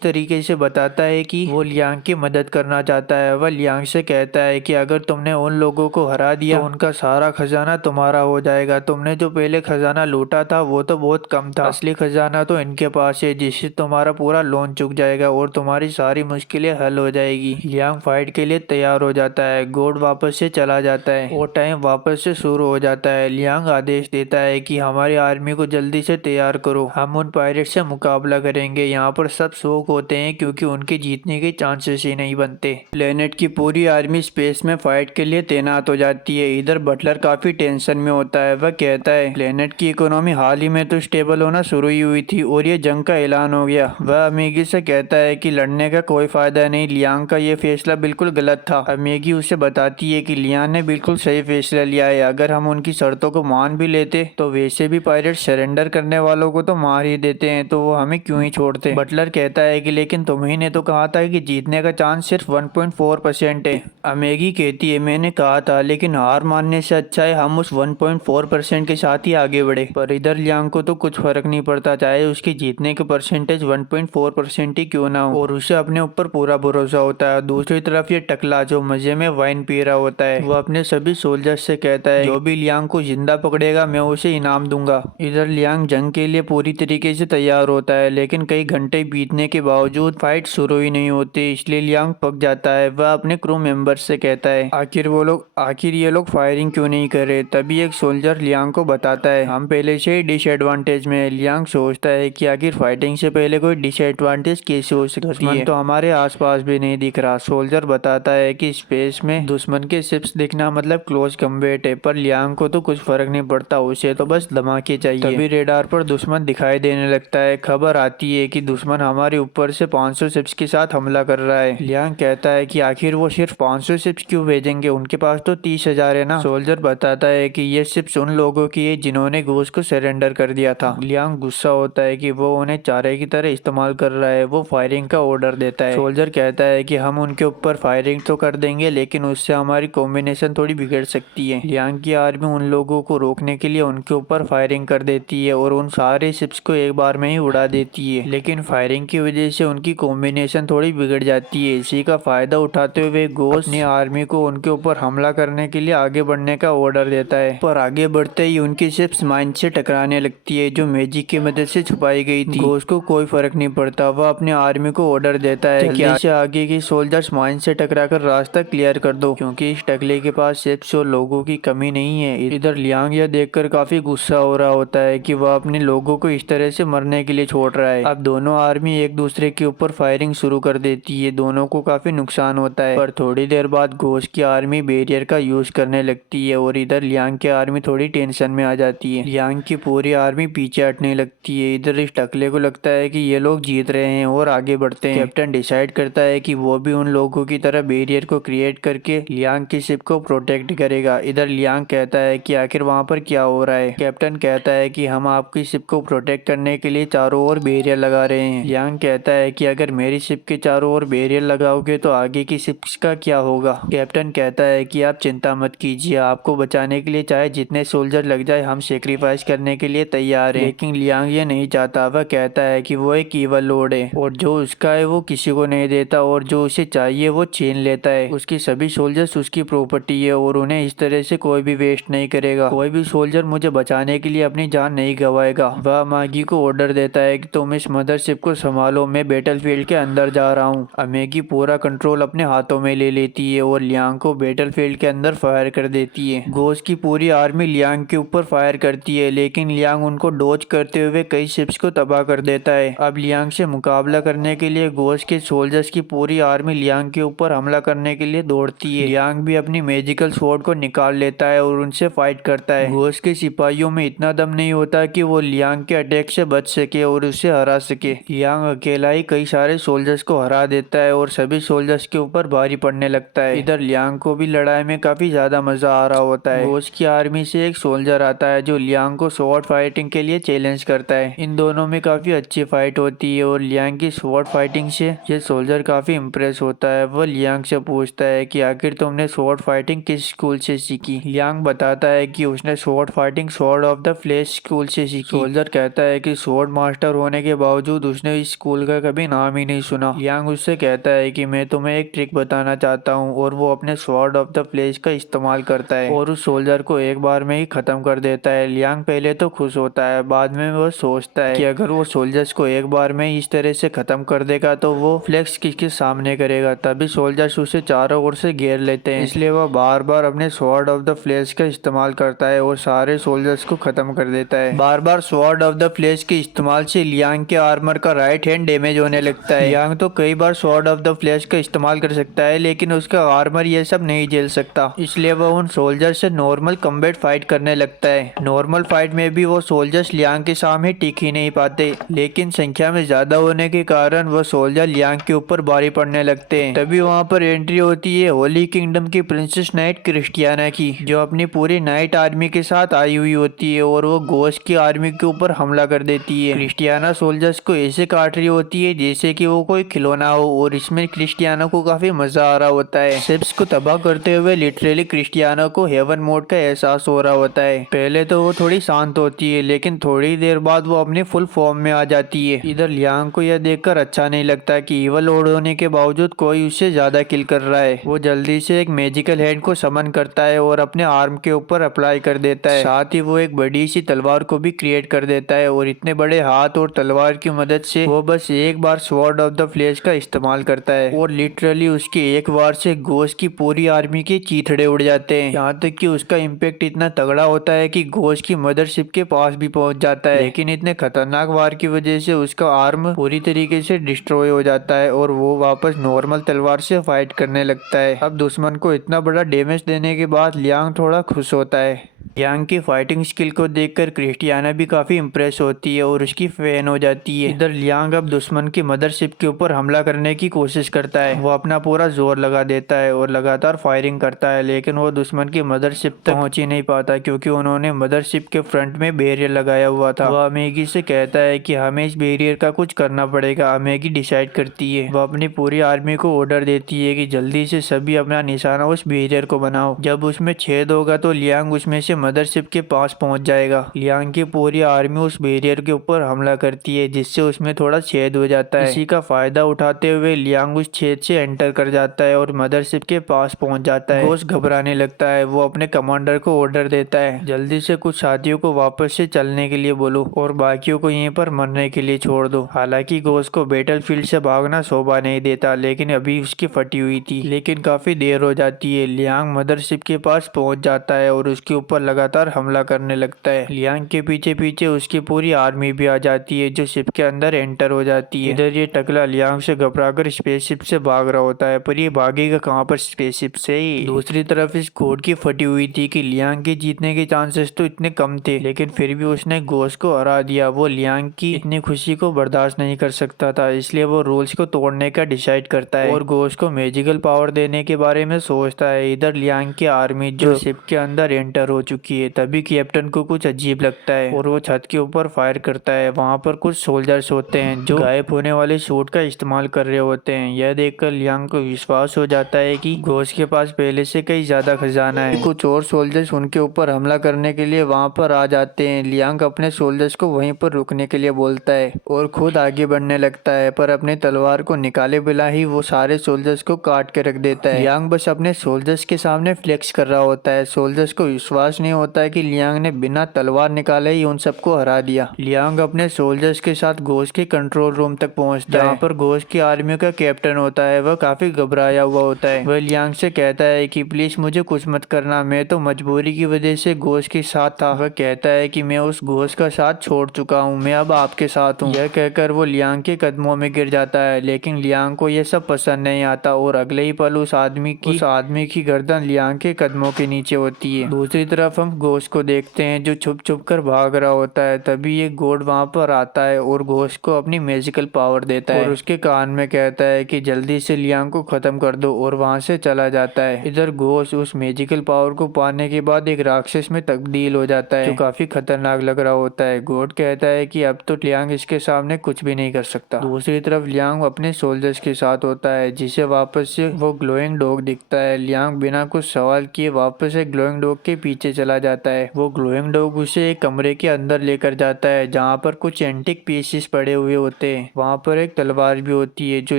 तरीके से बताता है कि वो लियांग की मदद करना चाहता है। वह लियांग से कहता है कि अगर तुमने उन लोगों को हरा दिया तो उनका सारा खजाना तुम्हारा हो जाएगा। तुमने जो पहले खजाना लूटा था वो तो बहुत कम था, असली खजाना तो इनके पास है, जिससे तुम्हारा पूरा लोन चुक जाएगा और तुम्हारी सारी मुश्किलें हल हो जाएगी। लियांग फाइट के लिए तैयार हो जाता है। गोड वापस से चला जाता है और टाइम वापस से शुरू हो जाता है। लियांग आदेश देता है कि हमारी आर्मी को जल्दी से तैयार करो, हम उन पायरेट से मुकाबला करेंगे। यहाँ पर सब शौक होते हैं क्योंकि उनके जीतने के चांसेस ही नहीं बनते। प्लेनेट की पूरी आर्मी स्पेस में फाइट के लिए तैनात हो जाती है। इधर बटलर काफी टेंशन में होता है। वह कहता है प्लेनेट की इकोनॉमी हाल ही में तो स्टेबल होना शुरू ही हुई थी और ये जंग का ऐलान हो गया। वह अमेगी से कहता है कि लड़ने का कोई फायदा नहीं, लियांग का ये फैसला बिल्कुल गलत था। अमेगी उसे बताती है कि लियांग ने बिल्कुल सही फैसला लिया है। अगर हम उनकी शर्तों को मान भी लेते तो वैसे भी पायरेट सरेंडर करने वालों को तो मार ही देते हैं, तो वो हमें क्यों ही छोड़ते। बटलर कहता है कि लेकिन तुम्ही ने तो कहा था कि जीतने का चांस सिर्फ 1.4% है। अमेगी कहती है मैंने कहा था, लेकिन हार मानने से अच्छा है हम उस 1.4% के साथ ही आगे बढ़े। पर इधर लियांग को तो कुछ फर्क नहीं पड़ता, चाहे उसके जीतने के परसेंटेज 1.4% ही क्यों ना हो, और उसे अपने ऊपर पूरा भरोसा होता है। दूसरी तरफ ये टकला जो मजे में वाइन पी रहा होता है, वो अपने सभी सोल्जर्स से कहता है जो भी लियांग को जिंदा पकड़ेगा मैं उसे इनाम दूंगा। इधर लियांग जंग के लिए पूरी तरीके से तैयार होता है, लेकिन कई घंटे बीतने के बावजूद फाइट शुरू ही नहीं होती, इसलिए लियांग पक जाता है। वह अपने क्रू मेंबर से कहता है आखिर ये लोग फायरिंग क्यों नहीं कर रहे। तभी एक सोल्जर लियांग को बताता है हम पहले से ही डिसएडवांटेज में है। लियांग सोचता है कि आखिर फाइटिंग से पहले कोई डिसएडवांटेज कैसे हो सकती है, दुश्मन तो हमारे आसपास भी नहीं दिख रहा। सोल्जर बताता है कि स्पेस में दुश्मन के शिप्स दिखना मतलब क्लोज कम्बैट है, पर लियांग को तो कुछ फर्क नहीं पड़ता, उसे तो बस धमाके चाहिए। तभी रेडार पर दुश्मन दिखाई देने लगता है। खबर आती है कि दुश्मन हमारे ऊपर से 500 शिप्स के साथ हमला कर रहा है। लियांग कहता है कि आखिर वो सिर्फ 500 शिप्स क्यों भेजेंगे, उनके पास तो 30,000 है ना। सोल्जर बताता है कि ये शिप्स उन लोगों की है जिन्होंने घोष को सरेंडर कर दिया था। लियांग गुस्सा होता है कि वो उन्हें चारे की तरह इस्तेमाल कर रहा है। वो फायरिंग का ऑर्डर देता है। सोल्जर कहता है कि हम उनके ऊपर फायरिंग तो कर देंगे, लेकिन उससे हमारी कॉम्बिनेशन थोड़ी बिगड़ सकती है। लियांग की आर्मी उन लोगों को रोकने के लिए उनके ऊपर फायरिंग कर देती है और उन सारे शिप्स को एक बार में ही उड़ा देती है, लेकिन फायरिंग की वजह से उनकी कॉम्बिनेशन थोड़ी बिगड़ जाती है। इसी का फायदा उठाते हुए घोष अपनी आर्मी को उनके ऊपर हमला करने के लिए आगे बढ़ने का ऑर्डर देता है, पर आगे बढ़ते ही उनकी शिप्स माइन से टकराने लगती है जो मैजिक की मदद से छुपाई गई थी। घोष को कोई फर्क नहीं पड़ता, वह अपने आर्मी को ऑर्डर देता है कि जल्दी से आगे की सोल्जर्स माइन से टकराकर रास्ता क्लियर कर दो, क्योंकि इस टकले के पास शिप्स और लोगों की कमी नहीं है। इधर लियांग यह देखकर काफी गुस्सा हो रहा होता है कि वह अपने लोगों को इस तरह से मरने के लिए छोड़ रहा है। अब दोनों आर्मी एक दूसरे के ऊपर फायरिंग शुरू कर देती है। दोनों को काफी नुकसान होता है, पर थोड़ी देर बाद घोष की आर्मी बैरियर का यूज करने लगती है और इधर लियांग की आर्मी थोड़ी टेंशन में आ जाती है। लियांग की पूरी आर्मी पीछे हटने लगती है। इधर इस टकले को लगता है कि ये लोग जीत रहे हैं और आगे बढ़ते हैं। कैप्टन डिसाइड करता है कि वो भी उन लोगों की तरह बैरियर को क्रिएट करके लियांग की शिप को प्रोटेक्ट करेगा। इधर लियांग कहता है कि आखिर वहाँ पर क्या हो रहा है। कैप्टन कहता है कि हम आपकी शिप को प्रोटेक्ट करने के लिए चारों ओर बैरियर लगा रहे हैं। लियांग कहता है कि अगर मेरी शिप के चारों ओर बैरियर लगाओगे तो आगे की शिप्स का क्या होगा। कैप्टन कहता है कि आप चिंता मत कीजिए, आपको बचाने के लिए चाहे जितने सोल्जर लग जाए हम सेक्रीफाइस करने के लिए तैयार हैं। लेकिन लियांग ये नहीं चाहता। वह कहता है कि वो एक ईवल लॉर्ड है और जो उसका है वो किसी को नहीं देता और जो उसे चाहिए वो छीन लेता है। उसकी सभी सोल्जर्स उसकी प्रॉपर्टी है और उन्हें इस तरह से कोई भी वेस्ट नहीं करेगा। कोई भी सोल्जर मुझे बचाने के लिए अपनी जान नहीं गवाएगा। वह मैगी को ऑर्डर देता है कि तुम इस मदरशिप को संभालो, मैं बैटलफील्ड के अंदर जा रहा हूँ। मैगी पूरा कंट्रोल अपने हाथों में ले लेती है और लियांग को बैटलफील्ड के अंदर फायर कर देती है। घोष की पूरी आर्मी लियांग के ऊपर फायर करती है, लेकिन लियांग उनको डॉज करते हुए कई शिप्स को तबाह कर देता है। अब लियांग से मुकाबला करने के लिए घोष के सोल्जर्स की पूरी आर्मी लियांग के ऊपर हमला करने के लिए दौड़ती है। लियांग भी अपनी मैजिकल स्वॉर्ड को निकाल लेता है और उनसे फाइट करता है। घोष के सिपाहियों में इतना दम नहीं होता कि वो लियांग के अटैक से बच सके और उसे हरा सके। लियांग अकेला ही कई सारे सोल्जर्स को हरा देता है और सभी सोल्जर्स के ऊपर भारी पड़ने लगता है। इधर लियांग को भी लड़ाई में काफी ज्यादा मजा आ रहा होता है। घोष की आर्मी से एक सोल्जर आता है जो लियांग को स्वॉर्ड फाइटिंग के लिए चैलेंज करता है। इन दोनों में काफी अच्छी फाइट होती है और लियांग की स्वॉर्ड फाइटिंग से ये सोल्जर काफी इम्प्रेस होता है। वह लियांग से पूछता है कि आखिर तुमने स्वॉर्ड फाइटिंग किस स्कूल से सीखी। लियांग बताता है कि उसने sword fighting sword of the flesh school से सीखी। सोल्जर कहता है कि स्वॉर्ड मास्टर होने के बावजूद उसने इस स्कूल का कभी नाम ही नहीं सुना। लियांग उससे कहता है कि मैं तुम्हें एक ट्रिक बताना चाहता हूँ, और वो अपने स्वॉर्ड ऑफ द फ्लेश का इस्तेमाल करता है और उस सोल्जर को एक बार में ही खत्म कर देता है। लियांग पहले तो खुश होता है, बाद में वो सोचता है कि अगर वो सोल्जर्स को एक बार में इस तरह से खत्म कर देगा तो वो फ्लेक्स किसके सामने करेगा। तभी सोल्जर्स उसे चारों ओर से घेर लेते हैं, इसलिए वह बार बार अपने स्वॉर्ड ऑफ द फ्लेश का इस्तेमाल करता है और सारे सोल्जर्स को खत्म कर देता है। बार बार स्वॉर्ड ऑफ द फ्लेश के इस्तेमाल से लियांग के आर्मर का राइट हैंड डैमेज होने लगता है। लियांग तो कई बार स्वॉर्ड ऑफ द फ्लेश का इस्तेमाल कर सकता है, लेकिन उसका आर्मर ये सब नहीं झेल सकता, इसलिए वह उन सोल्जर से नॉर्मल कम्बैट फाइट करने लगता है। नॉर्मल फाइट में भी वो सोल्जर्स लियांग के सामने टिक ही नहीं पाते, लेकिन संख्या में ज्यादा होने के कारण वो सोल्जर लियांग के ऊपर भारी पड़ने लगते हैं। तभी वहाँ पर एंट्री होती है होली किंगडम की प्रिंसेस नाइट क्रिस्टियाना की, जो अपनी पूरी नाइट आर्मी के साथ आई हुई होती है और वो घोस्ट की आर्मी के ऊपर हमला कर देती है। क्रिस्टियाना सोल्जर्स को ऐसे काट रही होती है जैसे कि वो कोई खिलौना हो, और इसमें क्रिस्टियाना को काफी मजा आ रहा होता है। शिप्स को तबाह करते हुए लिटरली क्रिस्टियाना को हेवन मोड का एहसास हो रहा होता है। पहले तो वो थोड़ी शांत होती है, लेकिन थोड़ी देर बाद वो अपने फुल फॉर्म में आ जाती है। इधर लियांग को यह देखकर अच्छा नहीं लगता कि इवल लॉर्ड होने के बावजूद कोई उससे ज्यादा किल कर रहा है। वो जल्दी से एक मैजिकल हैंड को समन करता है और अपने आर्म के ऊपर अप्लाई कर देता है। साथ ही वो एक बड़ी सी तलवार को भी क्रिएट कर देता है, और इतने बड़े हाथ और तलवार की मदद से वो बस एक बार स्वॉर्ड ऑफ द फ्लेश का इस्तेमाल करता है, और लिटरली उसके एक बार से घोस्ट की पूरी आर्मी के चीथड़े उड़ जाते हैं। यहाँ तक कि उसका इम्पैक्ट इतना तगड़ा होता है कि घोस्ट की मदरशिप के पास भी पहुंच जाता है, लेकिन इतने खतरनाक वार की वजह से उसका आर्म पूरी तरीके से डिस्ट्रॉय हो जाता है और वो वापस नॉर्मल तलवार से फाइट करने लगता है। अब दुश्मन को इतना बड़ा डैमेज देने के बाद लियांग थोड़ा खुश होता है। लियांग की फाइटिंग स्किल को देखकर क्रिस्टियाना भी काफी इम्प्रेस होती है और उसकी फैन हो जाती है। इधर लियांग अब दुश्मन की मदरशिप के ऊपर हमला करने की कोशिश करता है। वो अपना पूरा जोर लगा देता है और लगातार फायरिंग करता है, लेकिन वो दुश्मन की मदरशिप तक पहुंच ही नहीं पाता, क्योंकि उन्होंने मदरशिप के फ्रंट में बैरियर लगाया हुआ था। वो अमेगी से कहता है कि हमें इस बैरियर का कुछ करना पड़ेगा। अमेगी डिसाइड करती है, वो अपनी पूरी आर्मी को ऑर्डर देती है कि जल्दी से सभी अपना निशाना उस बैरियर को बनाओ। जब उसमें छेद होगा तो लियांग उसमें से मदरशिप के पास पहुंच जाएगा। लियांग की पूरी आर्मी उस बैरियर के ऊपर हमला करती है, जिससे उसमें थोड़ा छेद हो जाता है। इसी का फायदा उठाते हुए लियांग उस छेद से एंटर कर जाता है और मदरशिप के पास पहुंच जाता है। घोस्ट घबराने लगता है। वो अपने कमांडर को ऑर्डर देता है, जल्दी से कुछ साथियों को वापस से चलने के लिए बोलो और बाकियों को यहीं पर मरने के लिए छोड़ दो। हालांकि घोस्ट को बैटलफील्ड से भागना शोभा नहीं देता, लेकिन अभी उसकी फटी हुई थी। लेकिन काफी देर हो जाती है। लियांग मदरशिप के पास पहुंच जाता है और उसके ऊपर लगातार हमला करने लगता है। लियांग के पीछे पीछे उसकी पूरी आर्मी भी आ जाती है, जो शिप के अंदर एंटर हो जाती है। इधर ये टकला लियांग से घबराकर स्पेसशिप से भाग रहा होता है, पर ये भागेगा कहाँ पर स्पेसशिप से ही। दूसरी तरफ इस घोड़ की फटी हुई थी कि लियांग के जीतने के चांसेस तो इतने कम थे, लेकिन फिर भी उसने घोस्ट को हरा दिया। वो लियांग की इतनी खुशी को बर्दाश्त नहीं कर सकता था, इसलिए वो रूल्स को तोड़ने का डिसाइड करता है और घोस्ट को मैजिकल पावर देने के बारे में सोचता है। इधर लियांग की आर्मी जो शिप के अंदर एंटर हो चुकी है। तभी कैप्टन को कुछ अजीब लगता है और वो छत के ऊपर फायर करता है। वहाँ पर कुछ सोल्जर्स होते हैं जो गायब होने वाले सूट का इस्तेमाल कर रहे होते हैं। यह देखकर लियांग को विश्वास हो जाता है कि घोस्ट के पास पहले से कई ज्यादा खजाना है। कुछ और सोल्जर्स उनके ऊपर हमला करने के लिए वहाँ पर आ जाते हैं। लियांग अपने सोल्जर्स को वहीं पर रुकने के लिए बोलता है और खुद आगे बढ़ने लगता है, पर अपने तलवार को निकाले बिना ही वो सारे सोल्जर्स को काट के रख देता है। लियांग बस अपने सोल्जर्स के सामने फ्लेक्स कर रहा होता है। सोल्जर्स को विश्वास नहीं होता है कि लियांग ने बिना तलवार निकाले ही उन सबको हरा दिया। लियांग अपने सोल्जर्स के साथ घोस्ट के कंट्रोल रूम तक पहुंचता है, जहाँ पर घोस्ट की आर्मी का कैप्टन होता है। वह काफी घबराया हुआ होता है। वह लियांग से कहता है कि प्लीज मुझे कुछ मत करना, मैं तो मजबूरी की वजह से घोस्ट के साथ था। वह कहता है कि मैं उस घोस्ट का साथ छोड़ चुका हूँ, मैं अब आपके साथ हूँ। यह कहकर वो लियांग के कदमों में गिर जाता है, लेकिन लियांग को यह सब पसंद नहीं आता और अगले ही पल उस आदमी की गर्दन लियांग के कदमों के नीचे होती है। दूसरी तरफ हम घोस्ट को देखते हैं जो छुप छुप कर भाग रहा होता है। तभी एक गॉड वहाँ पर आता है और घोस्ट को अपनी मैजिकल पावर देता है और उसके कान में कहता है कि जल्दी से लियांग को खत्म कर दो, और वहाँ से चला जाता है। इधर घोस्ट उस मैजिकल पावर को पाने के बाद एक राक्षस में तब्दील हो जाता है, जो काफी खतरनाक लग रहा होता है। गॉड कहता है कि अब तो लियांग इसके सामने कुछ भी नहीं कर सकता। दूसरी तरफ लियांग अपने सोल्जर्स के साथ होता है, जिसे वापस से वो ग्लोइंग डॉग दिखता है। लियांग बिना कुछ सवाल किए वापस से ग्लोइंग डॉग के पीछे चला चला जाता है। वो ग्लोइंग डॉग उसे एक कमरे के अंदर लेकर जाता है जहाँ पर कुछ एंटिक पीसेस पड़े हुए होते हैं। वहाँ पर एक तलवार भी होती है जो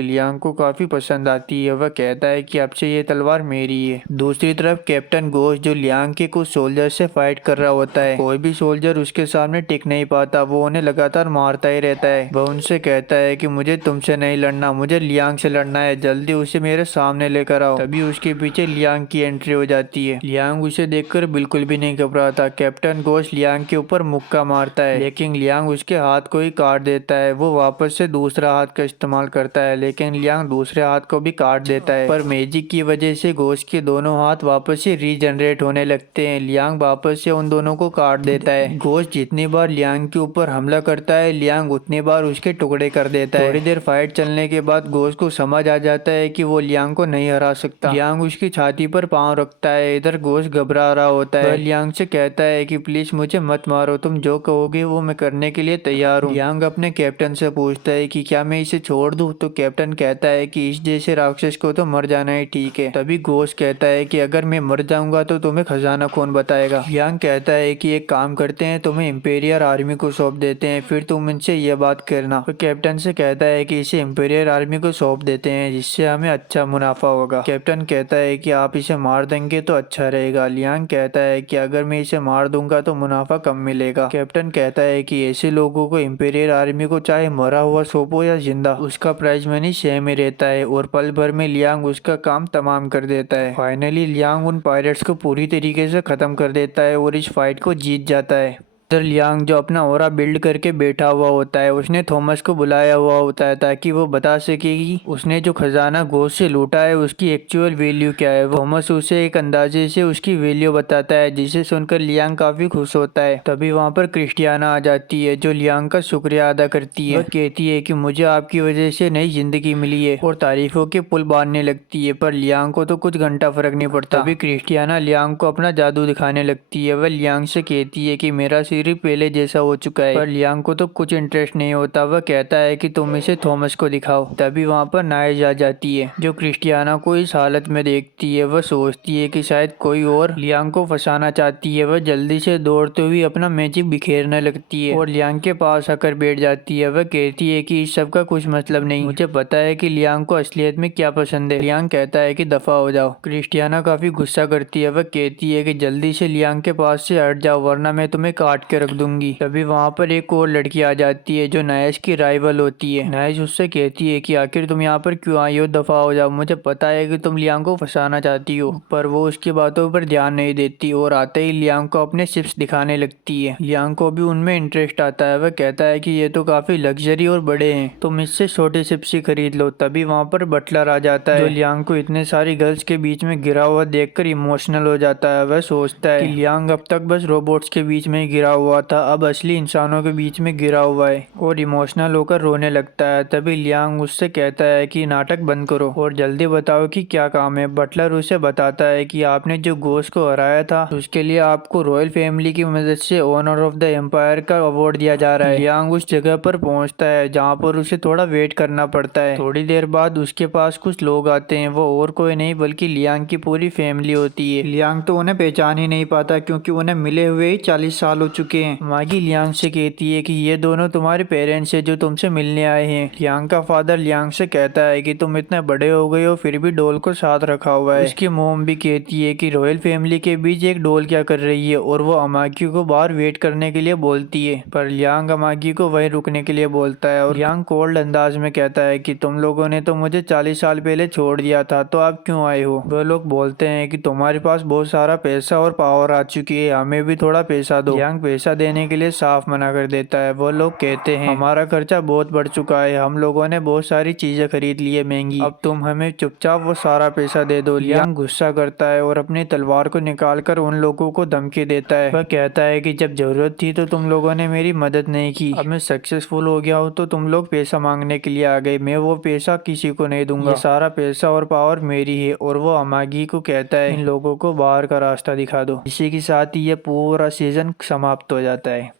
लियांग को काफी पसंद आती है। वह कहता है कि अब से ये तलवार मेरी है। दूसरी तरफ कैप्टन घोष जो लियांग के कुछ सोल्जर से फाइट कर रहा होता है। कोई भी सोल्जर उसके सामने टिक नहीं पाता, वो उन्हें लगातार मारता ही रहता है। वह उनसे कहता है कि मुझे तुमसे नहीं लड़ना, मुझे लियांग से लड़ना है, जल्दी उसे मेरे सामने लेकर आओ। तभी उसके पीछे लियांग की एंट्री हो जाती है। लियांग उसे देखकर बिल्कुल भी नहीं घबराता। कैप्टन घोष लियांग के ऊपर मुक्का मारता है लेकिन लियांग उसके हाथ को ही काट देता है। वो वापस से दूसरा हाथ का इस्तेमाल करता है लेकिन लियांग दूसरे हाथ को भी काट देता है। पर मैजिक की वजह से घोष के दोनों हाथ वापस से रीजनरेट होने लगते हैं। लियांग वापस से उन दोनों को काट देता है। घोष जितनी बार लियांग के ऊपर हमला करता है लियांग उतनी बार उसके टुकड़े कर देता है। थोड़ी देर फाइट चलने के बाद घोष को समझ आ जाता है कि वो लियांग को नहीं हरा सकता। लियांग उसकी छाती पर पांव रखता है। इधर घोष घबरा रहा होता है। वह लियांग से कहता है कि प्लीज मुझे मत मारो, तुम जो कहोगे वो मैं करने के लिए तैयार हूँ। लियांग अपने कैप्टन से पूछता है कि क्या मैं इसे छोड़ दूं? तो कैप्टन कहता है कि इस जैसे राक्षस को तो मर जाना ही ठीक है। तभी घोष कहता है कि अगर मैं मर जाऊंगा तो तुम्हें खजाना कौन बताएगा? लियांग कहता है कि एक काम करते हैं, तुम्हें इंपीरियल आर्मी को सौंप देते हैं, फिर तुम इनसे यह बात करना। तो कैप्टन से कहता है कि इसे इंपीरियल आर्मी को सौंप देते हैं जिससे हमें अच्छा मुनाफा होगा। कैप्टन कहता है कि आप इसे मार देंगे तो अच्छा रहेगा। लियांग कहता है कि अगर मैं इसे मार दूंगा तो मुनाफा कम मिलेगा। कैप्टन कहता है कि ऐसे लोगों को इंपीरियल आर्मी को चाहे मरा हुआ सौंपो या जिंदा, उसका प्राइज मनी सेम ही रहता है। और पल भर में लियांग उसका काम तमाम कर देता है। फाइनली लियांग उन पायरेट्स को पूरी तरीके से खत्म कर देता है और इस फाइट को जीत जाता है। इधर लियांग जो अपना ओरा बिल्ड करके बैठा हुआ होता है, उसने थॉमस को बुलाया हुआ होता है ताकि वो बता सके कि उसने जो खजाना घोष से लूटा है उसकी एक्चुअल वैल्यू क्या है। थॉमस उसे एक अंदाजे से उसकी वैल्यू बताता है जिसे सुनकर लियांग काफी खुश होता है। तभी वहाँ पर क्रिस्टियाना आ जाती है जो लियांग का शुक्रिया अदा करती है। वह कहती है कि मुझे आपकी वजह से नई जिंदगी मिली है और तारीफों के पुल बांधने लगती है। पर लियांग को तो कुछ घंटा फर्क नहीं पड़ता। तभी क्रिस्टियाना लियांग को अपना जादू दिखाने लगती है। वह लियांग से कहती है कि मेरा पहले जैसा हो चुका है। पर लियांग को तो कुछ इंटरेस्ट नहीं होता। वह कहता है कि तुम इसे थॉमस को दिखाओ। तभी वहाँ पर नाइज आ जाती है जो क्रिस्टियाना को इस हालत में देखती है। वह सोचती है कि शायद कोई और लियांग को फंसाना चाहती है। वह जल्दी से दौड़ते हुए अपना मैजिक बिखेरने लगती है और लियांग के पास आकर बैठ जाती है। वह कहती है कि इस सब का कुछ मतलब नहीं, मुझे पता है कि लियांग को असलियत में क्या पसंद है। लियांग कहता है कि दफा हो जाओ। क्रिस्टियाना काफी गुस्सा करती है। वह कहती है कि जल्दी से लियांग के पास से हट जाओ वरना मैं तुम्हें काट के रख दूंगी। तभी वहाँ पर एक और लड़की आ जाती है जो नायश की राइवल होती है। नायश उससे कहती है कि आखिर तुम यहाँ पर क्यों आई हो, दफा हो जाओ, मुझे पता है कि तुम लियांग को फंसाना चाहती हो। पर वो उसकी बातों पर ध्यान नहीं देती और आते ही लियांग को अपने शिप्स दिखाने लगती है। लियांग को भी उनमें इंटरेस्ट आता है। वह कहता है कि ये तो काफी लग्जरी और बड़े हैं, तुम इससे छोटे शिप्स ही खरीद लो। तभी वहाँ पर बटलर आ जाता है जो लियांग को इतने सारी गर्ल्स के बीच में गिरा हुआ देखकर इमोशनल हो जाता है। वह सोचता है कि लियांग अब तक बस रोबोट्स के बीच में ही गिरा हुआ था, अब असली इंसानों के बीच में गिरा हुआ है और इमोशनल होकर रोने लगता है। तभी लियांग उससे कहता है कि नाटक बंद करो और जल्दी बताओ कि क्या काम है। बटलर उसे बताता है कि आपने जो घोष को हराया था उसके लिए आपको रॉयल फैमिली की मदद से ऑनर ऑफ द एम्पायर का अवार्ड दिया जा रहा है। लियांग उस जगह पर पहुंचता है जहां पर उसे थोड़ा वेट करना पड़ता है। थोड़ी देर बाद उसके पास कुछ लोग आते हैं। वो और कोई नहीं बल्कि लियांग की पूरी फैमिली होती है। लियांग तो उन्हें पहचान ही नहीं पाता क्योंकि उन्हें मिले हुए ही 40 साल हो चुके हैं। मागी लियांग से कहती है कि ये दोनों तुम्हारे पेरेंट्स हैं जो तुमसे मिलने आए हैं। लियांग का फादर लियांग से कहता है कि तुम इतने बड़े हो गए हो फिर भी डॉल को साथ रखा हुआ है। उसकी मोम भी कहती है कि रॉयल फैमिली के बीच एक डॉल क्या कर रही है और वो अमागी को बाहर वेट करने के लिए बोलती है। पर लियांग अमागी को वहीं रुकने के लिए बोलता है और लियांग कोल्ड अंदाज में कहता है कि तुम लोगों ने तो मुझे 40 साल पहले छोड़ दिया था तो आप क्यों आए हो? वो लोग बोलते हैं कि तुम्हारे पास बहुत सारा पैसा और पावर आ चुकी है, हमें भी थोड़ा पैसा दो। लियांग पैसा देने के लिए साफ मना कर देता है। वो लोग कहते हैं हमारा खर्चा बहुत बढ़ चुका है, हम लोगों ने बहुत सारी चीजें खरीद ली है महंगी, अब तुम हमें चुपचाप वो सारा पैसा दे दो। लियांग गुस्सा करता है और अपनी तलवार को निकालकर उन लोगों को धमकी देता है। वह कहता है कि जब जरूरत थी तो तुम लोगों ने मेरी मदद नहीं की, अब मैं सक्सेसफुल हो गया हूँ तो तुम लोग पैसा मांगने के लिए आ गए, मैं वो पैसा किसी को नहीं दूंगा, ये सारा पैसा और पावर मेरी है। और वो अमागी को कहता है इन लोगों को बाहर का रास्ता दिखा दो। इसी के साथ ही ये पूरा सीजन समाप्त हो जाता है।